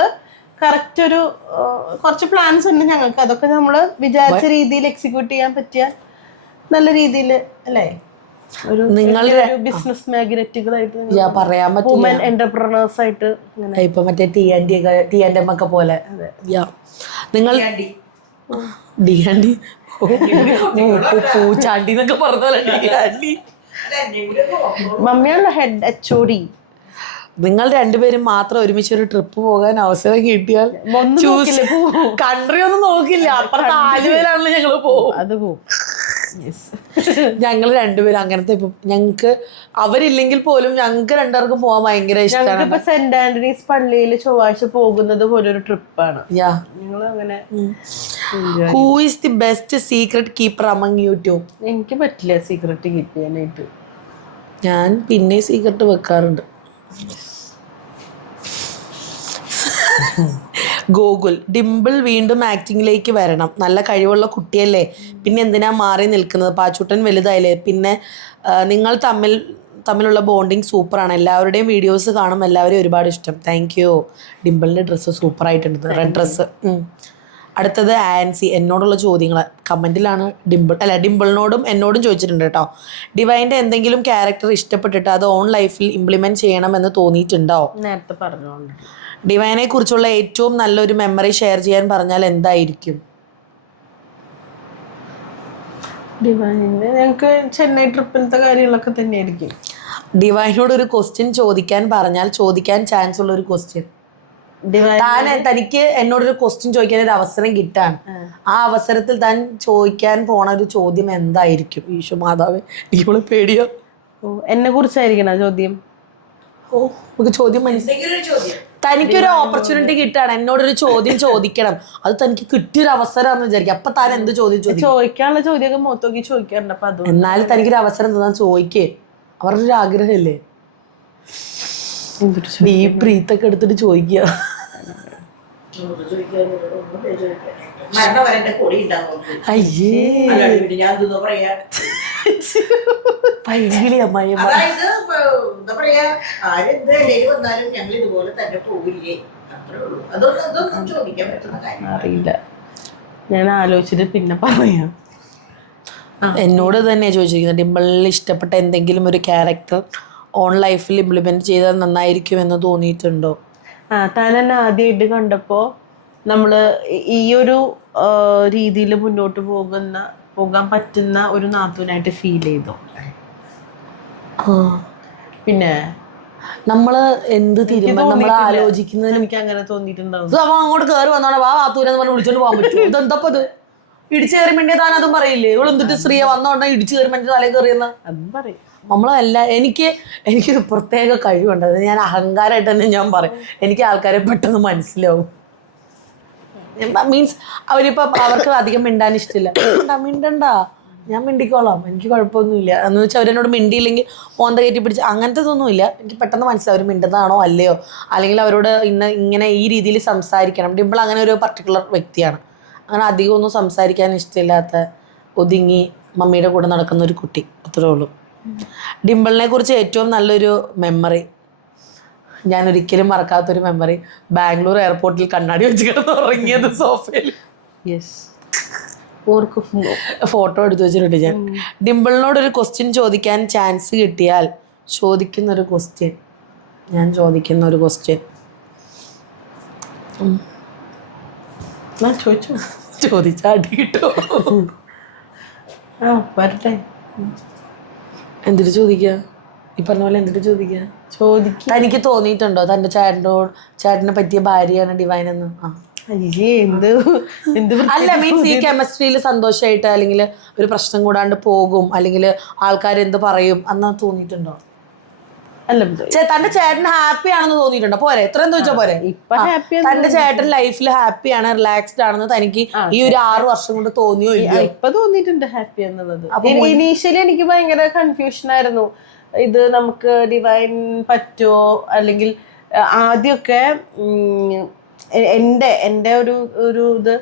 കറക്റ്റ് കുറച്ച് പ്ലാൻസ് ഉണ്ട് ഞങ്ങൾക്ക്. അതൊക്കെ നമ്മൾ വിചാരിച്ച രീതിയിൽ എക്സിക്യൂട്ട് ചെയ്യാൻ പറ്റിയാൽ നല്ല രീതിയിൽ അല്ലേ ഒരു ബിസിനസ് മാഗ്നറ്റുകളായിട്ട് പറയാൻ പറ്റും, വുമൻ എന്റർപ്രണേഴ്സ് ആയിട്ട്. ഇപ്പൊ മറ്റേ TNM ഒക്കെ പോലെ നിങ്ങൾ പൂച്ചാണ്ടി എന്നൊക്കെ പറഞ്ഞ മമ്മിയുള്ള ഹെഡ് HOD. നിങ്ങൾ രണ്ടുപേരും മാത്രം ഒരുമിച്ച് ഒരു ട്രിപ്പ് പോകാൻ അവസരം കിട്ടിയാൽ കൺട്രി ഒന്നും നോക്കില്ല, അപ്പുറത്ത് ആലുവയിലാണല്ലോ ഞങ്ങൾ പോകും. അത് പോകും. ഞങ്ങൾ രണ്ടുപേരും അങ്ങനത്തെ. ഇപ്പൊ ഞങ്ങക്ക് അവരില്ലെങ്കിൽ പോലും ഞങ്ങക്ക് രണ്ടുപേർക്കും പോകാൻ ഭയങ്കര ഇഷ്ടമാണ്. ഇപ്പൊ സെന്റ് ആന്റണീസ് പള്ളിയിൽ ചൊവ്വാഴ്ച പോകുന്നത് പോലെ ഒരു ട്രിപ്പാണ്. ഞങ്ങൾ അങ്ങനെ. Who is the best secret keeper among you two? എനിക്ക് പറ്റില്ല സീക്രട്ട് കീപ്പ് ചെയ്യാനായിട്ട്. ഞാൻ പിന്നെ സീക്രട്ട് വെക്കാറുണ്ട്. ഗൂഗിൾ ഡിംപിൾ വീണ്ടും ആക്ടിങ്ങിലേക്ക് വരണം, നല്ല കഴിവുള്ള കുട്ടിയല്ലേ, പിന്നെ എന്തിനാ മാറി നിൽക്കുന്നത്, പാച്ചൂട്ടൻ വലുതായില്ലേ, പിന്നെ നിങ്ങൾ തമ്മിലുള്ള ബോണ്ടിങ് സൂപ്പറാണ്, എല്ലാവരുടെയും വീഡിയോസ് കാണും, എല്ലാവരും ഒരുപാട് ഇഷ്ടം. Thank you. ഡിംപിളിൻ്റെ ഡ്രസ്സ് സൂപ്പറായിട്ടുണ്ട്, റെഡ് ഡ്രസ്സ്. അടുത്തത് ആൻസി. എന്നോടുള്ള ചോദ്യങ്ങൾ കമൻറ്റിലാണ്. ഡിംപിളിനോടും എന്നോടും ചോദിച്ചിട്ടുണ്ട് കേട്ടോ. ഡിവൈൻ്റെ എന്തെങ്കിലും ക്യാരക്ടർ ഇഷ്ടപ്പെട്ടിട്ട് അത് ഓൺ ലൈഫിൽ ഇംപ്ലിമെൻറ്റ് ചെയ്യണമെന്ന് തോന്നിയിട്ടുണ്ടോ? നേരത്തെ പറഞ്ഞോണ്ട്. ഡിവൈനെ കുറിച്ചുള്ള ഏറ്റവും നല്ലൊരു മെമ്മറി ഷെയർ ചെയ്യാൻ പറഞ്ഞാൽ എന്തായിരിക്കും? ഡിവൈനിന് ഞങ്ങൾക്ക് ചെന്നൈ ട്രിപ്പിലത്തെ കാര്യങ്ങളൊക്കെ തന്നെയായിരിക്കും. ഡിവൈനോട് ഒരു ക്വസ്റ്റ്യൻ ചോദിക്കാൻ പറഞ്ഞാൽ ചോദിക്കാൻ ചാൻസ് ഉള്ള ഒരു ക്വസ്റ്റ്യൻ. തനിക്ക് എന്നോടൊരു ക്വസ്റ്റ്യൻ ചോദിക്കാൻ ഒരു അവസരം കിട്ടാണ്, ആ അവസരത്തിൽ താൻ ചോദിക്കാൻ പോണ ഒരു ചോദ്യം എന്തായിരിക്കും? ഈശോ മാതാവേ, എനിക്കോളെ പേടിയോ. എന്നെ കുറിച്ചായിരിക്കണം ചോദ്യം. നമുക്ക് ചോദ്യം തനിക്കൊരു ഓപ്പർച്യൂണിറ്റി കിട്ടാണ്, എന്നോടൊരു ചോദ്യം ചോദിക്കണം, അത് തനിക്ക് കിട്ടിയൊരു അവസരമാണെന്ന് വിചാരിക്കും. അപ്പൊ താൻ എന്ത് ചോദ്യം ചോദിക്കാനുള്ള ചോദ്യമൊക്കെ മൊത്തം ചോദിക്കാറുണ്ട്. അപ്പൊ അത് എന്നാലും തനിക്കൊരു അവസരം തന്നാ ചോദിക്കേ, അവരുടെ ഒരു ആഗ്രഹമല്ലേ. ഈ പ്രീത്തൊക്കെ എടുത്തിട്ട് ചോദിക്കുക. മരണം വരെ കൊടി ഉണ്ടാവും. അയ്യേ, ഞാൻ പറയാ പൈകിളി അമ്മായി. അതായത് എന്താ പറയാ, ആരെന്ത് ഇടയിൽ വന്നാലും ഞങ്ങൾ ഇതുപോലെ തന്നെ പോവില്ലേ, അത്രേ ഉള്ളൂ. അതൊന്നും ചോദിക്കാൻ പറ്റുന്ന കാര്യം അറിയില്ല, ഞാൻ ആലോചിച്ചിട്ട് പിന്നെ പറയാം. എന്നോട് തന്നെ ചോദിച്ചിരിക്കുന്നത് ഡിംപിളിൽ ഇഷ്ടപ്പെട്ട എന്തെങ്കിലും ഒരു ക്യാരക്ടർ ഓൺ ലൈഫിൽ ഇംപ്ലിമെന്റ് ചെയ്താൽ നന്നായിരിക്കുമെന്ന് തോന്നിയിട്ടുണ്ടോ? താൻ എന്നെ ആദ്യമായിട്ട് കണ്ടപ്പോൾ നമ്മൾ ഈ ഒരു രീതിയിൽ മുന്നോട്ട് പോകാൻ പറ്റുന്ന ഒരു നാത്തൂനായിട്ട് ഫീൽ ചെയ്തു. പിന്നെ നമ്മള് എന്ത് തീരുമാനം നമ്മൾ ആലോചിക്കുന്നതിന് എനിക്ക് അങ്ങനെ തോന്നിയിട്ടുണ്ടാവും. ഇത് അവൻ അങ്ങോട്ട് കയറി വന്നോടെ വാ വാത്തൂരെന്ന് പറഞ്ഞ് വിളിച്ചോണ്ട് പോകാൻ പറ്റുമോ? ഇതെന്തപ്പോ ഇത് ഇടിച്ചു കയറി വേണ്ടിയ താൻ അതും പറയില്ലേ? ഇവിടെ എന്തിട്ട് സ്ത്രീയെ വന്നോണ്ടെ ഇടിച്ചു കയറി വേണ്ടി തലേ കയറിയെന്ന് അതും പറയും. നമ്മളല്ല. എനിക്കൊരു പ്രത്യേക കഴിവുണ്ട്, അത് ഞാൻ അഹങ്കാരമായിട്ട് തന്നെ ഞാൻ പറയും. എനിക്ക് ആൾക്കാരെ പെട്ടെന്ന് മനസ്സിലാവും. മീൻസ് അവർക്ക് അധികം മിണ്ടാൻ ഇഷ്ടമില്ല. മിണ്ടണ്ട, ഞാൻ മിണ്ടിക്കോളാം, എനിക്ക് കുഴപ്പമൊന്നുമില്ല എന്ന് വെച്ചാൽ അവരെന്നോട് മിണ്ടിയില്ലെങ്കിൽ മോന്ത കയറ്റി പിടിച്ച് അങ്ങനത്തതൊന്നുമില്ല. എനിക്ക് പെട്ടെന്ന് മനസ്സിലാവും അവർ മിണ്ടുന്നതാണോ അല്ലയോ, അല്ലെങ്കിൽ അവരോട് ഇങ്ങനെ ഈ രീതിയിൽ സംസാരിക്കണം. ഡിംപിൾ അങ്ങനെ ഒരു പർട്ടിക്കുലർ വ്യക്തിയാണ്. അങ്ങനെ അധികം ഒന്നും സംസാരിക്കാൻ ഇഷ്ടമില്ലാത്ത, ഒതുങ്ങി മമ്മിയുടെ കൂടെ നടക്കുന്ന ഒരു കുട്ടി, അത്രേ ഉള്ളൂ. ഡിംപിളിനെ കുറിച്ച് ഏറ്റവും നല്ലൊരു മെമ്മറി, ഞാൻ ഒരിക്കലും മറക്കാത്തൊരു മെമ്മറി, ബാംഗ്ലൂർ എയർപോർട്ടിൽ കണ്ണാടി വെച്ച് കിടന്ന് ഉറങ്ങിയത് സോഫയിൽ. യെസ്, ഫോട്ടോ എടുത്തു വെച്ചിട്ടുണ്ട് ഞാൻ. ഡിംപിളിനോടൊരു ക്വസ്റ്റ്യൻ ചോദിക്കാൻ ചാൻസ് കിട്ടിയാൽ ചോദിക്കുന്നൊരു ക്വസ്റ്റ്യൻ, ഞാൻ ചോദിക്കുന്ന ഒരു ക്വസ്റ്റ്യൻ ചോദിച്ചാൽ അടി കിട്ടോ? വരട്ടെ. എന്തിട്ട് ചോദിക്കുക? ഈ പറഞ്ഞ പോലെ എന്തിട്ട് ചോദിക്കുക? തനിക്ക് തോന്നിയിട്ടുണ്ടോ തൻ്റെ ചേട്ടനെ പറ്റിയ ഭാര്യയാണ് ഡിവൈൻ എന്ന്? അല്ല, മീൻസ് ഈ കെമിസ്ട്രിയിൽ സന്തോഷമായിട്ട് അല്ലെങ്കിൽ ഒരു പ്രശ്നം കൂടാണ്ട് പോകും, അല്ലെങ്കിൽ ആൾക്കാർ എന്ത് പറയും അന്ന് തോന്നിയിട്ടുണ്ടോ? അല്ല, തന്റെ ചേട്ടൻ ഹാപ്പി ആണെന്ന് തോന്നിയിട്ടുണ്ടോ? പോരെ, എത്ര എന്ന് വെച്ചാൽ പോരെ. തന്റെ ചേട്ടൻ ലൈഫിൽ ഹാപ്പിയാണ്, റിലാക്സ്ഡ് ആണെന്ന് തനിക്ക് ഈ ഒരു 6 വർഷം കൊണ്ട് തോന്നിയോ? ഇപ്പൊ തോന്നിയിട്ടുണ്ട് ഹാപ്പി എന്നുള്ളത്. ഇനീഷ്യലി എനിക്ക് ഭയങ്കര കൺഫ്യൂഷൻ ആയിരുന്നു, ഇത് നമുക്ക് ഡിവൈൻ പറ്റുമോ, അല്ലെങ്കിൽ ആദ്യമൊക്കെ എൻ്റെ ഒരു ഇത്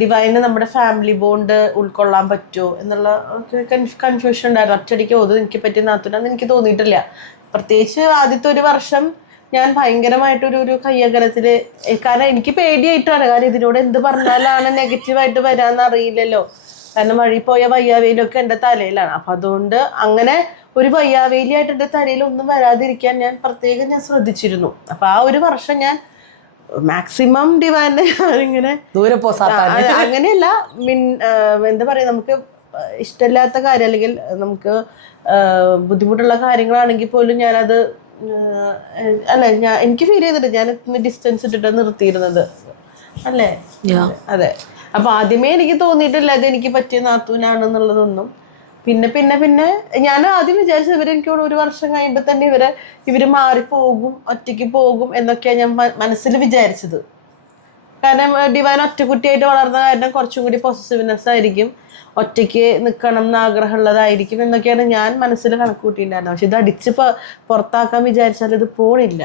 ഡിവൈന് നമ്മുടെ ഫാമിലി ബോണ്ട് ഉൾക്കൊള്ളാൻ പറ്റുമോ എന്നുള്ള കൺഫ്യൂഷൻ ഉണ്ടായിരുന്നു. ഒറ്റയടിക്ക് എനിക്ക് പറ്റിയ നാത്തൂനാന്ന് എനിക്ക് തോന്നിയിട്ടില്ല. പ്രത്യേകിച്ച് ആദ്യത്തെ ഒരു വർഷം ഞാൻ ഭയങ്കരമായിട്ടൊരു കയ്യകലത്തിൽ, കാരണം എനിക്ക് പേടിയായിട്ടാണ്. കാരണം ഇതിനോട് എന്ത് പറഞ്ഞാലാണ് നെഗറ്റീവായിട്ട് വരാമെന്ന് അറിയില്ലല്ലോ. കാരണം വഴി പോയ വയ്യാവേലിയൊക്കെ എൻ്റെ തലയിലാണ്. അപ്പം അതുകൊണ്ട് അങ്ങനെ ഒരു വയ്യാവേലിയായിട്ട് എൻ്റെ തലയിൽ ഒന്നും വരാതിരിക്കാൻ ഞാൻ പ്രത്യേകം ശ്രദ്ധിച്ചിരുന്നു. അപ്പം ആ ഒരു വർഷം ഞാൻ മാക്സിമം ഡിവൈനെ ഞാനിങ്ങനെ ദൂരെ അങ്ങനെയല്ല, എന്താ പറയുക, നമുക്ക് ഇഷ്ടമില്ലാത്ത കാര്യം അല്ലെങ്കിൽ നമുക്ക് ബുദ്ധിമുട്ടുള്ള കാര്യങ്ങളാണെങ്കിൽ പോലും ഞാനത് എനിക്ക് ഫീൽ ചെയ്തിട്ട് ഞാൻ ഡിസ്റ്റൻസ് ഇട്ടിട്ട് നിർത്തിയിരുന്നത് അല്ലേ. അതെ, അപ്പൊ ആദ്യമേ എനിക്ക് തോന്നിയിട്ടില്ല അത് എനിക്ക് പറ്റിയ നാത്തൂനാണെന്നുള്ളതൊന്നും. പിന്നെ ഞാൻ ആദ്യം വിചാരിച്ചത് എനിക്ക് 1 വർഷം കഴിയുമ്പോൾ തന്നെ ഇവര് മാറിപ്പോകും, ഒറ്റയ്ക്ക് പോകും എന്നൊക്കെയാണ് ഞാൻ മനസ്സിൽ വിചാരിച്ചത്. കാരണം ഡിവൈൻ ഒറ്റക്കുട്ടിയായിട്ട് വളർന്ന കാരണം കുറച്ചും കൂടി പോസസീവ്നെസ് ആയിരിക്കും, ഒറ്റയ്ക്ക് നിൽക്കണം എന്ന് ആഗ്രഹമുള്ളതായിരിക്കും എന്നൊക്കെയാണ് ഞാൻ മനസ്സിൽ കണക്ക് കൂട്ടിയിട്ടുണ്ടായിരുന്നത്. പക്ഷെ ഇത് അടിച്ച് പുറത്താക്കാൻ വിചാരിച്ചാൽ ഇത് പോണില്ല.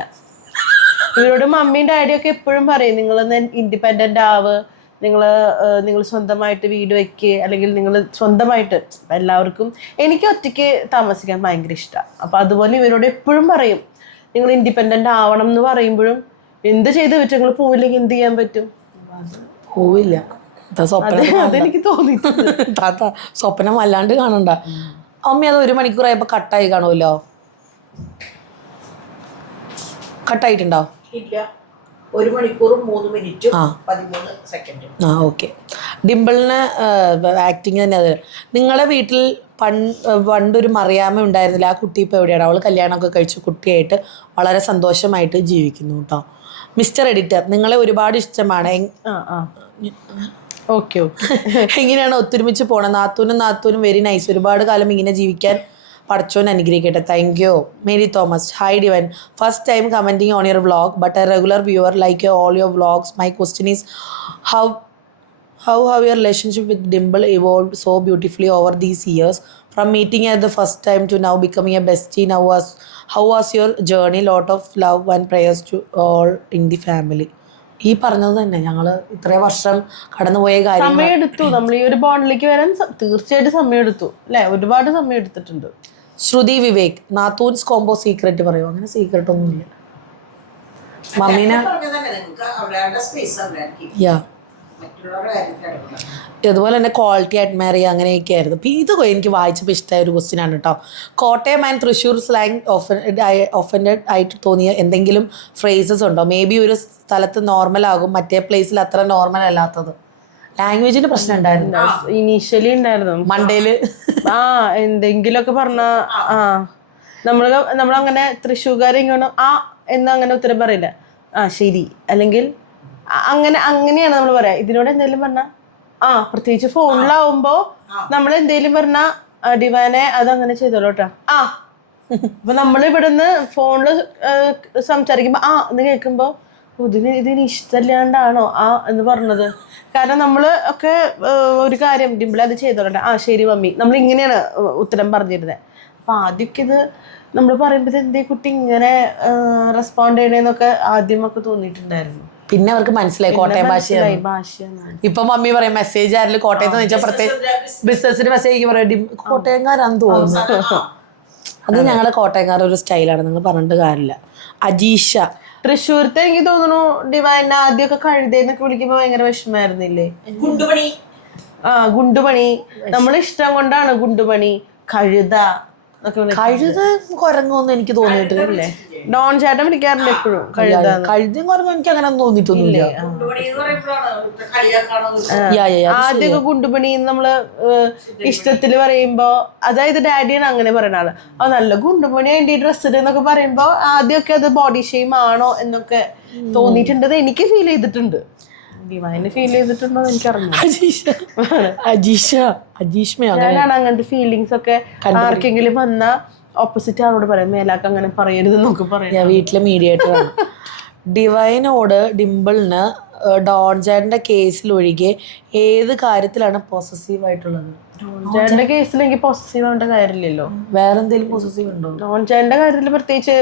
ഇവരോട് മമ്മിയും ഡാഡിയൊക്കെ എപ്പോഴും പറയും, നിങ്ങളൊന്ന് ഇൻഡിപെൻഡൻ്റ് ആവ്, നിങ്ങൾ സ്വന്തമായിട്ട് വീട് വെക്കുക, അല്ലെങ്കിൽ നിങ്ങൾ സ്വന്തമായിട്ട്. എല്ലാവർക്കും എനിക്ക് ഒറ്റയ്ക്ക് താമസിക്കാൻ ഭയങ്കര ഇഷ്ടമാണ്. അപ്പം അതുപോലെ ഇവരോട് എപ്പോഴും പറയും, നിങ്ങൾ ഇൻഡിപെൻഡൻ്റ് ആവണം എന്ന് പറയുമ്പോഴും എന്ത് ചെയ്ത് വെച്ചാൽ നിങ്ങൾ പോവില്ലെങ്കിൽ എന്ത് ചെയ്യാൻ പറ്റും? പോവില്ല. അതെനിക്ക് തോന്നി. താത്ത സ്വപ്നം വല്ലാണ്ട് കാണണ്ട. അമ്മ അത് 1 മണിക്കൂറായപ്പോ കട്ടായി കാണുമല്ലോ. കട്ടായിട്ടുണ്ടോ? ഇല്ല, 1 മണിക്കൂറും 3 മിനിറ്റും 13 സെക്കൻഡും. ഓക്കെ. ഡിംപിളിന് ആക്ടിങ് തന്നെ. അത് നിങ്ങളുടെ വീട്ടിൽ പണ്ടൊരു മറിയാമ്മ ഉണ്ടായിരുന്നില്ല, ആ കുട്ടി ഇപ്പോൾ എവിടെയാണ്? അവൾ കല്യാണമൊക്കെ കഴിച്ച് കുട്ടിയായിട്ട് വളരെ സന്തോഷമായിട്ട് ജീവിക്കുന്നു കേട്ടോ. മിസ്റ്റർ എഡിറ്റർ, നിങ്ങളെ ഒരുപാട് ഇഷ്ടമാണ്. ഓക്കെ എങ്ങനെയാണ് ഒത്തൊരുമിച്ച് പോണം? നാത്തൂനും വെരി നൈസ്. ഒരുപാട് കാലം ഇങ്ങനെ ജീവിക്കാൻ പടച്ചോൻ അനുഗ്രഹിക്കട്ടെ. Thank you. Mary Thomas, hi divine, first time commenting on your vlog but A regular viewer like all your vlogs. My question is how have your relationship with Dimple evolved so beautifully over these years, from meeting at the first time to now becoming a bestie? How was your journey? Lot of love and prayers to all in the family. ഈ പറഞ്ഞത് തന്നെ ഞങ്ങള് ഇത്രയും വർഷം കടന്നുപോയ കാര്യം. സമയം എടുത്തു നമ്മൾ ഈ ഒരു ബോണ്ടിലേക്ക് വരാൻ തീർച്ചയായിട്ടും സമയം എടുത്തു അല്ലെ, ഒരുപാട് സമയം എടുത്തിട്ടുണ്ട്. ശ്രുതി വിവേക്, നാത്തൂൻസ് കോംബോ സീക്രട്ട് പറയൂ. അങ്ങനെ സീക്രട്ട് ഒന്നുമില്ല. മമ്മീനെ പറഞ്ഞതന്നെ നിങ്ങൾക്ക് അവരുടെ സ്പേസ് അവരായിരിക്കും, യാ മറ്റുള്ളവരുടെ കാര്യത്തിൽ ഇടപെടാൻ. അതുപോലെ തന്നെ ക്വാളിറ്റി അഡ്മയർ ചെയ്യുക അങ്ങനെയൊക്കെ ആയിരുന്നു. അപ്പം ഇത് എനിക്ക് വായിച്ചപ്പോൾ ഇഷ്ടമായ ഒരു ക്വസ്റ്റ്യൻ ആണ് കേട്ടോ. Kottayam and Thrissur slang offended ആയിട്ട് തോന്നിയ എന്തെങ്കിലും ഫ്രേസസ് ഉണ്ടോ? മേ ബി ഒരു സ്ഥലത്ത് നോർമൽ ആകും, മറ്റേ പ്ലേസിൽ അത്ര നോർമൽ അല്ലാത്തത്. ലാംഗ്വേജിന്റെ പ്രശ്നം ഉണ്ടായിരുന്നു ഇനീഷ്യലി ഉണ്ടായിരുന്നു മണ്ടേല്. എന്തെങ്കിലുമൊക്കെ പറഞ്ഞ നമ്മളങ്ങനെ തൃശ്ശൂർക്കാരെ ഇങ്ങനെ എന്നങ്ങനെ ഉത്തരം പറയില്ല. ശരി, അല്ലെങ്കിൽ അങ്ങനെയാണ് നമ്മൾ പറയാ. ഇതിനോട് എന്തെങ്കിലും പറഞ്ഞാ പ്രത്യേകിച്ച് ഫോണിലാവുമ്പോ നമ്മൾ എന്തെങ്കിലും പറഞ്ഞാ ഡിവാനെ അതങ്ങനെ ചെയ്തോളൂ കേട്ടോ. അപ്പൊ നമ്മൾ ഇവിടുന്ന് ഫോണില് സംസാരിക്കുമ്പോ എന്ന് കേൾക്കുമ്പോ ഇതിന് ഇഷ്ടമില്ലാണ്ടാണോ എന്ന് പറഞ്ഞത്. കാരണം നമ്മള് ഒക്കെ ഒരു കാര്യം ഡിംപിൾ അത് ചെയ്തോളട്ടെ, ശരി മമ്മി, നമ്മൾ ഇങ്ങനെയാണ് ഉത്തരം പറഞ്ഞിരുന്നത്. അപ്പൊ ആദ്യമൊക്കെ ഇത് നമ്മൾ പറയുമ്പോ എന്തേ കുട്ടി ഇങ്ങനെ റെസ്പോണ്ട് ചെയ്യണേന്നൊക്കെ ആദ്യമൊക്കെ തോന്നിയിട്ടുണ്ടായിരുന്നു. പിന്നെ അവർക്ക് മനസ്സിലായി കോട്ടയം ഭാഷയാണ്. ഇപ്പൊ മമ്മി പറയും മെസ്സേജ് ആരിലും കോട്ടയത്ത് വെച്ചാൽ പ്രത്യേക ബിസിനസിന് മെസ്സേജ് പറയും കോട്ടയംകാരാന്ന് തോന്നുന്നു. അത് ഞങ്ങളുടെ കോട്ടയംകാരുടെ ഒരു സ്റ്റൈലാണ്, നിങ്ങൾ പറഞ്ഞിട്ട് കാര്യമില്ല. അജീഷ, തൃശ്ശൂരത്തെ എനിക്ക് തോന്നുന്നു ഡിവൈനെ ആദ്യമൊക്കെ കഴുതേന്നൊക്കെ വിളിക്കുമ്പോ ഭയങ്കര വിഷമായിരുന്നില്ലേ? ഗുണ്ടുമണി നമ്മൾ ഇഷ്ടം കൊണ്ടാണ് ഗുണ്ടുമണി, കഴുത കഴുത കുരങ്ങൊന്നും എനിക്ക് തോന്നിയിട്ടില്ലേ. ഡോൺ ചേട്ടൻ വിളിക്കാറില്ല എപ്പോഴും കഴുതയും കുരങ്ങും എനിക്ക് അങ്ങനെ ഒന്നും ആദ്യമൊക്കെ ഗുണ്ടുമണി നമ്മള് ഇഷ്ടത്തില് പറയുമ്പോ, അതായത് ഡാഡിയാണ് അങ്ങനെ പറയുന്ന ആള്. നല്ല ഗുണ്ടുമണി അതിന്റെ ഡ്രസ്സിൽ എന്നൊക്കെ പറയുമ്പോ ആദ്യമൊക്കെ അത് ബോഡി ഷെയിം ആണോ എന്നൊക്കെ തോന്നിയിട്ടുണ്ടത് എനിക്ക് ഫീൽ ചെയ്തിട്ടുണ്ട്. ഡിവൈന് ഫീൽ ചെയ്തിട്ടുണ്ടോ എനിക്കറിയാം. ഞാനാണ് അങ്ങനത്തെ ഫീലിങ്സ് ഒക്കെ ആർക്കെങ്കിലും വന്നാ ഓപ്പോസിറ്റ് ആളോട് പറയാം, മേലാക്ക് അങ്ങനെ പറയരുത് എന്നൊക്കെ പറയാം. ഞാൻ വീട്ടിലെ മീഡിയേറ്ററാണ്. ഡിവൈനോട് ഡിംപിളിന് ഡോൺചാന്റെ കേസിൽ ഒഴികെ ഏത് കാര്യത്തിലാണ് പോസസീവ് ആയിട്ടുള്ളത്? ഡോൺചാന്റെ കേസിൽ എനിക്ക് പോസസീവ് ആവേണ്ട കാര്യമില്ലല്ലോ. വേറെ എന്തെങ്കിലും പോസസീവ് ഉണ്ടോ? ഡോൺചാന്റെ കാര്യത്തിൽ പ്രത്യേകിച്ച്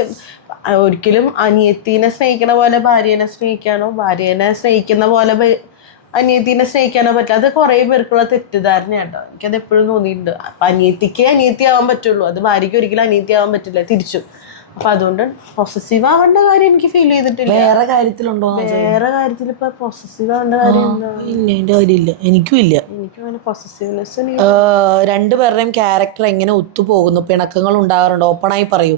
ഒരിക്കലും അനിയത്തിനെ സ്നേഹിക്കണ പോലെ ഭാര്യനെ സ്നേഹിക്കാനോ ഭാര്യനെ സ്നേഹിക്കുന്ന പോലെ അനിയത്തിനെ സ്നേഹിക്കാനോ പറ്റില്ല. അത് കുറെ പേർക്കുള്ള തെറ്റിദ്ധാരണയാട്ടോ. എനിക്കത് എപ്പോഴും തോന്നിയിട്ടുണ്ട്. അപ്പൊ അനിയത്തിക്ക് അനിയത്തി ആവാൻ പറ്റുള്ളൂ, അത് ഭാര്യയ്ക്ക് ഒരിക്കലും അനിയത്തി ആവാൻ പറ്റില്ല, തിരിച്ചു. അപ്പൊ അതുകൊണ്ട് പൊസസീവ് ആവേണ്ട കാര്യം എനിക്ക് ഫീൽ ചെയ്തിട്ടില്ല. വേറെ കാര്യത്തിലുണ്ടോ? വേറെ കാര്യത്തിൽ ഇപ്പൊ പൊസസീവ് ആവേണ്ട കാര്യം ഇല്ല, എനിക്കും ഇല്ല. എനിക്ക് അങ്ങനെ പൊസസീവ്നെസ്. രണ്ടുപേരുടെയും ക്യാരക്ടർ എങ്ങനെ ഒത്തുപോകുന്നു? പിണക്കങ്ങൾ ഉണ്ടാകാറുണ്ട്? ഓപ്പണായി പറയൂ.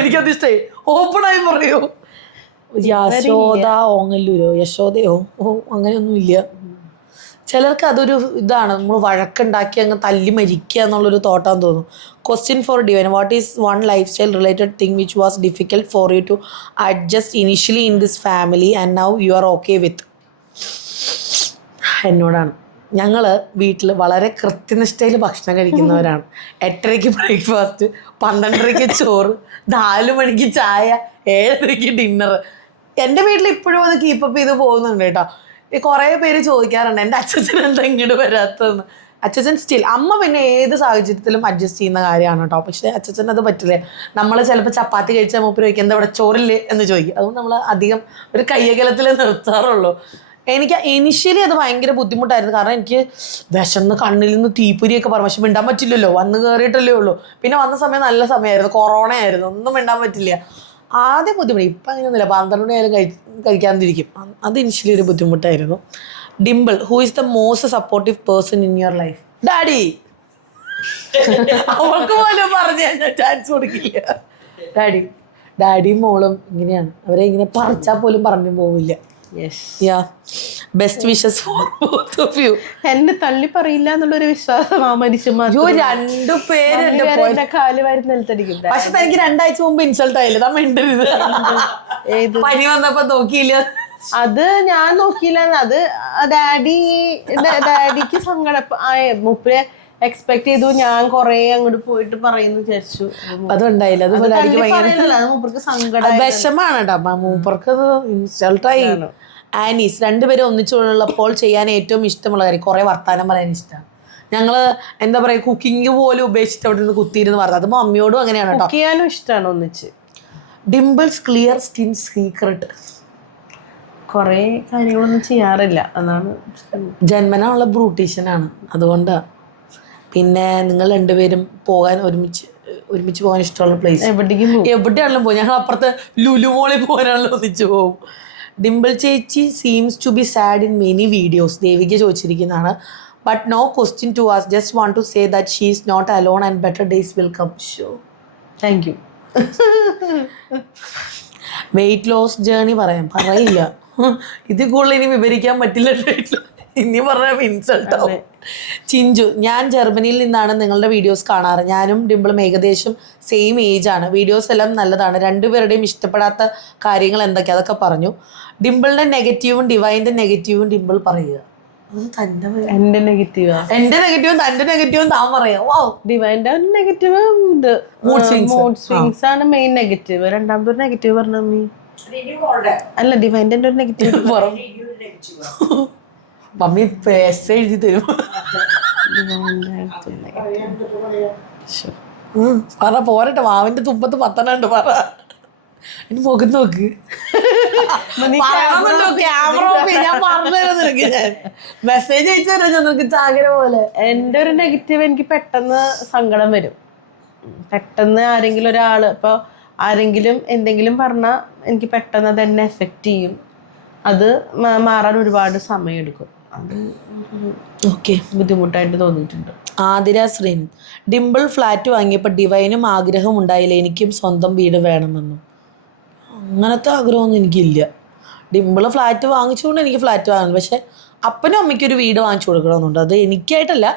എനിക്കത് ഇഷ്ടമായി. ഓപ്പണായി പറയൂ. യശോദ ഓങ്ങല്ലൂരോ യശോദയോ അങ്ങനെയൊന്നുമില്ല. ചിലർക്ക് അതൊരു ഇതാണ്, നമ്മൾ വഴക്കുണ്ടാക്കി അങ്ങ് തല്ലി മരിക്കുക എന്നുള്ളൊരു തോട്ടാന്ന് തോന്നുന്നു. Question for Divine, what is one lifestyle related thing which was difficult for you to adjust initially in this family and now you are okay with? എന്നോടാണ്. ഞങ്ങൾ വീട്ടിൽ വളരെ കൃത്യനിഷ്ഠയിൽ ഭക്ഷണം കഴിക്കുന്നവരാണ്. 8:30 ബ്രേക്ക്ഫാസ്റ്റ്, 12:30 ചോറ്, 4 മണിക്ക് ചായ, 7:30 ഡിന്നർ. എൻ്റെ വീട്ടിൽ ഇപ്പോഴും അത് കീപ്പപ്പ് ചെയ്ത് പോകുന്നുണ്ട് കേട്ടോ. കുറേ പേര് ചോദിക്കാറുണ്ട് എൻ്റെ അച്ഛൻ എന്താ ഇങ്ങോട്ട് വരാത്തതെന്ന്. അച്ഛൻ സ്റ്റിൽ, അമ്മ പിന്നെ ഏത് സാഹചര്യത്തിലും അഡ്ജസ്റ്റ് ചെയ്യുന്ന കാര്യമാണ് കേട്ടോ. പക്ഷേ അച്ഛൻ അത് പറ്റില്ല. നമ്മൾ ചിലപ്പോൾ ചപ്പാത്തി കഴിച്ചാൽ മൂപ്പര് ചോദിക്കും എന്താ ഇവിടെ ചോറില്ലേ എന്ന് ചോദിക്കും. അതുകൊണ്ട് നമ്മൾ അധികം ഒരു കയ്യകലത്തിൽ നിർത്താറുള്ളൂ. എനിക്ക് ഇനിഷ്യലി അത് ഭയങ്കര ബുദ്ധിമുട്ടായിരുന്നു. കാരണം എനിക്ക് വിശന്ന് കണ്ണിൽ നിന്ന് തീപ്പൊരിയൊക്കെ പറഞ്ഞു. പക്ഷെ മിണ്ടാൻ പറ്റില്ലല്ലോ, വന്ന് കയറിയിട്ടല്ലേ ഉള്ളൂ. പിന്നെ വന്ന സമയം നല്ല സമയമായിരുന്നു, കൊറോണ ആയിരുന്നു, ഒന്നും മിണ്ടാൻ പറ്റില്ല. ആദ്യം ബുദ്ധിമുട്ട്. ഇപ്പം അങ്ങനെയൊന്നുമില്ല, 12 ആയാലും കഴിക്കാതിരിക്കും. അത് ഇനിഷ്യലി ഒരു ബുദ്ധിമുട്ടായിരുന്നു. Dimple, who is the most supportive person in your life? Daddy. അവൾക്ക് പോലും പറഞ്ഞു ഞാൻ ചാൻസ് കൊടുക്കില്ല. ഡാഡിയും മോളും ഇങ്ങനെയാണ്. അവരെ ഇങ്ങനെ പറിച്ചാൽ പോലും പറഞ്ഞു പോവില്ല. Best wishes for both of you. എന്നെ തള്ളി പറയില്ല എന്നുള്ളൊരു വിശ്വാസം ആ മനുഷ്യന്മാർ. 2 പേര് കാല് വാരി നിലത്തടിക്കും. പക്ഷെ എനിക്ക് 2 ആഴ്ച മുമ്പ് ഇൻസൾട്ട് ആയില്ല. താൻ മിണ്ടരുത്. പനി വന്നപ്പോ നോക്കിയില്ല. അത് ഞാൻ നോക്കിയില്ല. അത് ഡാഡിക്ക് സങ്കടം മുപ്പരെ എക്സ്പെക്ട് ചെയ്തു. ഞാൻ കൊറേ അങ്ങോട്ട് പോയിട്ട് പറയുന്നു വിചാരിച്ചു. അതുണ്ടായില്ല. മൂപ്പർക്ക് സങ്കടം വിഷമാണ് കേട്ടോ. മൂപ്പർക്ക് ഇൻസൾട്ടായി. ആനീസ്, 2 പേരും ഒന്നിച്ചുള്ളപ്പോൾ ചെയ്യാൻ ഏറ്റവും ഇഷ്ടമുള്ള കാര്യം? കുറെ വർത്താനം പറയാൻ ഇഷ്ടമാണ്. ഞങ്ങള് എന്താ പറയാ, കുക്കിംഗ് പോലും ഉപേക്ഷിച്ചിട്ട് അവിടെ നിന്ന് കുത്തിയിരുന്ന് പറഞ്ഞത്. അത് മമ്മിയോടും അങ്ങനെയാണ് കേട്ടോ. ചെയ്യാനും ഇഷ്ടമാണ് ഒന്നിച്ച്. Dimples clear skin secret? കൊറേ കാര്യങ്ങളൊന്നും ചെയ്യാറില്ല, അതാണ്. ജന്മനാ ഉള്ള ബ്രൂട്ടീഷ്യനാണ്, അതുകൊണ്ടാണ്. പിന്നെ നിങ്ങൾ രണ്ടുപേരും പോകാൻ ഒരുമിച്ച് പോകാൻ ഇഷ്ടമുള്ള പ്ലേസ് എവിടേക്കും പോകും. എവിടെയാണെങ്കിലും പോകും. ഞങ്ങൾ അപ്പുറത്ത് ലുലു മോളിൽ പോകാനാണല്ലോ ഒന്നിച്ച് പോകും. ഡിംപിൾ ചേച്ചി seems to be sad in many videos. Devika ചോദിച്ചിരിക്കുന്നതാണ്. But no question to ask, just want to say that she is not alone and better days will come. So, thank you. Weight loss journey പറയില്ല. ഇത് കൂടുതൽ ഇനി വിവരിക്കാൻ പറ്റില്ല. ഇനി പറഞ്ഞാൽ ഇൻസൾട്ടാവും. ചിഞ്ചു, ഞാൻ ജർമ്മനിയിൽ നിന്നാണ് നിങ്ങളുടെ വീഡിയോസ് കാണാറ്. ഞാനും ഡിംപിളും ഏകദേശം സെയിം ഏജ് ആണ്. വീഡിയോസ് എല്ലാം നല്ലതാണ്. രണ്ടുപേരുടെയും ഇഷ്ടപ്പെടാത്ത കാര്യങ്ങൾ എന്തൊക്കെയാ അതൊക്കെ പറഞ്ഞു. ഡിംപിളിന്റെ നെഗറ്റീവും ഡിവൈൻ്റെ നെഗറ്റീവും ഡിംപിൾ പറയുക. അത് തന്നെ എന്റെ നെഗറ്റീവാ. എന്റെ നെഗറ്റീവും തന്റെ നെഗറ്റീവും താൻ പറയാം. വാ, ഡിവൈൻ്റെ നെഗറ്റീവ് ഇത് മൂഡ് സ്വിങ്സ് ആണ് മെയിൻ നെഗറ്റീവ്. രണ്ടാമത്തെ ഒരു നെഗറ്റീവ് പറഞ്ഞ അല്ല, ഡിവൈൻ്റെ ഒരു നെഗറ്റീവ് മമ്മി പേസ് എഴുതി തരും. പറ, പോരട്ടെ. മാവിന്റെ തുമ്പത്ത് പത്തനുണ്ട്, പറ. ഇനി മുഖം നോക്ക്. ക്യാമറ ഞാൻ പറഞ്ഞു നിനക്ക്. ഞാൻ മെസ്സേജ് അയച്ചു തരാം നിനക്ക് ചാകര പോലെ. എൻ്റെ ഒരു നെഗറ്റീവ്, എനിക്ക് പെട്ടെന്ന് സങ്കടം വരും. പെട്ടെന്ന് ആരെങ്കിലും ഒരാള് ഇപ്പൊ ആരെങ്കിലും എന്തെങ്കിലും പറഞ്ഞാൽ എനിക്ക് പെട്ടെന്ന് അത് എന്നെ എഫക്റ്റ് ചെയ്യും. അത് മാറാൻ ഒരുപാട് സമയം എടുക്കും. അത് ഓക്കെ, ബുദ്ധിമുട്ടായിട്ട് തോന്നിയിട്ടുണ്ട്. ആതിര ശ്രീൻ, ഡിംപിൾ ഫ്ലാറ്റ് വാങ്ങിയപ്പോൾ ഡിവൈനും ആഗ്രഹം ഉണ്ടായില്ല എനിക്കും സ്വന്തം വീട് വേണമെന്നും. അങ്ങനത്തെ ആഗ്രഹമൊന്നും എനിക്കില്ല. ഡിംപിള് ഫ്ലാറ്റ് വാങ്ങിച്ചുകൊണ്ട് എനിക്ക് ഫ്ലാറ്റ് വാങ്ങണം. പക്ഷെ അപ്പനും അമ്മയ്ക്കൊരു വീട് വാങ്ങിച്ചു കൊടുക്കണമെന്നുണ്ട്. അത് എനിക്കായിട്ടല്ല,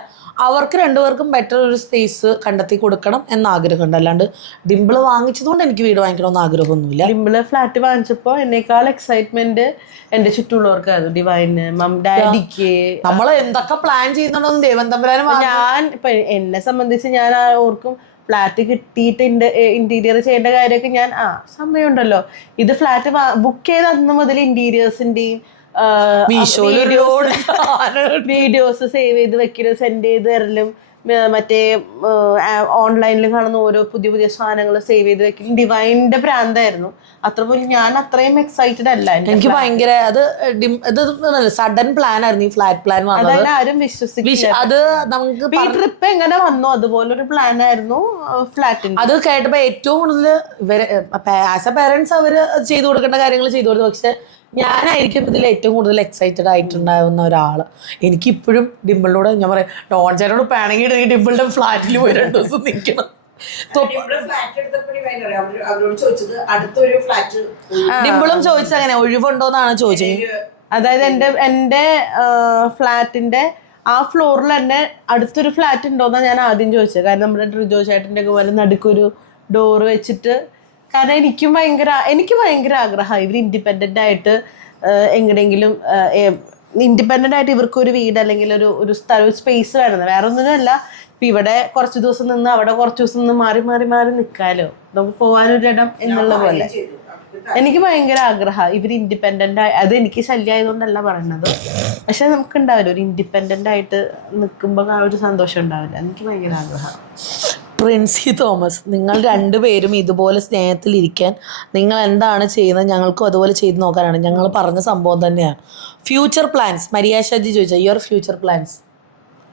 അവർക്ക് രണ്ടുപേർക്കും ബെറ്റർ ഒരു സ്പേസ് കണ്ടെത്തി കൊടുക്കണം എന്ന ആഗ്രഹമുണ്ട്. അല്ലാണ്ട് ഡിംപിള് വാങ്ങിച്ചതുകൊണ്ട് എനിക്ക് വീട് വാങ്ങിക്കണമെന്ന് ആഗ്രഹമൊന്നുമില്ല. ഡിംപിള് ഫ്ലാറ്റ് വാങ്ങിച്ചപ്പോൾ എന്നേക്കാൾ എക്സൈറ്റ്മെന്റ് എന്റെ ചുറ്റുമുള്ളവർക്കായിരുന്നു. ഡിവൈന്, ഡാഡിക്ക്. നമ്മൾ എന്തൊക്കെ പ്ലാൻ ചെയ്യുന്നുണ്ടോന്ന് ദൈവം തമ്പുരാനും. ഞാൻ ഇപ്പൊ എന്നെ സംബന്ധിച്ച് ഞാൻ ഓർക്കും ഫ്ലാറ്റ് കിട്ടിയിട്ട് ഇന്റീരിയർ ചെയ്യേണ്ട കാര്യമൊക്കെ ഞാൻ സമയമുണ്ടല്ലോ. ഇത് ഫ്ലാറ്റ് ബുക്ക് ചെയ്ത അന്ന് മുതൽ ഇന്റീരിയേഴ്സിന്റെയും വീഡിയോസ് സേവ് ചെയ്ത് വെക്കലും സെൻഡ് ചെയ്ത് തരലും മറ്റേ ഓൺലൈനിൽ കാണുന്ന ഓരോ പുതിയ പുതിയ സാധനങ്ങൾ സേവ് ചെയ്ത് വെക്കലും ഡിവൈൻ്റെ ഭ്രാന്തായിരുന്നു. അത്ര പോലും ഞാൻ അത്രയും എക്സൈറ്റഡ് അല്ല. എനിക്ക് ഭയങ്കര അത് സഡൻ പ്ലാൻ ആയിരുന്നു ഈ ഫ്ലാറ്റ് പ്ലാൻ. അതായത് ആരും വിശ്വസിക്കില്ല. അത് നമുക്ക് ഈ ട്രിപ്പ് എങ്ങനെ വന്നു അതുപോലൊരു പ്ലാൻ ആയിരുന്നു ഫ്ലാറ്റിന്. അത് കേട്ടപ്പോ ഏറ്റവും കൂടുതൽ ഇവര് ആസ് എ പേരൻസ് അവര് ചെയ്തു കൊടുക്കേണ്ട കാര്യങ്ങൾ ചെയ്തു കൊടുത്തു. പക്ഷെ ഞാനായിരിക്കും ഇതിൽ ഏറ്റവും കൂടുതൽ എക്സൈറ്റഡ് ആയിട്ടുണ്ടാവുന്ന ഒരാള്. എനിക്കിപ്പോഴും ഡിംപിളിനോട് ഞാൻ പറയാം, ഡോൺ ചേട്ടനോട് പാണെങ്കിൽ ഡിംപിളിന്റെ ഫ്ലാറ്റിൽ പോയി 2 ദിവസം നിൽക്കണം. ഡിംപിളും ചോദിച്ചത് അങ്ങനെ ഒഴിവുണ്ടോന്നാണ് ചോദിച്ചത്. അതായത് എന്റെ ഫ്ലാറ്റിന്റെ ആ ഫ്ലോറിൽ തന്നെ അടുത്തൊരു ഫ്ലാറ്റ് ഉണ്ടോന്നാണ് ഞാൻ ആദ്യം ചോദിച്ചത്. കാരണം നമ്മുടെ റിജോ ചേട്ടൻ്റെ ഒക്കെ പോലെ നടുക്കൊരു ഡോറ് വെച്ചിട്ട്. കാരണം എനിക്ക് ഭയങ്കര ആഗ്രഹമാണ് ഇവർ ഇൻഡിപെൻഡൻ്റ് ആയിട്ട് എങ്ങനെയെങ്കിലും ഇൻഡിപെൻഡൻ്റ് ആയിട്ട് ഇവർക്കൊരു വീട് അല്ലെങ്കിൽ ഒരു സ്ഥലം, ഒരു സ്പേസ് വേണമെന്ന്. വേറെ ഒന്നിനുമല്ല, ഇപ്പം ഇവിടെ കുറച്ച് ദിവസം നിന്ന് അവിടെ കുറച്ച് ദിവസം നിന്ന് മാറി മാറി മാറി നിൽക്കാമല്ലോ, നമുക്ക് പോകാനൊരിടം എന്നുള്ള പോലെ. എനിക്ക് ഭയങ്കര ആഗ്രഹമാണ് ഇവർ ഇൻഡിപെൻഡൻ്റ് ആയി. അത് എനിക്ക് ശല്യമായതുകൊണ്ടല്ല പറയുന്നത്, പക്ഷെ നമുക്ക് ഉണ്ടാവില്ല ഒരു ഇൻഡിപെൻഡൻ്റ് ആയിട്ട് നിൽക്കുമ്പോൾ ആ ഒരു സന്തോഷം ഉണ്ടാവില്ല. എനിക്ക് ഭയങ്കര ആഗ്രഹമാണ്. പ്രിൻസി തോമസ്, നിങ്ങൾ രണ്ടുപേരും ഇതുപോലെ സ്നേഹത്തിലിരിക്കാൻ നിങ്ങൾ എന്താണ് ചെയ്യുന്നത്? ഞങ്ങൾക്കും അതുപോലെ ചെയ്ത് നോക്കാനാണ്. ഞങ്ങൾ പറഞ്ഞ സംഭവം തന്നെയാണ്. ഫ്യൂച്ചർ പ്ലാൻസ്, മരിയാഷാജി ചോദിച്ചാൽ യുവർ ഫ്യൂച്ചർ പ്ലാൻസ്.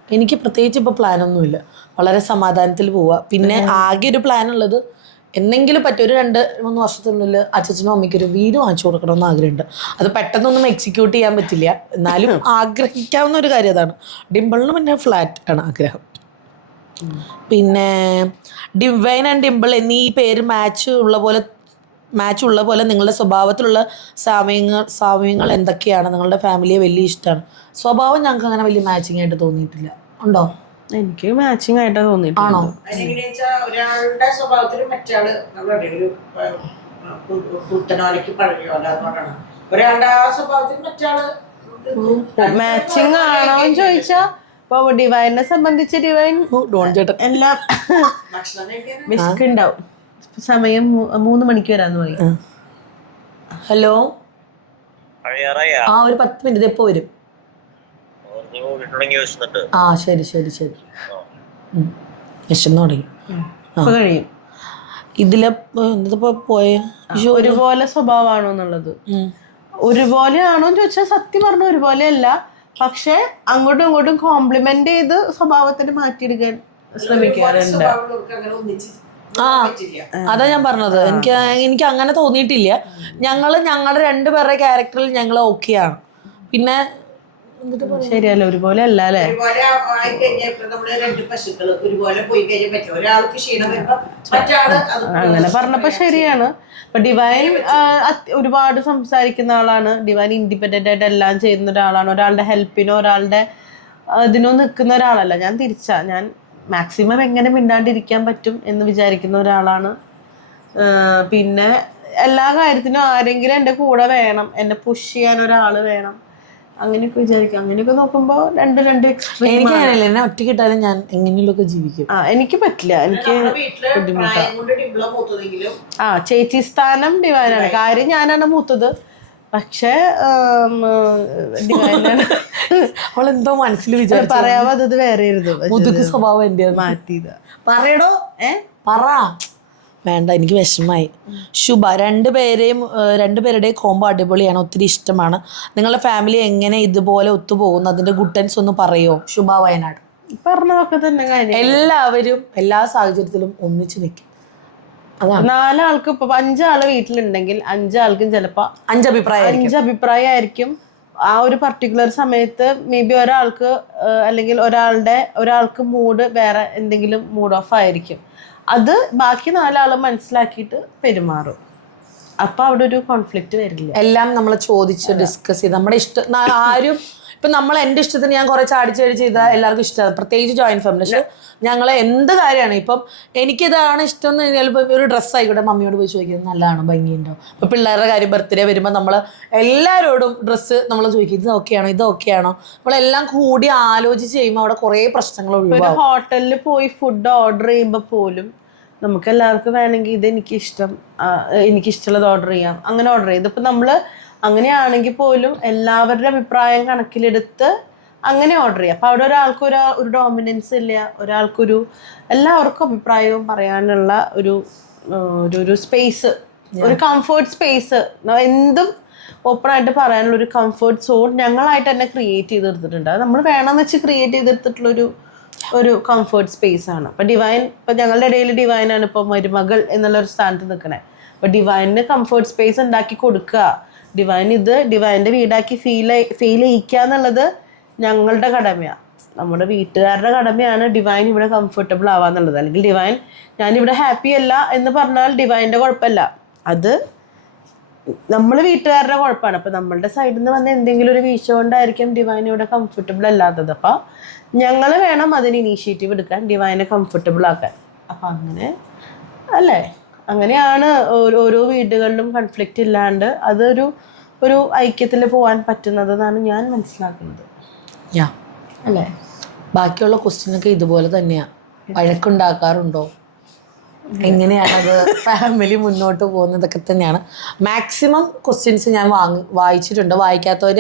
എനിക്ക് പ്രത്യേകിച്ച് ഇപ്പോൾ പ്ലാനൊന്നുമില്ല, വളരെ സമാധാനത്തിൽ പോവുക. പിന്നെ ആകെ ഒരു പ്ലാൻ ഉള്ളത്, എന്തെങ്കിലും പറ്റും ഒരു 2-3 വർഷത്തിനുള്ളിൽ അച്ഛനും അമ്മയ്ക്കൊരു വീട് വാങ്ങിച്ചു കൊടുക്കണമെന്ന് ആഗ്രഹമുണ്ട്. അത് പെട്ടെന്നൊന്നും എക്സിക്യൂട്ട് ചെയ്യാൻ പറ്റില്ല, എന്നാലും ആഗ്രഹിക്കാവുന്ന ഒരു കാര്യം അതാണ്. ഡിംപിളിന് പിന്നെ ഫ്ലാറ്റ് ആണ് ആഗ്രഹം. പിന്നെ ഡിവൈൻ ആൻഡ് ഡിംപിൾ എന്നീ പേര് മാച്ച് ഉള്ള പോലെ നിങ്ങളുടെ സ്വഭാവത്തിലുള്ള സാമ്യങ്ങൾ എന്തൊക്കെയാണ്? നിങ്ങളുടെ ഫാമിലിയെ വലിയ ഇഷ്ടമാണ്. സ്വഭാവം ഞങ്ങൾക്ക് അങ്ങനെ വലിയ മാച്ചിങ് ആയിട്ട് തോന്നിയിട്ടില്ല. ഉണ്ടോ? എനിക്ക് മാച്ചിങ് ആയിട്ട് തോന്നിയിട്ടാണോ? ഒരാളുടെ സ്വഭാവത്തിൽ മറ്റാള് ഒരു കുട്ടനാലിക്ക് പഴകിയോലാണ്. ഒരാളുടെ ആ സ്വഭാവത്തിൽ മറ്റാള് മാച്ചിങ് ആണോ എന്ന് ചോദിച്ചാ, ഇപ്പൊ ഡിവൈനെ സംബന്ധിച്ച് ഡിവൈൻ എല്ലാം വിശക്കുണ്ടാവും. സമയം 3 മണിക്ക് വരാന്ന് പറയും. ഹലോ, ഒരു 10 മിനിറ്റ് എപ്പോ വരും? ശരി ശരി ശരി. വിശന്നു തുടങ്ങി. കഴിയും. ഇതിലിപ്പോ പോയ ഒരുപോലെ സ്വഭാവമാണോ എന്നുള്ളത് ഒരുപോലെയാണോ എന്ന് ചോദിച്ചാൽ സത്യം പറഞ്ഞ ഒരുപോലെയല്ല. പക്ഷെ അങ്ങോട്ടും ഇങ്ങോട്ടും കോംപ്ലിമെന്റ് ചെയ്ത് സ്വഭാവത്തിന് മാറ്റിയെടുക്കാൻ ശ്രമിക്കാറുണ്ട്. സ്വഭാവമുള്ളവർക്ക് അങ്ങനെ ഒന്നിച്ച് പറ്റില്ല. അതാ ഞാൻ പറഞ്ഞത്. എനിക്ക് അങ്ങനെ തോന്നിയിട്ടില്ല. ഞങ്ങളുടെ രണ്ടുപേരുടെ ക്യാരക്ടറിൽ ഞങ്ങൾ ഓക്കെയാണ്. പിന്നെ ശരിയല്ല, ഒരുപോലെ അല്ല അല്ലേ? ഒരുപോലെ ആയി കഴിഞ്ഞാൽ ഇപ്പൊ നമ്മള് രണ്ട് പശുക്കള് ഒരുപോലെ പോയി കഴിഞ്ഞാൽ പറ്റും. ഒരാൾക്ക് ക്ഷീണം വരുമ്പോ മറ്റാള് അത് അങ്ങനെ പറഞ്ഞപ്പോ ശരിയാണ്. ഇപ്പൊ ഡിവൈൻ ഒരുപാട് സംസാരിക്കുന്ന ആളാണ്. ഡിവൈൻ ഇൻഡിപെൻഡന്റ് ആയിട്ട് എല്ലാം ചെയ്യുന്ന ഒരാളാണ്. ഒരാളുടെ ഹെൽപ്പിനോ ഒരാളുടെ ഇതിനോ നിൽക്കുന്ന ഒരാളല്ല. ഞാൻ മാക്സിമം എങ്ങനെ മിണ്ടാണ്ടിരിക്കാൻ പറ്റും എന്ന് വിചാരിക്കുന്ന ഒരാളാണ്. പിന്നെ എല്ലാ കാര്യത്തിനും ആരെങ്കിലും എൻ്റെ കൂടെ വേണം, എന്നെ പുഷ് ചെയ്യാൻ ഒരാൾ വേണം, അങ്ങനെയൊക്കെ വിചാരിക്കും. അങ്ങനെയൊക്കെ നോക്കുമ്പോൾ രണ്ട് എക്സ്ട്രീം. എനിക്ക് അങ്ങനെയല്ല. എന്നെ ഒറ്റയ്ക്ക് ഇട്ടാലും ഞാൻ എങ്ങനെയൊക്കെ ജീവിക്കും. എനിക്ക് പറ്റില്ല. എനിക്ക് പ്രായം കൊണ്ട് ഡിംപ്ല മൂത്തതെങ്കിലും ചേച്ചി സ്ഥാനം ഡിവൈനാണ്. കാര്യം ഞാനാണ് മൂത്തത്. പക്ഷെ ഡിവൈനാണ്. അവളെന്തോ മനസ്സിൽ വിചാരിച്ചു പറയാവാത്തത് വേറെ ഇരുന്നു. മുതുക്ക് സ്വഭാവം എൻ്റെ മാറ്റിയത് പറയടോ. പറ. വേണ്ട, എനിക്ക് വിഷമായി. ശുഭ, രണ്ടുപേരുടെയും കോംബോ അടിപൊളിയാണ്, ഒത്തിരി ഇഷ്ടമാണ്. നിങ്ങളുടെ ഫാമിലി എങ്ങനെ ഇതുപോലെ ഒത്തുപോകുന്നു, അതിന്റെ ഗുഡൻസ് ഒന്ന് പറയോ? ശുഭ വയനാട്. പറഞ്ഞതൊക്കെ തന്നെ കാര്യം. എല്ലാവരും എല്ലാ സാഹചര്യത്തിലും ഒന്നിച്ചു നിൽക്കും. അതാണ്. 4 ആൾക്ക് ഇപ്പൊ 5 ആള് വീട്ടിലുണ്ടെങ്കിൽ 5 ആൾക്കും ചിലപ്പോ 5 അഭിപ്രായമായിരിക്കും. ആ ഒരു പർട്ടിക്കുലർ സമയത്ത് മേ ബി അല്ലെങ്കിൽ ഒരാൾക്ക് മൂഡ് വേറെ എന്തെങ്കിലും മൂഡ് ഓഫ് ആയിരിക്കും. അത് ബാക്കി 4 ആളും മനസ്സിലാക്കിയിട്ട് പെരുമാറും. അപ്പൊ അവിടെ ഒരു കോൺഫ്ലിക്റ്റ് വരില്ല. എല്ലാം നമ്മൾ ചോദിച്ച് ഡിസ്കസ് ചെയ്ത് നമ്മുടെ ഇഷ്ടം. ആരും ഇപ്പം എൻ്റെ ഇഷ്ടത്തിന് ഞാൻ കുറേ ചാടിച്ചേടി ചെയ്താൽ എല്ലാവർക്കും ഇഷ്ടമാണ്, പ്രത്യേകിച്ച് ജോയിന്റ് ഫാമിലി. പക്ഷെ ഞങ്ങൾ എന്ത് കാര്യമാണ് ഇപ്പം എനിക്കിതാണ് ഇഷ്ടം എന്ന് ചിലപ്പോൾ ഒരു ഡ്രസ്സ് ആയിക്കോട്ടെ, മമ്മിയോട് പോയി ചോദിക്കുന്നത് നല്ലതാണോ, ഭംഗിയുണ്ടോ. ഇപ്പം പിള്ളേരുടെ കാര്യം ബർത്ത്ഡേ വരുമ്പോൾ നമ്മൾ എല്ലാവരോടും ഡ്രസ്സ് നമ്മൾ ചോദിക്കും, ഇത് ഓക്കെയാണോ, ഇത് ഓക്കെയാണോ. നമ്മളെല്ലാം കൂടി ആലോചിച്ച് ചെയ്യുമ്പോൾ അവിടെ കുറേ പ്രശ്നങ്ങൾ ഒഴിവാകും. ഹോട്ടലിൽ പോയി ഫുഡ് ഓർഡർ ചെയ്യുമ്പോൾ പോലും നമുക്ക് എല്ലാവർക്കും വേണമെങ്കിൽ ഇത് എനിക്കിഷ്ടമുള്ളത് ഓർഡർ ചെയ്യാം, അങ്ങനെ ഓർഡർ ചെയ്യും. ഇതിപ്പോൾ നമ്മൾ അങ്ങനെയാണെങ്കിൽ പോലും എല്ലാവരുടെ അഭിപ്രായം കണക്കിലെടുത്ത് അങ്ങനെ ഓർഡർ ചെയ്യാം. അപ്പോൾ അവിടെ ഒരാൾക്ക് ഒരു ഡോമിനൻസ് ഇല്ല, എല്ലാവർക്കും അഭിപ്രായവും പറയാനുള്ള ഒരു സ്പേസ്, ഒരു കംഫേർട്ട് സ്പേസ്, എന്തും ഓപ്പണായിട്ട് പറയാനുള്ള ഒരു കംഫേർട്ട് സോൺ ഞങ്ങളായിട്ട് തന്നെ ക്രിയേറ്റ് ചെയ്തെടുത്തിട്ടുണ്ട്. അത് നമ്മൾ വേണമെന്ന് വെച്ച് ക്രിയേറ്റ് ചെയ്തെടുത്തിട്ടുള്ളൊരു കംഫേർട്ട് സ്പേസ് ആണ്. അപ്പം ഞങ്ങളുടെ ഇടയിൽ ഡിവൈനാണ് ഇപ്പോൾ മരുമകൾ എന്നുള്ളൊരു സ്ഥാനത്ത് നിൽക്കണേ. അപ്പോൾ ഡിവൈനിന് കംഫേർട്ട് സ്പേസ് ഉണ്ടാക്കി കൊടുക്കുക, ഡിവൈൻ്റെ വീടാക്കി ഫീൽ ചെയ്യിക്കുക എന്നുള്ളത് ഞങ്ങളുടെ കടമയാണ്, നമ്മുടെ വീട്ടുകാരുടെ കടമയാണ്. ഡിവൈൻ ഇവിടെ കംഫർട്ടബിൾ ആവാന്നുള്ളത്. അല്ലെങ്കിൽ ഞാനിവിടെ ഹാപ്പി അല്ല എന്ന് പറഞ്ഞാൽ ഡിവൈൻ്റെ കുഴപ്പമില്ല, അത് നമ്മൾ വീട്ടുകാരുടെ കുഴപ്പമാണ്. അപ്പം നമ്മളുടെ സൈഡിൽ നിന്ന് വന്ന എന്തെങ്കിലും ഒരു വീഴ്ച കൊണ്ടായിരിക്കും ഡിവൈൻ ഇവിടെ കംഫർട്ടബിൾ അല്ലാത്തത്. അപ്പം ഞങ്ങൾ വേണം അതിന് ഇനീഷ്യേറ്റീവ് എടുക്കാൻ, ഡിവൈനെ കംഫർട്ടബിൾ ആക്കാൻ. അപ്പം അല്ലേ, അങ്ങനെയാണ് ഓരോ വീടുകളിലും കോൺഫ്ലിക്റ്റ് ഇല്ലാണ്ട് ഒരു ഐക്യത്തിൽ പോകാൻ പറ്റുന്നതെന്നാണ് ഞാൻ മനസ്സിലാക്കുന്നത്. അല്ലേ? ബാക്കിയുള്ള ക്വസ്റ്റ്യനൊക്കെ ഇതുപോലെ തന്നെയാണ്. വഴക്കുണ്ടാക്കാറുണ്ടോ, എങ്ങനെയാണത് ഫാമിലി മുന്നോട്ട് പോകുന്നതൊക്കെ തന്നെയാണ്. മാക്സിമം ക്വസ്റ്റ്യൻസ് ഞാൻ വായിച്ചിട്ടുണ്ട്. വായിക്കാത്തവർ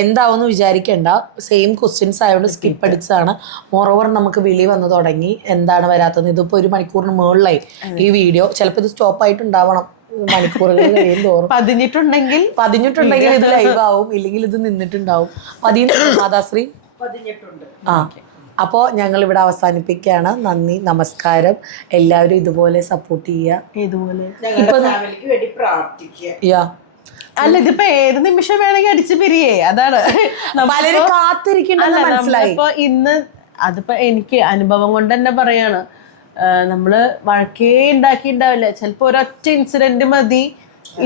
എന്താവുമെന്ന് വിചാരിക്കേണ്ട, സെയിം ക്വസ്റ്റ്യൻസ് ആയതുകൊണ്ട് സ്കിപ്പ് അടിച്ചതാണ്. മോറോവർ നമുക്ക് വിളി വന്നു തുടങ്ങി, എന്താണ് വരാത്തത്. ഇതിപ്പോൾ 1 മണിക്കൂറിന് മുകളിലായി ഈ വീഡിയോ. ചിലപ്പോൾ ഇത് സ്റ്റോപ്പായിട്ടുണ്ടാവണം, മണിക്കൂറുകൾ കഴിയും തോറും. പതിഞ്ഞിട്ടുണ്ടെങ്കിൽ ഇത് ലൈവ് ആവും, ഇല്ലെങ്കിൽ ഇത് നിന്നിട്ടുണ്ടാവും. മാതാശ്രീ പതിഞ്ഞിട്ടുണ്ട്. അപ്പോൾ ഞങ്ങൾ ഇവിടെ അവസാനിപ്പിക്കുകയാണ്. നന്ദി, നമസ്കാരം. എല്ലാവരും ഇതുപോലെ സപ്പോർട്ട് ചെയ്യുക, ഇതുപോലെ ഫാമിലിക്ക് വേണ്ടി പ്രാർത്ഥിക്കുക. അല്ല, ഇതിപ്പോ ഏത് നിമിഷം വേണമെങ്കിൽ അടിച്ചു പിരിയേ, അതാണ് പലരും കാത്തിരിക്കണമെന്ന് മനസ്സിലായി. ഇപ്പൊ അതിപ്പോ എനിക്ക് അനുഭവം കൊണ്ട് തന്നെ പറയാണ്, നമ്മള് വഴക്കേ ഉണ്ടാക്കിണ്ടാവില്ല, ചിലപ്പോ ഒരൊറ്റ ഇൻസിഡന്റ് മതി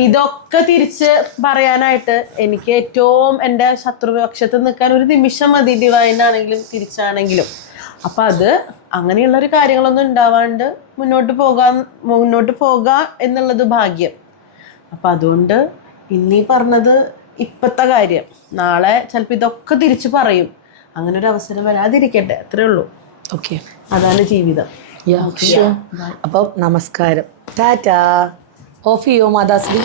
ഇതൊക്കെ തിരിച്ച് പറയാനായിട്ട്. എനിക്ക് ഏറ്റവും എൻ്റെ ശത്രുപക്ഷത്ത് നിൽക്കാൻ ഒരു നിമിഷം മതി, ഡിവൈനാണെങ്കിലും തിരിച്ചാണെങ്കിലും. അപ്പം അങ്ങനെയുള്ളൊരു കാര്യങ്ങളൊന്നും ഉണ്ടാവാണ്ട് മുന്നോട്ട് പോകാം എന്നുള്ളത് ഭാഗ്യം. അപ്പം അതുകൊണ്ട് ഇന്നീ പറഞ്ഞത് ഇപ്പോഴത്തെ കാര്യം, നാളെ ചിലപ്പോൾ ഇതൊക്കെ തിരിച്ച് പറയും. അങ്ങനെ ഒരു അവസരം വരാതിരിക്കട്ടെ, അത്രേ ഉള്ളൂ. ഓക്കെ, അതാണ് ജീവിതം. അപ്പം നമസ്കാരം, ടാറ്റാ. ഓഫ് ചെയ്യോ മാതാശ്രീ?